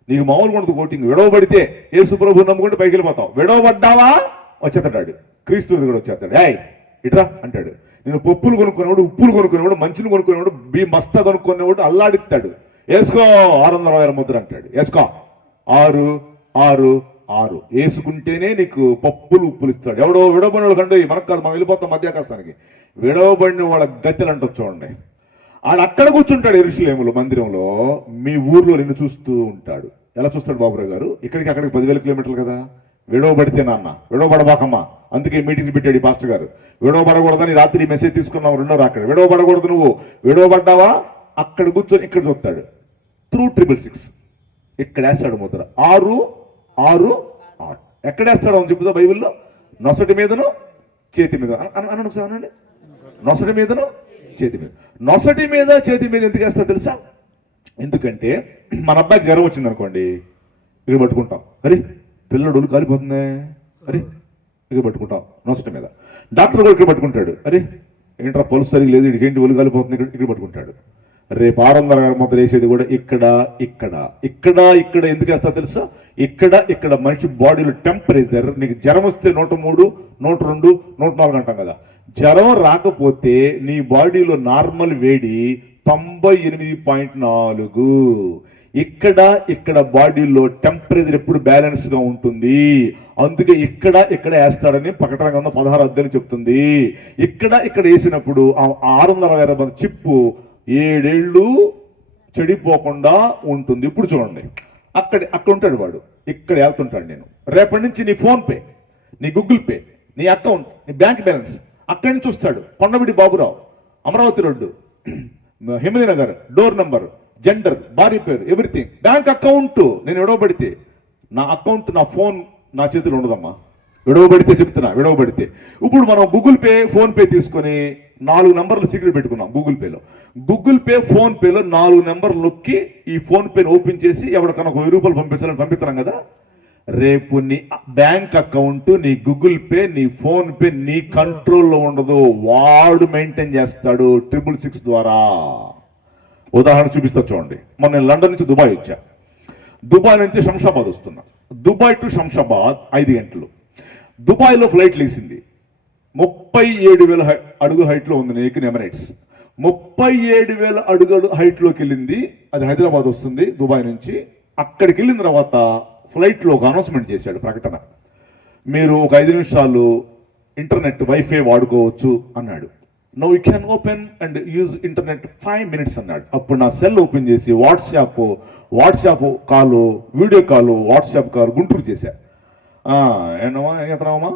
నీకు మామూలుగా ఉండదు కోటింగ్. విడవబడితే యేసు ప్రభువు నమ్ముకుంటే పైకి వెళ్ళిపోతావు. విడవబడ్డావా వచ్చేస్తాడు క్రీస్తు కూడా వచ్చేస్తాడు. ఏయ్ ఇట్రా అంటాడు. నేను పప్పులు కొనుక్కునేవాడు, ఉప్పులు కొనుక్కునేవాడు, మంచులు కొనుక్కునేవాడు, మస్తా కొనుక్కునేవాడు అల్లాడిస్తాడు. వేసుకో 620 ముద్ర అంటాడు. వేసుకో 6 6 6 వేసుకుంటేనే నీకు పప్పులు ఉప్పులు ఇస్తాడు. ఎవడో విడవబడిన వాళ్ళు కంటే మనకు కాదు, మనం వెళ్ళిపోతాం మధ్యాకాశానికి. విడవబడిన వాళ్ళ గతెలు అంటారు చూడండి. ఆడ అక్కడ కూర్చుంటాడు యెరూషలేములో మందిరంలో, మీ ఊర్లో నిన్ను చూస్తూ ఉంటాడు. ఎలా చూస్తాడు బాబురావు గారు? ఇక్కడికి అక్కడికి 10,000 కిలోమీటర్లు కదా. విడవబడితే నాన్న, విడవబడబాకమ్మా. అందుకే మీటింగ్స్ పెట్టాడు ఈ పాస్టర్ గారు. విడవబడకూడదని రాత్రి మెసేజ్ తీసుకున్నావు 2వ రాకడ. విడవబడకూడదు, నువ్వు విడవబడ్డావా అక్కడ కూర్చొని ఇక్కడ చూస్తాడు. 366 ఇక్కడ వేస్తాడు ముద్ర. 6 6 6 ఎక్కడ వేస్తాడు అని చెప్తా బైబిల్లో? నొసటి మీదను చేతి మీద అన్నాడు సార్, అనండి. నొసటి మీదను చేతి మీద. నొసటి మీద చేతి మీద ఎందుకు వేస్తా తెలుసా? ఎందుకంటే మన అబ్బాయికి జ్వరం వచ్చింది అనుకోండి, ఇక్కడ పట్టుకుంటాం. అరే పిల్లడు కాలిపోతుంది, అరే ఇక్కడ పట్టుకుంటాం నొసటి మీద. డాక్టర్ కూడా ఇక్కడ పట్టుకుంటాడు. అరే ఏంట్రా పలుసు సరిగ్గా లేదు, ఇడికేంటి ఒళ్ళు కాలిపోతుంది, ఇక్కడ పట్టుకుంటాడు. రేపు 600 ముద్ర వేసేది కూడా ఇక్కడ ఇక్కడ ఇక్కడ ఇక్కడ ఎందుకు వేస్తా తెలుసా? ఇక్కడ మనిషి బాడీలో టెంపరేచర్, నీకు జ్వరం వస్తే 103 102 104 అంటాం కదా. జ్వరం రాకపోతే నీ బాడీలో నార్మల్ వేడి 98.4. ఇక్కడ బాడీలో టెంపరేచర్ ఎప్పుడు బ్యాలెన్స్ గా ఉంటుంది. అందుకే ఇక్కడ వేస్తాడని ప్రకటన గ్రంథం 16 అధ్యాయం చెప్తుంది. ఇక్కడ వేసినప్పుడు 620 చిప్పు 7 ఏళ్ళు చెడిపోకుండా ఉంటుంది. ఇప్పుడు చూడండి, అక్కడ ఉంటాడు వాడు, ఇక్కడ వెళ్తుంటాడు. నేను రేపటి నుంచి నీ ఫోన్ పే, నీ గూగుల్ పే, నీ అకౌంట్, నీ బ్యాంక్ బ్యాలెన్స్ అక్కడి నుంచి చూస్తాడు. Kondaveeti Baburao, Amaravati road, Himani Nagar, door number, gender, భార్య పేరు, ఎవ్రీథింగ్. బ్యాంక్ అకౌంట్ నేను విడవబడితే నా అకౌంట్, నా ఫోన్ నా చేతిలో ఉండదమ్మా. విడవబడితే చెప్తున్నా, విడవబడితే. ఇప్పుడు మనం గూగుల్ పే, ఫోన్ పే తీసుకొని 4 నెంబర్లు సీక్రెట్ పెట్టుకున్నాం గూగుల్ పేలో. గూగుల్ పే, ఫోన్ పేలో 4 నెంబర్లు నొక్కి ఈ ఫోన్ పేని ఓపెన్ చేసి ఎవరికన్నా 1000 రూపాయలు పంపించాలని పంపిస్తున్నాం కదా. రేపు నీ బ్యాంక్ అకౌంట్, నీ గూగుల్ పే, నీ ఫోన్ పే నీ కంట్రోల్లో ఉండదు, వాడు మెయింటైన్ చేస్తాడు 666 ద్వారా. ఉదాహరణ చూపిస్తా చూడండి. మొన్న నేను లండన్ నుంచి దుబాయ్ వచ్చా. దుబాయ్ నుంచి శంషాబాద్ వస్తున్నా. దుబాయ్ టు శంషాబాద్ 5 గంటలు. దుబాయ్లో ఫ్లైట్ లేసింది. 37,000 అడుగుల హైట్లో ఉంది నేకిన్ ఎమిరేట్స్. 37,000 అడుగులు హైట్లోకి వెళ్ళింది. అది హైదరాబాద్ వస్తుంది దుబాయ్ నుంచి. అక్కడికి వెళ్ళిన తర్వాత ఫ్లైట్లో ఒక అనౌన్స్మెంట్ చేశాడు, ప్రకటన. మీరు ఒక 5 నిమిషాలు ఇంటర్నెట్ వైఫై వాడుకోవచ్చు అన్నాడు. No you can open and use internet 5 minutes అన్నాడు. అప్పుడు నా సెల్ ఓపెన్ చేసి WhatsApp call, video call, WhatsApp call Guntur చేశా. ఏంటమ్మా ఏం చేస్తున్నావమ్మా?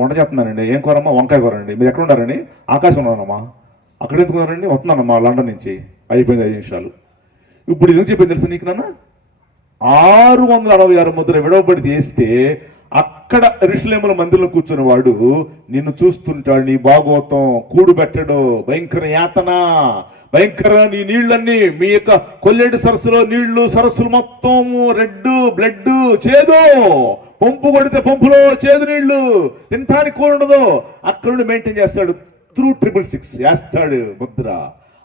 వంట చేస్తున్నానండి. ఏం కూరమ్మా? వంకాయ కూర అండి. మీరు ఎక్కడ ఉన్నారండి? ఆకాశం ఉన్నానమ్మా. అక్కడ ఎందుకున్నారండి? వస్తున్నానమ్మా లండన్ నుంచి. అయిపోయింది 5 నిమిషాలు. ఇప్పుడు ఎందుకు చెప్పింది తెలుసు నీకు నాన్న? 666 ముద్ర విడవబడి తీస్తే అక్కడ యెరూషలేముల మందిరంలో కూర్చున్న వాడు నిన్ను చూస్తుంటాడు. నీ భాగవతం కూడు పెట్టడు. భయంకర యాతన, భయంకర నీ నీళ్ళన్నీ మీ యొక్క కొల్లేడు సరస్సులో నీళ్లు, సరస్సులు మొత్తం రెడ్ బ్లడ్, చేదు, పంపు కొడితే పంపులో చేదు నీళ్లు, తినటానికి కూడా ఉండదు. అక్కడ నుండి మెయింటైన్ చేస్తాడు. త్రూ 666 వేస్తాడు ముద్ర.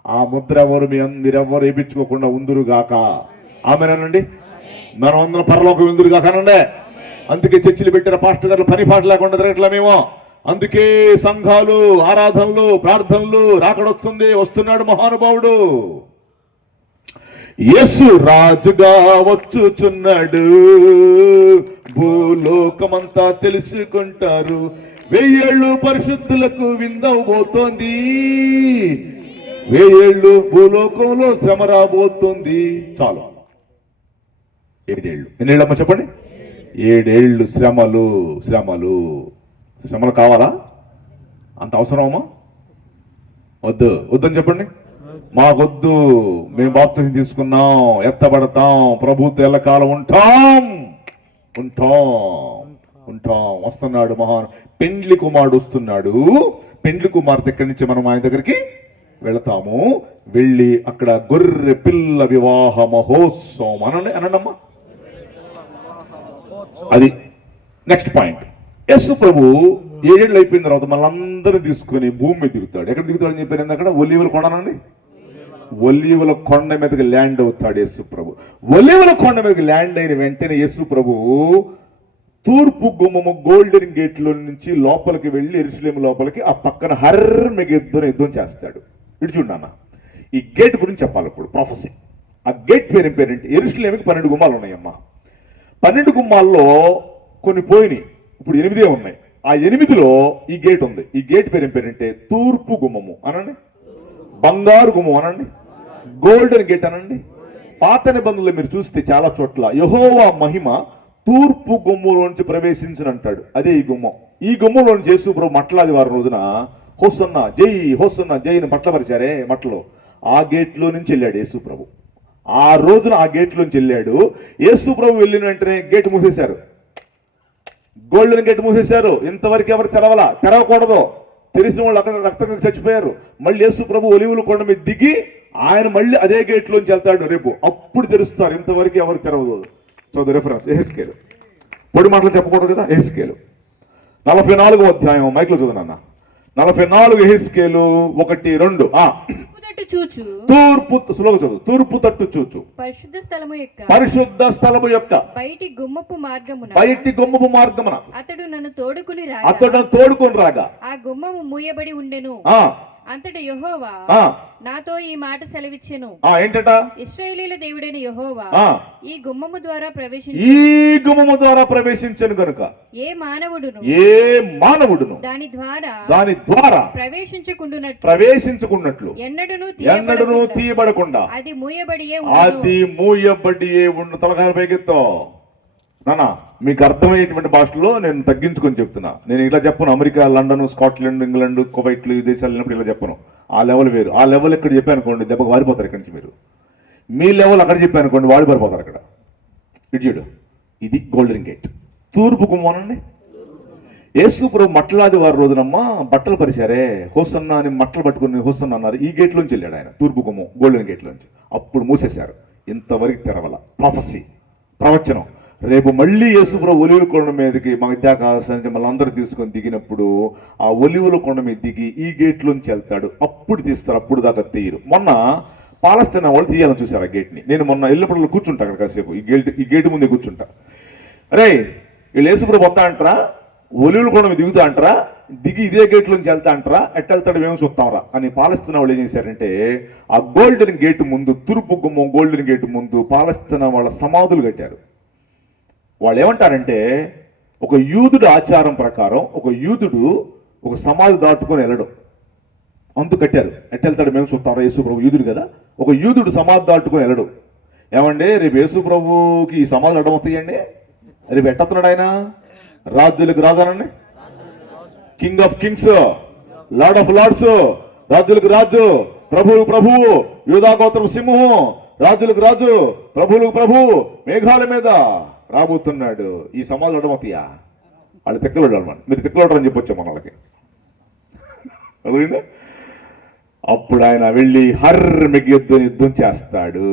ఆ ముద్ర ఎవరు మీరెవ్వరు వేయించుకోకుండా ఉందురుగాక. ఆమెనండి. మనం అందరం పరలోకం ఉందురుగాక అనండి. అందుకే చర్చిలు పెట్టిన పాస్టర్ గారు పని పాట లేకుండా తిరగట్లేమేమో. అందుకే సంఘాలు, ఆరాధనలు, ప్రార్థనలు రాకడొస్తుంది. వస్తున్నాడు మహానుభావుడు. యేసు రాజుగా వచ్చుచున్నాడు. భూలోకమంతా తెలుసుకుంటారు. 1000 ఏళ్ళు పరిశుద్ధులకు విందవబోతోంది. 1000 ఏళ్ళు భూలోకంలో శ్రమ రాబోతుంది. చాలు. 7 ఏళ్ళు. ఎన్ని ఏళ్ళమ్మా చెప్పండి? 7 ఏళ్ళు శ్రమలు. శ్రమలు కావాలా? అంత అవసరమమ్మా? వద్దని చెప్పండి. మాకొద్దు. మేము బాప్తిసం తీసుకున్నాం, ఎత్తబడతాం, ప్రభుత్వ ఎల్లకాలం ఉంటాం. వస్తున్నాడు మహాన్ పెండ్లి కుమారుడు వస్తున్నాడు. పెండ్లి కుమార్తె ఎక్కడి నుంచి మనం ఆయన దగ్గరికి వెళతాము. వెళ్ళి అక్కడ గొర్రె పిల్ల వివాహ మహోత్సవం అనండమ్మా. అది నెక్స్ట్ పాయింట్. యేసు ప్రభు 7 ఏళ్ళు అయిపోయిన తర్వాత మనందరూ తీసుకుని భూమి మీద దిగుతాడు. ఎక్కడ దిగుతాడని చెప్పారు? అక్కడ ఒలీవల కొండనండి. ఒలీవల కొండ మీదకి ల్యాండ్ అవుతాడు యేసు ప్రభు. ఒలీవల కొండ మీదకి ల్యాండ్ అయిన వెంటనే యేసు ప్రభు తూర్పు గుమ్మము గోల్డెన్ గేట్ లో నుంచి లోపలికి వెళ్ళి యెరూషలేము లోపలికి ఆ పక్కన హర్రమిగ యుద్ధం చేస్తాడు. ఇటు చూడన్న, ఈ గేట్ గురించి చెప్పాలి ఇప్పుడు ప్రొఫెసీ. ఆ గేట్ పేరు ఏం పేరంటే, యెరూషలేముకి 12 గుమ్మాలు ఉన్నాయమ్మా. 12 గుమ్మాల్లో కొన్ని పోయినాయి, ఇప్పుడు 8 ఉన్నాయి. ఆ 8లో ఈ గేట్ ఉంది. ఈ గేట్ పేరు ఏం పేరంటే తూర్పు గుమ్మము అనండి, బంగారు గుమ్మం అనండి, గోల్డెన్ గేట్ అనండి. పాత నిబంధనలు మీరు చూస్తే చాలా చోట్ల యెహోవా మహిమ తూర్పు గుమ్మంలోంచి ప్రవేశించిన అంటాడు. అదే ఈ గుమ్మం. ఈ గుమ్మంలోంచి యేసు ప్రభు మట్లాది వారం రోజున హోసన్న జై, హోసన్న జైని మట్లపరిచారే మట్టలో, ఆ గేట్లో నుంచి వెళ్ళాడు యేసు ప్రభు. ఆ రోజున ఆ గేట్లోంచి వెళ్ళాడు. యేసు ప్రభు వెళ్ళిన వెంటనే గేట్ మూసేశారు. గోల్డెన్ గేట్ మూసేశారు. ఇంతవరకు ఎవరు తెరవకూడదు. తెలిసిన వాళ్ళు అక్కడ రక్తంగా చచ్చిపోయారు. మళ్ళీ యేసు ప్రభు ఒలీవల కొండ మీద దిగి ఆయన మళ్ళీ అదే గేట్లోంచి వెళ్తాడు రేపు. అప్పుడు తెరుస్తారు. ఇంతవరకు ఎవరు తెరవదు. చదువు రిఫరెన్స్ ఎహెజ్కేలు. పొడి మాటలు చెప్పకూడదు కదా. ఎహెజ్కేలు 44వ అధ్యాయం మైక్లో చదువునన్న. 44 ఎహెజ్కేలు 1-2. తూర్పు సులువుగా చదువు. తూర్పు తట్టు చూచు పరిశుద్ధ స్థలము యొక్క బయటి గుమ్మపు మార్గమున అతడు నన్ను తోడుకుని రాగా ఆ గుమ్మము మూయబడి ఉండెను. అంతటి యెహోవా నాతో ఈ మాట సెలవిచ్చెను. ఏంటట? ఇశ్రాయేలీయుల దేవుడైన యెహోవా ఈ గుమ్మము ద్వారా ప్రవేశించను గనుక ఏ మానవుడును దాని ద్వారా ప్రవేశించుకున్నట్లు ఎన్నడను తీయబడకుండా అది మూయబడియే ఉండు. తలకాయ పైకెత్తో నానా. మీకు అర్థమయ్యేటువంటి భాషలో నేను తగ్గించుకొని చెప్తున్నా. నేను ఇలా చెప్పను. అమెరికా, లండన్, స్కాట్లాండ్, ఇంగ్లాండ్, కువైట్లు ఈ దేశాలు వెళ్ళినప్పుడు ఇలా చెప్పను. ఆ లెవెల్ వేరు. ఆ లెవెల్ ఇక్కడ చెప్పాను అనుకోండి దెబ్బకు వారిపోతారు ఇక్కడి నుంచి. మీరు మీ లెవెల్ అక్కడ చెప్పాను అనుకోండి వాడి పడిపోతారు అక్కడ. ఇటు ఇది గోల్డెన్ గేట్. తూర్పు గుమ్మనండి. యేసు ప్రభు మట్లాది వారి రోజునమ్మా బట్టలు పరిచారే, హోసన్న అని మట్టలు పట్టుకుని హోసన్న అన్నారు. ఈ గేట్లోంచి వెళ్ళాడు ఆయన. తూర్పు గుమ్మం గోల్డెన్ గేట్లోంచి. అప్పుడు మూసేశారు. ఇంతవరకు తెరవల. ప్రొఫెసీ, ప్రవచనం. రేపు మళ్ళీ యేసు ప్రభు ఒలీవల కొండ మీదకి మధ్యాకాశానికి మళ్ళీ అందరూ తీసుకొని దిగినప్పుడు ఆ ఒలీవల కొండ మీద దిగి ఈ గేట్లోంచి వెళ్తాడు. అప్పుడు తీస్తారు. అప్పుడు దాకా తీయరు. మొన్న పాలస్తీనా వాళ్ళు తీయాలని చూశారు ఆ గేట్ని. నేను మొన్న వెళ్ళినప్పుడు కూర్చుంటా అక్కడ కాసేపు. ఈ గేటు ముందే కూర్చుంటా. అరే వీళ్ళు యేసు ప్రభు వస్తా అంటారా, ఒలీవల కొండ మీద దిగుతా అంటారా, దిగి ఇదే గేట్లోంచి వెళ్తా అంటారా, ఎట్టెళ్తాడు మేము చూస్తాంరా అని పాలస్తీనా వాళ్ళు ఏం చేశారంటే ఆ గోల్డెన్ గేట్ ముందు, తూర్పు గుమ్మం గోల్డెన్ గేట్ ముందు పాలస్తీనా వాళ్ళ సమాధులు కట్టారు. వాళ్ళు ఏమంటారంటే ఒక యూదుడు ఆచారం ప్రకారం ఒక యూదుడు ఒక సమాధి దాటుకొని వెళ్ళడం అందు కట్టారు. ఎట్టెళ్తాడు మేము చూస్తాం. యేసు ప్రభు యూదుడు కదా. ఒక యూదుడు సమాధి దాటుకొని వెళ్ళడు. ఏమంటే రేపు యేసు ప్రభుకి ఈ సమాధులు అడ్డం అవుతాయండి. రేపు ఎట్టతున్నాడు ఆయన? రాజులకు రాజానండి, king of kings, lord of lords, రాజులకు రాజు, ప్రభువులకు ప్రభువు, యూదా గోత్రపు సింహం, రాజులకు రాజు, ప్రభువులకు ప్రభువు, మేఘాల మీద రాబోతున్నాడు. ఈ సమాజం అడమతీయా వాళ్ళు తిక్కలోడు అనమాట. మీరు తిక్కలోడు అని చెప్పొచ్చా మన వాళ్ళకి, అర్థమైందా? అప్పుడు ఆయన వెళ్ళి యుద్ధం చేస్తాడు.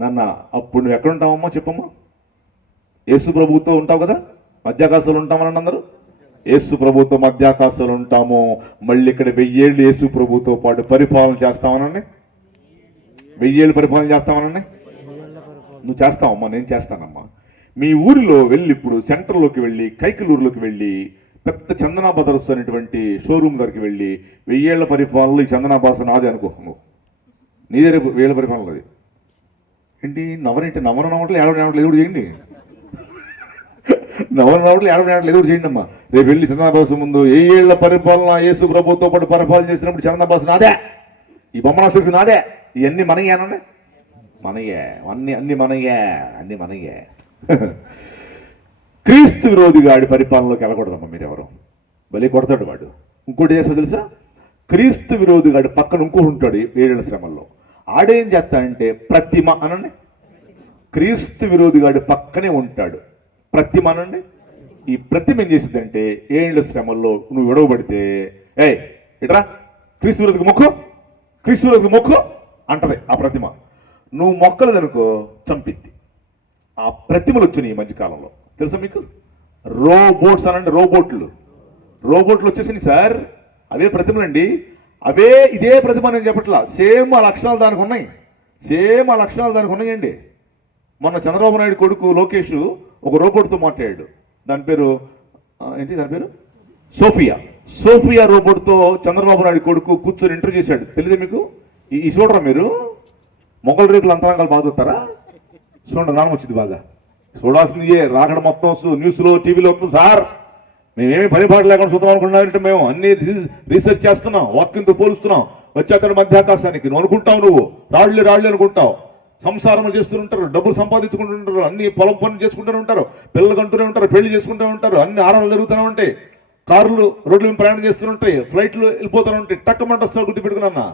నాన్న అప్పుడు నువ్వు ఎక్కడ ఉంటావమ్మా చెప్పమ్మా? యేసు ప్రభువుతో ఉంటావు కదా, మధ్యాకాశంలో ఉంటామని అందరూ. యేసు ప్రభుతో మధ్యాకాశంలో ఉంటాము. మళ్ళీ ఇక్కడ 1000 ఏళ్ళు యేసు ప్రభుతో పాటు పరిపాలన చేస్తామనండి. 1000 ఏళ్ళు పరిపాలన చేస్తామనండి. నువ్వు చేస్తావమ్మా, నేను చేస్తానమ్మా. మీ ఊరిలో వెళ్ళి ఇప్పుడు సెంటర్లోకి వెళ్ళి కైకలూరులోకి వెళ్ళి పెద్ద చందనా బ్రదర్స్ అనేటువంటి షోరూమ్ దగ్గరికి వెళ్ళి 1000 ఏళ్ల పరిపాలనలో ఈ చందనా బాస నాదే అనుకో, నువ్వు నీదే 1000 ఏళ్ల పరిపాలన. అది ఏంటి నవరనవట్లు ఏడవట్లు ఎదురు చేయండి, నవరనవట్లు ఏడవట్లు ఎదురు చేయండి అమ్మా. రేపు వెళ్ళి చందనా బాస ముందు 1000 ఏళ్ల పరిపాలన యేసు ప్రభుతో పాటు పరిపాలన చేసినప్పుడు చందనా బాస నాదే, ఈ బొమ్మనాశక్తి నాదే, ఇవన్నీ మనయ్యానండి, మనయ్యే అన్ని మనయ్యే. క్రీస్తు విరోధిగాడి పరిపాలనలోకి వెళ్ళకూడదమ్మా మీరెవరు. భలే కొడతాడు వాడు. ఇంకోటి చేస్తా తెలుసా? క్రీస్తు విరోధిగాడి పక్కన ఇంకో ఉంటాడు 7 ఏళ్ల శ్రమల్లో. ఆడేం చేస్తాడంటే ప్రతిమ అనండి. క్రీస్తు విరోధిగాడి పక్కనే ఉంటాడు ప్రతిమ అనండి. ఈ ప్రతిమ ఏం చేసిందంటే 7 ఏళ్ల శ్రమల్లో నువ్వు విడవబడితే ఇట్రా క్రీస్తు విరోధికి మొక్కు అంటది ఆ ప్రతిమ. నువ్వు మొక్కలేదనుకో చంపిద్ది. ఆ ప్రతిమలు వచ్చినాయి ఈ మధ్యకాలంలో, తెలుసా మీకు? రోబోట్స్ అనండి, రోబోట్లు వచ్చేసినాయి సార్. అవే ప్రతిమలండి, ఇదే ప్రతిమ నేను చెప్పట్లా. సేమ్ ఆ లక్షణాలు దానికి ఉన్నాయండి. మొన్న చంద్రబాబు నాయుడు కొడుకు లోకేష్ ఒక రోబోట్తో మాట్లాడాడు. దాని పేరు సోఫియా రోబోట్తో చంద్రబాబు నాయుడు కొడుకు కూర్చొని ఇంటర్వ్యూ చేశాడు. తెలియదు మీకు? ఈ చూడరా మీరు? మొగల్ రేకులు అంతరంగాలు బాగా చూస్తారా? చూడండి, నాన్న వచ్చింది బాగా చూడాల్సింది. రాకడ మొత్తం న్యూస్లో టీవీలో వస్తుంది సార్. మేమేమి పనిపాటు లేకుండా చూద్దాం అనుకున్నామంటే మేము అన్ని రీసెర్చ్ చేస్తున్నాం, వాక్యంతో పోలుస్తున్నాం. వచ్చేస్తాడు మధ్యాకాశానికి. నువ్వు అనుకుంటావు నువ్వు రాళ్ళు అనుకుంటావు. సంసారం చేస్తుంటారు, డబ్బులు సంపాదించుకుంటుంటారు, అన్ని పొలం పనులు చేసుకుంటూనే ఉంటారు, పిల్లలు కంటూనే ఉంటారు, పెళ్లి చేసుకుంటూ ఉంటారు, అన్ని ఆరాలు జరుగుతూనే ఉంటాయి. కార్లు రోడ్ల మీద ప్రయాణం చేస్తుంటాయి, ఫ్లైట్లు వెళ్ళిపోతూనే ఉంటాయి. టక్కమంట వస్తాడు, గుర్తు పెట్టుకున్నా.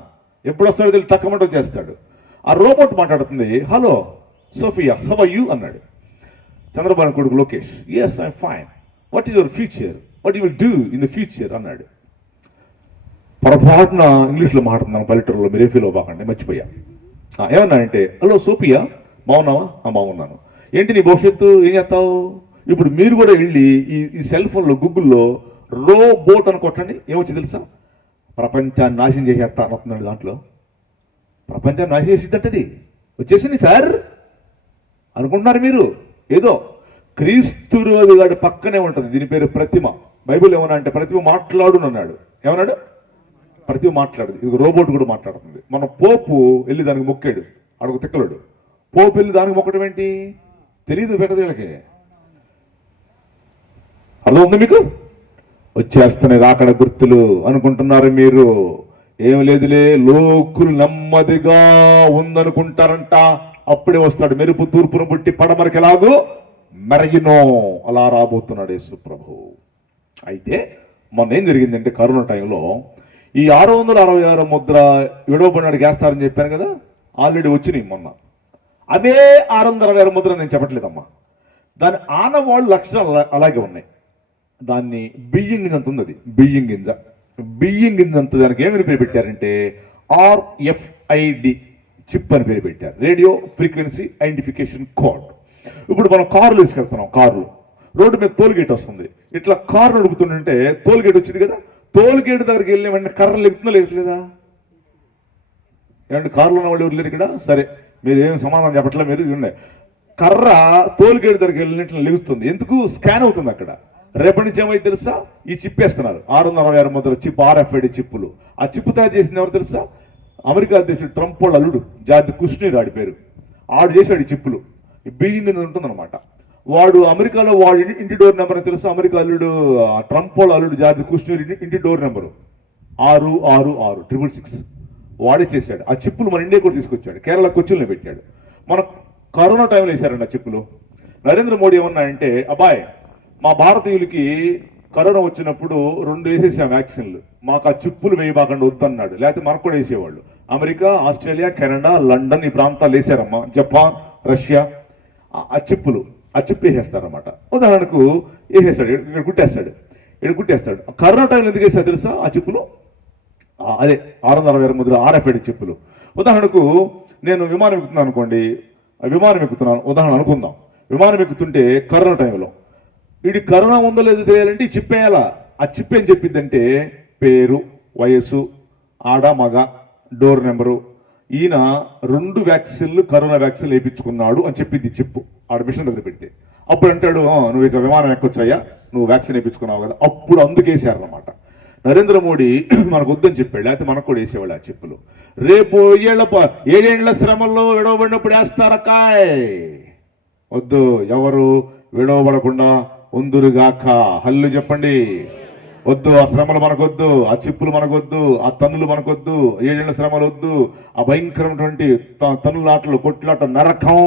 ఎప్పుడు వస్తాడో తెలియదు, టక్కమంట చేస్తాడు. ఆ రోబోట్ మాట్లాడుతుంది, hello Sophia, how are you అన్నాడు. చంద్రబాబు కొడుకు Lokesh, yes I'm fine, what is your future, what you will do in the future అన్నాడు. పొరపాటున ఇంగ్లీష్లో మాట్లాడుతున్నాను పల్లెటూరులో, మీరే ఫీల్ అవ్వకండి, మర్చిపోయా. ఏమన్నా అంటే, హలో సోఫియా బాగున్నావా? బాగున్నాను. ఏంటి నీ భవిష్యత్తు, ఏం చేస్తావు? ఇప్పుడు మీరు కూడా వెళ్ళి ఈ సెల్ ఫోన్లో గూగుల్లో రోబోట్ అని కొట్టండి, ఏమొచ్చి తెలుసా? ప్రపంచాన్ని నాశనం చేసేస్తా అనుకున్నాడు. దాంట్లో ప్రపంచాన్ని నాశనం చేసేదంటది వచ్చేసింది సార్ అనుకుంటున్నారు మీరు. ఏదో క్రీస్తు విరోధిగాడి పక్కనే ఉంటుంది, దీని పేరు ప్రతిమ. బైబిల్ ఏమన్నా అంటే ప్రతిమ మాట్లాడు అన్నాడు. ఏమన్నాడు? ప్రతిమ మాట్లాడు. ఇది రోబోట్ కూడా మాట్లాడుతుంది. మన పోపు వెళ్ళి దానికి మొక్కాడు, అడుగు తిక్కలాడు. పోపు వెళ్ళి దానికి మొక్కడం ఏంటి తెలీదు పెట్టదేళ్ళకి. అర్థం ఉంది మీకు? వచ్చేస్తున్నాయి రాకడ గుర్తులు అనుకుంటున్నారు మీరు. ఏం లేదులే, లోకులు నెమ్మదిగా ఉందనుకుంటారంట. అప్పుడే వస్తాడు మెరుపు తూర్పును పుట్టి పడమరికి ఎలాగో మెరగినో అలా రాబోతున్నాడు యేసు ప్రభు. అయితే మొన్న ఏం జరిగిందంటే కరోనా టైంలో ఈ 666 ముద్ర విడవబడినాడికి వేస్తారని చెప్పాను కదా, ఆల్రెడీ వచ్చినాయి మొన్న. అవే 666 ముద్ర నేను చెప్పట్లేదమ్మా. దాని ఆనవాళ్ళు లక్షణాలు అలాగే ఉన్నాయి. దాన్ని బియ్యం గింజ అంత ఉంది. అది బియ్యం గింజ అంత దానికి ఏమని పేరు పెట్టారంటే RFID చిప్ అని పేరు పెట్టారు, రేడియో ఫ్రీక్వెన్సీ ఐడెంటిఫికేషన్ కోడ్. ఇప్పుడు మనం కార్లు తీసుకెళ్తున్నాం, కార్లు రోడ్డు మీద టోల్గేట్ వస్తుంది. ఇట్లా కారు నడుపుతుంటే టోల్గేట్ వచ్చింది కదా, టోల్గేట్ దగ్గరికి వెళ్ళిన వెంటనే కర్రలు ఎక్కుతుందా లేట్లేదా? ఏమంటే కారులో ఉన్న వాళ్ళు ఎవరు లేరు ఇక్కడ? సరే, మీరు ఏం సమాధానం చెప్పట్లే. మీరు ఉన్నాయి కర్ర టోల్గేట్ దగ్గరికి వెళ్ళినట్లు లెగుతుంది. ఎందుకు? స్కాన్ అవుతుంది అక్కడ. రేపటి నుంచి ఏమైతే తెలుసా? ఈ చిప్ వేస్తున్నారు 666 ముద్ర చిప్, RFID చిప్పులు. ఆ చిప్పు తయారు చేసింది ఎవరు తెలుసా? అమెరికా అధ్యక్షుడు ట్రంప్ వాళ్ళ అల్లుడు జార్జ్ కుష్నీర్, ఆడి పేరు. ఆడు చేశాడు ఈ చిప్పులు. బియ్యం మీద ఉంటుందన్నమాట. వాడు అమెరికాలో వాడు ఇంటి డోర్ నెంబర్ తెలుసా? అమెరికా అల్లుడు ట్రంప్ వాళ్ళ అల్లుడు జార్జ్ కుష్నీర్ ఇంటి డోర్ నెంబరు 666 వాడే చేశాడు. ఆ చిప్పులు మన ఇండియా కూడా తీసుకొచ్చాడు, కేరళ కొచ్చిల్ని పెట్టాడు. మన కరోనా టైంలో వేశారండి ఆ చిప్పులు. నరేంద్ర మోడీ ఏమన్నా అంటే, అబ్బాయ్ మా భారతీయులకి కరోనా వచ్చినప్పుడు 2 వేసేసాం వ్యాక్సిన్లు, మాకు ఆ చిప్పులు వేయబాకండి వద్దన్నాడు, లేకపోతే మనకు కూడా వేసేవాళ్ళు. అమెరికా, ఆస్ట్రేలియా, కెనడా, లండన్ ఈ ప్రాంతాలు వేసారమ్మా, జపాన్, రష్యా. ఆ చిప్పు వేసేస్తారన్నమాట. ఉదాహరణకు వేసేస్తాడు, ఇక్కడ గుట్టేస్తాడు. కరోనా టైంలో ఎందుకు వేస్తారు తెలుసా ఆ చిప్పులు? అదే 662 RFID చిప్పులు. ఉదాహరణకు నేను విమానం ఎక్కుతున్నాను అనుకోండి, ఉదాహరణ అనుకుందాం, విమానం ఎక్కుతుంటే కరోనా టైంలో వీడి కరోనా ఉందో లేదో తెలియాలంటే ఈ చిప్ వేయాలా. ఆ చిప్ ఏం చెప్పిద్దంటే పేరు, వయస్సు, ఆడ మగ, డోర్ నెంబరు, ఈయన 2 వ్యాక్సిన్లు కరోనా వ్యాక్సిన్లు వేయించుకున్నాడు అని చెప్పింది చిప్పు ఆడ మిషన్ దగ్గర పెడితే. అప్పుడు అంటాడు, నువ్వు ఇక విమానం ఎక్కొచ్చాయా, నువ్వు వ్యాక్సిన్ వేయించుకున్నావు కదా. అప్పుడు అందుకేసారనమాట. నరేంద్ర మోడీ మనకు వద్దని చెప్పాడు, లేకపోతే మనకు కూడా వేసేవాళ్ళు ఆ చిప్పులు. రేపు 7 ఏళ్ల శ్రమల్లో విడవబడినప్పుడు వేస్తారకాయ్. వద్దు, ఎవరు విడవబడకుండా ఉందురుగాక. హల్లు చెప్పండి. వద్దు, ఆ శ్రమలు మనకొద్దు, ఆ చిప్పులు మనకొద్దు, ఆ తన్నులు మనకొద్దు, 7 ఏళ్ల శ్రమలు వద్దు, ఆ భయంకరమైనటువంటి తన్నులాటలు, కొట్లాట, నరకం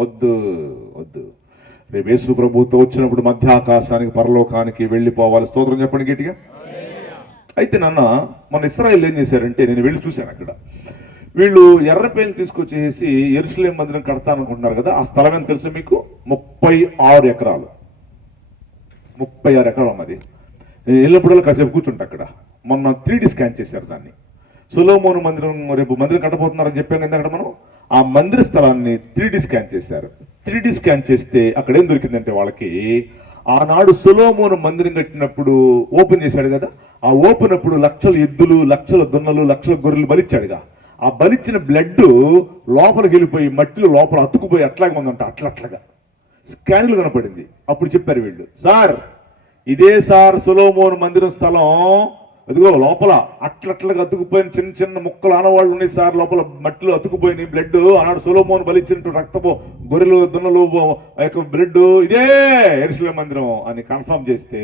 వద్దు. రేపు యేసు ప్రభుతో వచ్చినప్పుడు మధ్య ఆకాశానికి, పరలోకానికి వెళ్ళిపోవాలి. స్తోత్రం చెప్పండి గట్టిగా. అయితే మన ఇశ్రాయేల్ ఏం చేశారంటే, నేను వెళ్ళి చూశాను అక్కడ, వీళ్ళు ఎర్రపేలు తీసుకొచ్చేసి యెరూషలేము మందిరం కడతాననుకుంటున్నారు కదా. ఆ స్థలం ఎంత తెలుసు మీకు? 36 ఎకరాలు. 36 ఎకరాలు అది. నేను వెళ్ళినప్పుడు కాసేపు కూర్చుంటా అక్కడ. మొన్న 3D స్కాన్ చేశారు దాన్ని. సొలొమోను మందిరం, రేపు మందిరం కట్టబోతున్నారని చెప్పాను కదా అక్కడ మనం. ఆ మందిర స్థలాన్ని 3D స్కాన్ చేశారు. 3D స్కాన్ చేస్తే అక్కడ ఏం దొరికిందంటే వాళ్ళకి, ఆనాడు సొలొమోను మందిరం కట్టినప్పుడు ఓపెన్ చేశాడు కదా, ఆ ఓపెన్ అప్పుడు లక్షల ఎద్దులు, లక్షల దున్నలు, లక్షల గొర్రెలు బలిచ్చాడుగా. ఆ బలిచ్చిన బ్లడ్ లోపలికి వెళ్ళిపోయి మట్టిలో లోపల అతుకుపోయి అట్లాగే ఉందంట, అట్లాగా స్కాన్లు కనపడింది. అప్పుడు చెప్పారు వీళ్ళు, సార్ ఇదే సార్ సొలొమోను మందిరం స్థలం, అదిగో లోపల అట్లగా అతుకుపోయిన చిన్న చిన్న ముక్కలు ఆనవాళ్ళు ఉన్నాయి సార్, లోపల మట్టిలో అతుకుపోయిన బ్లడ్, ఆనాడు సొలొమోను బలిచ్చినట్టు రక్తపు గొర్రెలు, దున్నలు యొక్క బ్లడ్ ఇదే యెరూషలేము మందిరం అని కన్ఫర్మ్ చేస్తే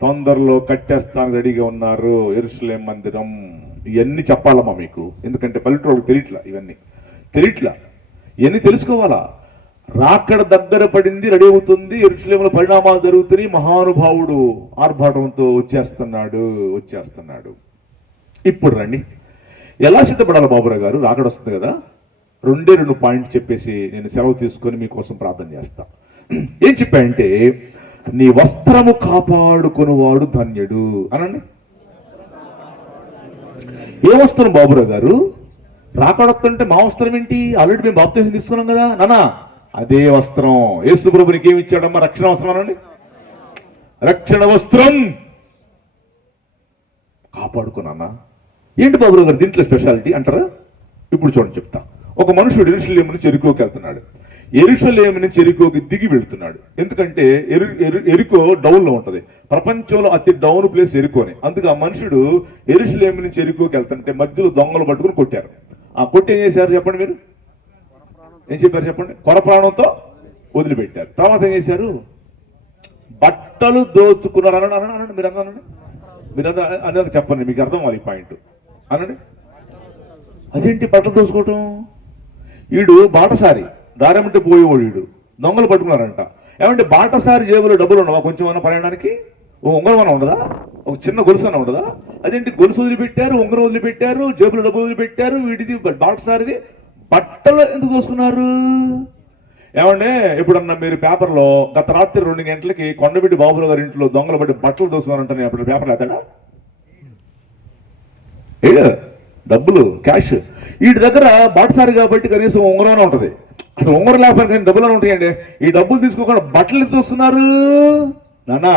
తొందరలో కట్టేస్తానికి రెడీగా ఉన్నారు యెరూషలేము మందిరం. ఇవన్నీ చెప్పాలమ్మా మీకు, ఎందుకంటే పల్లెటూళ్ళకి ఇవన్నీ తెలుసుకోవాలా. రాకడ దగ్గర పడింది, రెడీ అవుతుంది, యెరూషలేములో పరిణామాలు జరుగుతున్నాయి. మహానుభావుడు ఆర్భాటంతో వచ్చేస్తున్నాడు. ఇప్పుడు రండి, ఎలా సిద్ధపడాలి బాబురావు గారు, రాకడ వస్తుంది కదా. 2 పాయింట్ చెప్పేసి నేను సెలవు తీసుకొని మీకోసం ప్రార్థన చేస్తా. ఏం చెప్పాయంటే, నీ వస్త్రము కాపాడుకునేవాడు ధన్యుడు అనండి. ఏ వస్త్రం బాబురావు గారు? రాకడొస్తుంటే మా వస్త్రం ఏంటి? ఆల్రెడీ మేము బాప్తిసం తీసుకున్నాం కదా నానా. అదే వస్త్రం యేసు ప్రభు నీకేమి ఇచ్చాడమ్మా? రక్షణ వస్త్రం అనండి. రక్షణ వస్త్రం కాపాడుకున్నా. ఏంటి బాబురావు గారు దీంట్లో స్పెషాలిటీ అంటారా? ఇప్పుడు చూడండి చెప్తా. ఒక మనుషుడు యెరూషలేము నుంచి యెరికోకి వెళ్తున్నాడు. యెరూషలేము నుంచి యెరికోకి దిగి వెళ్తున్నాడు. ఎందుకంటే యెరికో డౌన్ లో ఉంటది. ప్రపంచంలో అతి డౌన్ ప్లేస్ యెరికోనే. అందుకే ఆ మనుషుడు యెరూషలేము నుంచి యెరికోకి వెళ్తుంటే మధ్యలో దొంగలు పట్టుకుని కొట్టారు. ఆ కొట్టి ఏం చేశారు చెప్పండి మీరు? ఏం చెప్పారు చెప్పండి? కొర ప్రాణంతో వదిలిపెట్టారు. తర్వాత ఏం చేశారు? బట్టలు దోచుకున్నారు అనండి. మీరు అన్నది చెప్పండి, మీకు అర్థం అవ్వాలి ఈ పాయింట్ అనండి. అదేంటి బట్టలు దోచుకోవటం? వీడు బాటసారి, దారమంటే పోయేవాడు, వీడు దొంగలు పట్టుకున్నారంట. ఏమంటే బాటసారి జేబులో డబ్బులు ఉండవా కొంచెం అన్న ప్రయాణానికి? ఓ ఉంగరం అన్న ఉండదా? ఒక చిన్న గొలుసు అన్న ఉండదా? అదేంటి గొలుసు వదిలిపెట్టారు, ఉంగరం వదిలిపెట్టారు, జేబులో డబ్బులు వదిలిపెట్టారు, వీడిది బాటసారిది. బట్టలు ఎందుకు దోసుకున్నారు? ఏమంటే ఎప్పుడన్నా మీరు పేపర్లో గత రాత్రి 2 గంటలకి కొండబిడ్డి బాబుల గారి ఇంట్లో దొంగలు పట్టి బట్టలు దోసుకున్నారంటే అప్పుడు పేపర్లు ఎత్తాడా? డబ్బులు క్యాష్ వీటి దగ్గర బాటసారి కాబట్టి కనీసం ఉంగరం ఉంటది. అసలు ఉంగరం లేకపోతే కానీ డబ్బులు ఉంటాయండి. ఈ డబ్బులు తీసుకోకుండా బట్టలు దోసుకున్నారు. నానా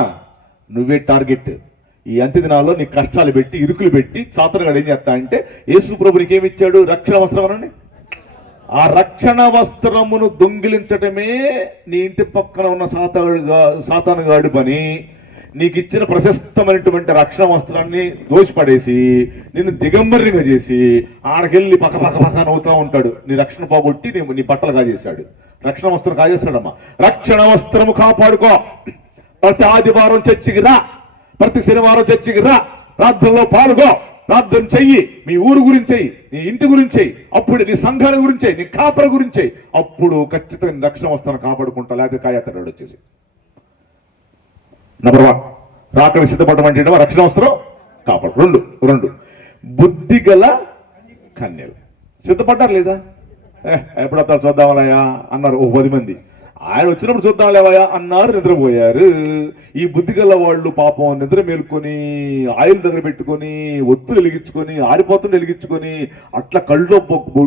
నువ్వే టార్గెట్. ఈ అంత్య దినాల్లో నీ కష్టాలు పెట్టి, ఇరుకులు పెట్టి సాతనగాడు ఏం చేస్తా అంటే, యేసు ప్రభు నీకేమిచ్చాడు? రక్షణ వస్త్రం అనండి. ఆ రక్షణ వస్త్రమును దొంగిలించటమే నీ ఇంటి పక్కన ఉన్న సాతానుగాడి పని. నీకు ఇచ్చిన ప్రశస్తమైనటువంటి రక్షణ వస్త్రాన్ని దోషిపడేసి నిన్ను దిగంబరిగా చేసి ఆడకెళ్ళి పక్క నవ్వుతూ ఉంటాడు. నీ రక్షణ పోగొట్టి నీ బట్టలు కాజేశాడు. రక్షణ వస్త్రం కాజేస్తాడమ్మా. రక్షణ వస్త్రము కాపాడుకో. ప్రతి ఆదివారం చర్చికి రా, ప్రతి శనివారం చర్చికి రా, ప్రార్థనలో పాల్గో, ప్రార్థన చెయ్యి. మీ ఊరు గురించి చెయ్యి, నీ ఇంటి గురించి చెయ్యి, అప్పుడు నీ సంఘాల గురించి చెయ్యి, నీ కాపర గురించి చెయ్యి. అప్పుడు ఖచ్చితంగా రక్షణ వస్త్రాన్ని కాపాడుకుంటా, లేకపోతే కాయతాడు వచ్చేసి. నెంబర్ 1 రాకడ సిద్ధపడడం అంటే ఏంటో రక్షణ వస్త్రం కాపాడు. రెండు బుద్ధి గల కన్యలు సిద్ధపడ్డారు లేదా? ఎప్పుడు వస్తారు చూద్దామలయ్యా అన్నారు ఓ 10 మంది. ఆయన వచ్చినప్పుడు చూద్దాం లేవయ్యా అన్నారు, నిద్రపోయారు. ఈ బుద్ధి గల వాళ్ళు పాపం నిద్ర మేలుకొని ఆయిల్ దగ్గర పెట్టుకొని ఒత్తులు వెలిగించుకొని ఆరిపోతులు వెలిగించుకొని అట్లా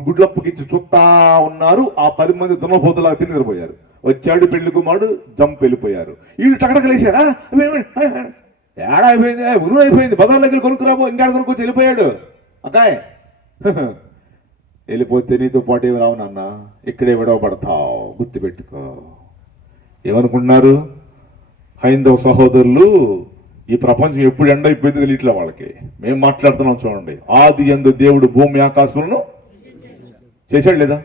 గుడ్లప్పకిచ్చి చూస్తా ఉన్నారు. ఆ 10 మంది దున్నపోతులాగా తిని నిద్రపోయారు. వచ్చాడు పెళ్లి కుమారుడు, జంప్ వెళ్ళిపోయారు. వీళ్ళు టకటకలేసారా, ఏడా అయిపోయింది, ఉరువు అయిపోయింది, బదల దగ్గర కొనుక్కురాబో, ఇంకా కొనుక్కొచ్చి వెళ్ళిపోయాడు. అకాయ్ వెళ్ళిపోతే నీతో పాటు ఏమి రావు నాన్న, ఇక్కడే విడవబడతావు, గుర్తుపెట్టుకో. ఏమనుకుంటున్నారు హైందవ సహోదరులు? ఈ ప్రపంచం ఎప్పుడు ఎండ అయిపోయింది తెలియట్లే వాళ్ళకి. మేము మాట్లాడుతున్నాం చూడండి. ఆది యందు దేవుడు భూమి ఆకాశములను చేశాడు లేదా?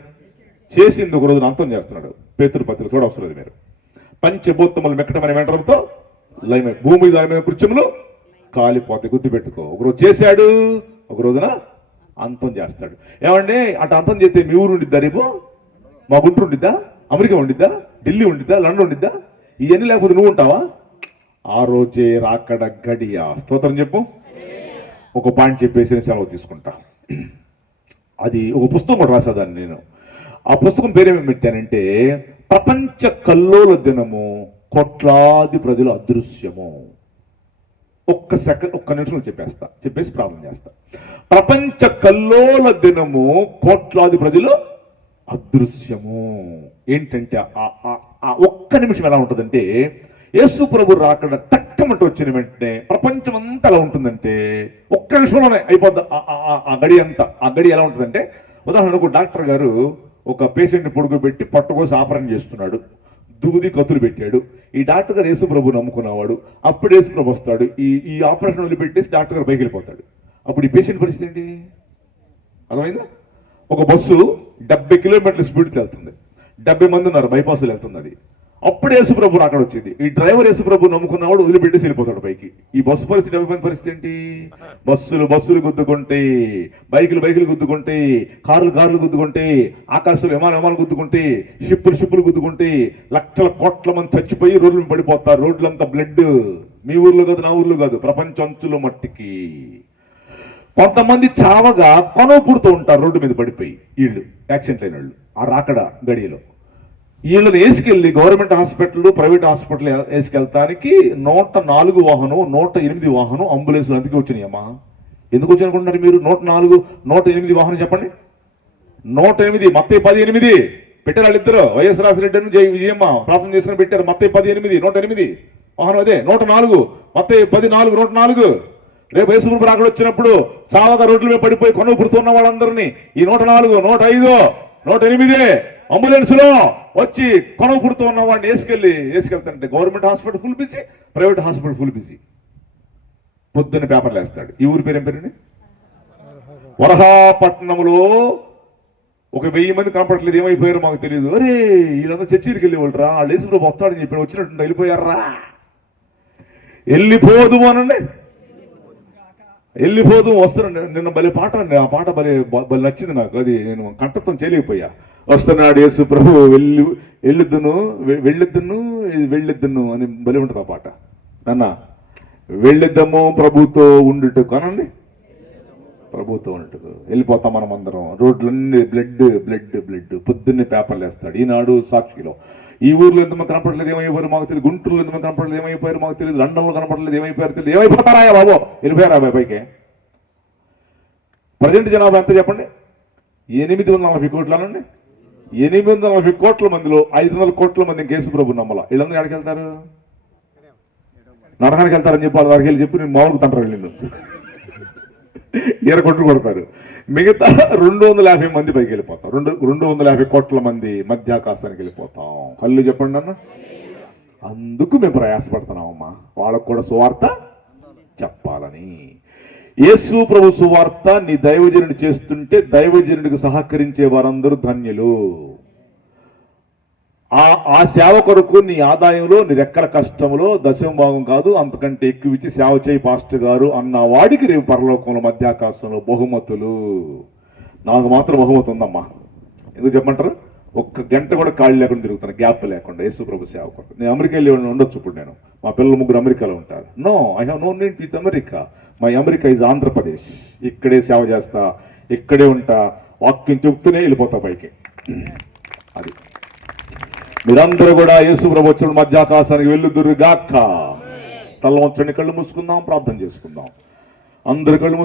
చేసింది ఒక రోజున అంతం చేస్తున్నాడు. పేతురు పత్రిక చూడవసరం మీరు. పంచభూతములు మెక్కటమైన వెంటరంతో లయమే, భూమి దాని మీద కృత్యములు కాలిపోతే గుర్తుపెట్టుకో. ఒకరోజు చేశాడు, ఒక రోజున అంతం చేస్తాడు. ఏమండి అటు అంతం చేస్తే మీ ఊరు ఉండిద్దా? రేపు మా గుంటూరు ఉండిద్దా? అమెరికా ఉండిద్దా? ఢిల్లీ ఉండిద్దా? లండన్ ఉండిద్దా? ఇవన్నీ లేకపోతే నువ్వు ఉంటావా? ఆ రోజే రాకడ గడియ. స్తోత్రం చెప్పు. ఒక పాయింట్ చెప్పేసి సెలవు తీసుకుంటా. అది ఒక పుస్తకం కూడా రాసేదాన్ని నేను. ఆ పుస్తకం పేరేమేమి పెట్టానంటే ప్రపంచ కల్లోల దినము, కోట్లాది ప్రజలు అదృశ్యము. ఒక్క నిమిషం చెప్పేసి ప్రారంభం చేస్తా. ప్రపంచ కల్లోల దినము, కోట్లాది ప్రజలు అదృశ్యము. ఏంటంటే ఆ ఒక్క నిమిషం ఎలా ఉంటుందంటే, యేసు ప్రభు రాకడ తక్కమంటూ వచ్చిన వెంటనే ప్రపంచం అంతా ఎలా ఉంటుందంటే ఒక్క నిమిషంలోనే అయిపోద్ది ఆ గడి అంతా. ఆ గడి ఎలా ఉంటుందంటే, ఉదాహరణకు డాక్టర్ గారు ఒక పేషెంట్ని పొడుగుపెట్టి పట్టుకోసి ఆపరేషన్ చేస్తున్నాడు. దూది కత్తులు పెట్టాడు. ఈ డాక్టర్ గారు యేసు ప్రభు నమ్ముకున్నవాడు. అప్పుడు యేసు ప్రభు వస్తాడు. ఈ ఆపరేషన్ వదిలిపెట్టేసి డాక్టర్ గారు పైకి వెళ్ళిపోతాడు. అప్పుడు ఈ పేషెంట్ పరిస్థితి ఏంటి? అర్థమైందా? ఒక బస్సు 70 కిలోమీటర్ల స్పీడ్కి వెళ్తుంది, 70 మంది ఉన్నారు, బైపాస్లో వెళ్తుంది. అది అప్పుడు యేసుప్రభు అక్కడ వచ్చింది. ఈ డ్రైవర్ యేసుప్రభు నమ్ముకున్నవాడు వదిలిపెట్టేసి వెళ్ళిపోతాడు పైకి. ఈ బస్సు పరిస్థితి 70 మంది పరిస్థితి ఏంటి? బస్సులు గుద్దుకుంటాయి, బైకులు గుద్దుకుంటాయి, కార్లు గుద్దుకుంటాయి, ఆకాశంలో విమానాలు గుద్దుకుంటాయి, షిప్పులు గుద్దుకుంటాయి. లక్షల కోట్ల మంది చచ్చిపోయి రోడ్లు పడిపోతారు. రోడ్లంతా బ్లడ్. మీ ఊర్లో కాదు, నా ఊర్లో కాదు, ప్రపంచం అంచుల మట్టికి. కొంతమంది చావగా కొనవ పుడుతూ ఉంటారు రోడ్డు మీద పడిపోయి. వీళ్ళు యాక్సిడెంట్ అయిన వాళ్ళు ఆ రాకడ గడియలో. వీళ్ళని వేసుకెళ్ళి గవర్నమెంట్ హాస్పిటల్, ప్రైవేట్ హాస్పిటల్ వేసుకెళ్తానికి 104 వాహనం, 108 వాహనం, అంబులెన్స్లు అందుకే వచ్చినాయమ్మా. ఎందుకు వచ్చి అనుకుంటున్నారు మీరు? 104, 108 వాహనం చెప్పండి. 108 మత్తయి 10:8 పెట్టారు వాళ్ళిద్దరు. వైఎస్ రాజశేఖర విజయమ్మ ప్రార్థన చేసుకుని పెట్టారు. మత్తయి 10:8 108 వాహనం. అదే 104 మత్తయి 10:4 104. రేపు యేసుప్రభు రాకడ వచ్చినప్పుడు చావగా రోడ్ల మీద పడిపోయి కొనుగోలు పుడుతున్న వాళ్ళందరినీ ఈ 104, 105, 108 అంబులెన్స్ లో వచ్చి కొనుగోలు పుడుతూ ఉన్న వాడిని వేసుకెళ్తానంటే government hospital full busy, private hospital full busy. పొద్దున్న పేపర్లు వేస్తాడు. ఈ ఊరి పేరు ఏం పేరండి? వరహాపట్నంలో ఒక 1000 మంది కనపడట్లేదు, ఏమైపోయారో మాకు తెలియదు. అరే వీళ్ళంతా చర్చికి వెళ్ళేవాళ్ళు రా, వాళ్ళు యేసుప్రభు వస్తాడని చెప్పి వచ్చినట్టు వెళ్ళిపోయారా? వెళ్ళిపోదు అనండి, వెళ్ళిపోదు వస్తున్నాడు. నిన్న భలే పాట, ఆ పాట భలే నచ్చింది నాకు. అది నేను కంఠత్వం చేయలేకపోయా. వస్తున్నాడు యేసు ప్రభు, వెళ్ళిద్దును అని భలే ఉంటుంది ఆ పాట. నాన్న వెళ్ళిద్దాము ప్రభుతో ఉండుట కనండి, ప్రభుతో ఉండుటకు. వెళ్ళిపోతాం మనం అందరం. రోడ్లన్నీ బ్లడ్. పొద్దున్నే పేపర్లు వేస్తాడు. ఈనాడు, సాక్షిలో. ఈ ఊర్లో ఎంతమంది కనపడలేదు, ఏమైపోయారు మాకు తెలియదు. గుంటూరులో ఎంతమంది కనపడలేదు, ఏమైపోయారు మాకు తెలియదు. లండన్లో కనపడలేదు, ఏమైపోయారు తెలియదు. ఏమైపోతారా బాబో? వెళ్ళిపోయారా పైకి? ప్రజెంట్ జనాభా ఎంత చెప్పండి? 840 కోట్లనండి. 840 కోట్ల మందిలో 500 కోట్ల మంది యేసు ప్రభు నమ్మల. వీళ్ళందరూ ఎక్కడికి వెళ్తారు? నరకానికి వెళ్తారని చెప్పి వాళ్ళ వరకు చెప్పి నేను మామూలుగా తంటారు నిన్ను కొట్లు కొడతారు. మిగతా 250 మంది పైకి వెళ్ళిపోతాం. 250 కోట్ల మంది మధ్యాకాశానికి వెళ్ళిపోతాం. కళ్ళు చెప్పండి అన్న. అందుకు మేము ప్రయాసపడుతున్నామమ్మా, వాళ్ళకు కూడా సువార్త చెప్పాలని. యేసు ప్రభు సువార్త నీ దైవజనుడు చేస్తుంటే దైవజనుడికి సహకరించే వారందరూ ధన్యులు. ఆ సేవ కొరకు నీ ఆదాయంలో, నీ రెక్కల కష్టంలో 10వ భాగం కాదు అంతకంటే ఎక్కువ ఇచ్చి సేవ చేయి పాస్టర్ గారు అన్న వాడికి రేపు పరలోకంలో మధ్యాకాశంలో బహుమతులు. నాకు మాత్రం బహుమతి ఉందమ్మా. ఎందుకు చెప్పమంటారు? ఒక్క గంట కూడా ఖాళీ లేకుండా తిరుగుతాను, గ్యాప్ లేకుండా యేసు ప్రభు సేవ కొరకు. నేను అమెరికా వెళ్ళి ఉండొచ్చు ఇప్పుడు, నేను మా పిల్లలు 3 అమెరికాలో ఉంటారు. No, I have no need with America. My America is Andhra Pradesh. ఇక్కడే సేవ చేస్తా, ఇక్కడే ఉంటా, వాక్యం చెప్తూనే వెళ్ళిపోతా పైకి. అది మీరందరూ కూడా యేసు ప్రభు వచ్చిన మధ్యాకాశానికి వెళ్ళుదురుగాక. తల వంచండి, కళ్ళు మూసుకుందాం, ప్రార్థన చేసుకుందాం. అందరు కళ్ళు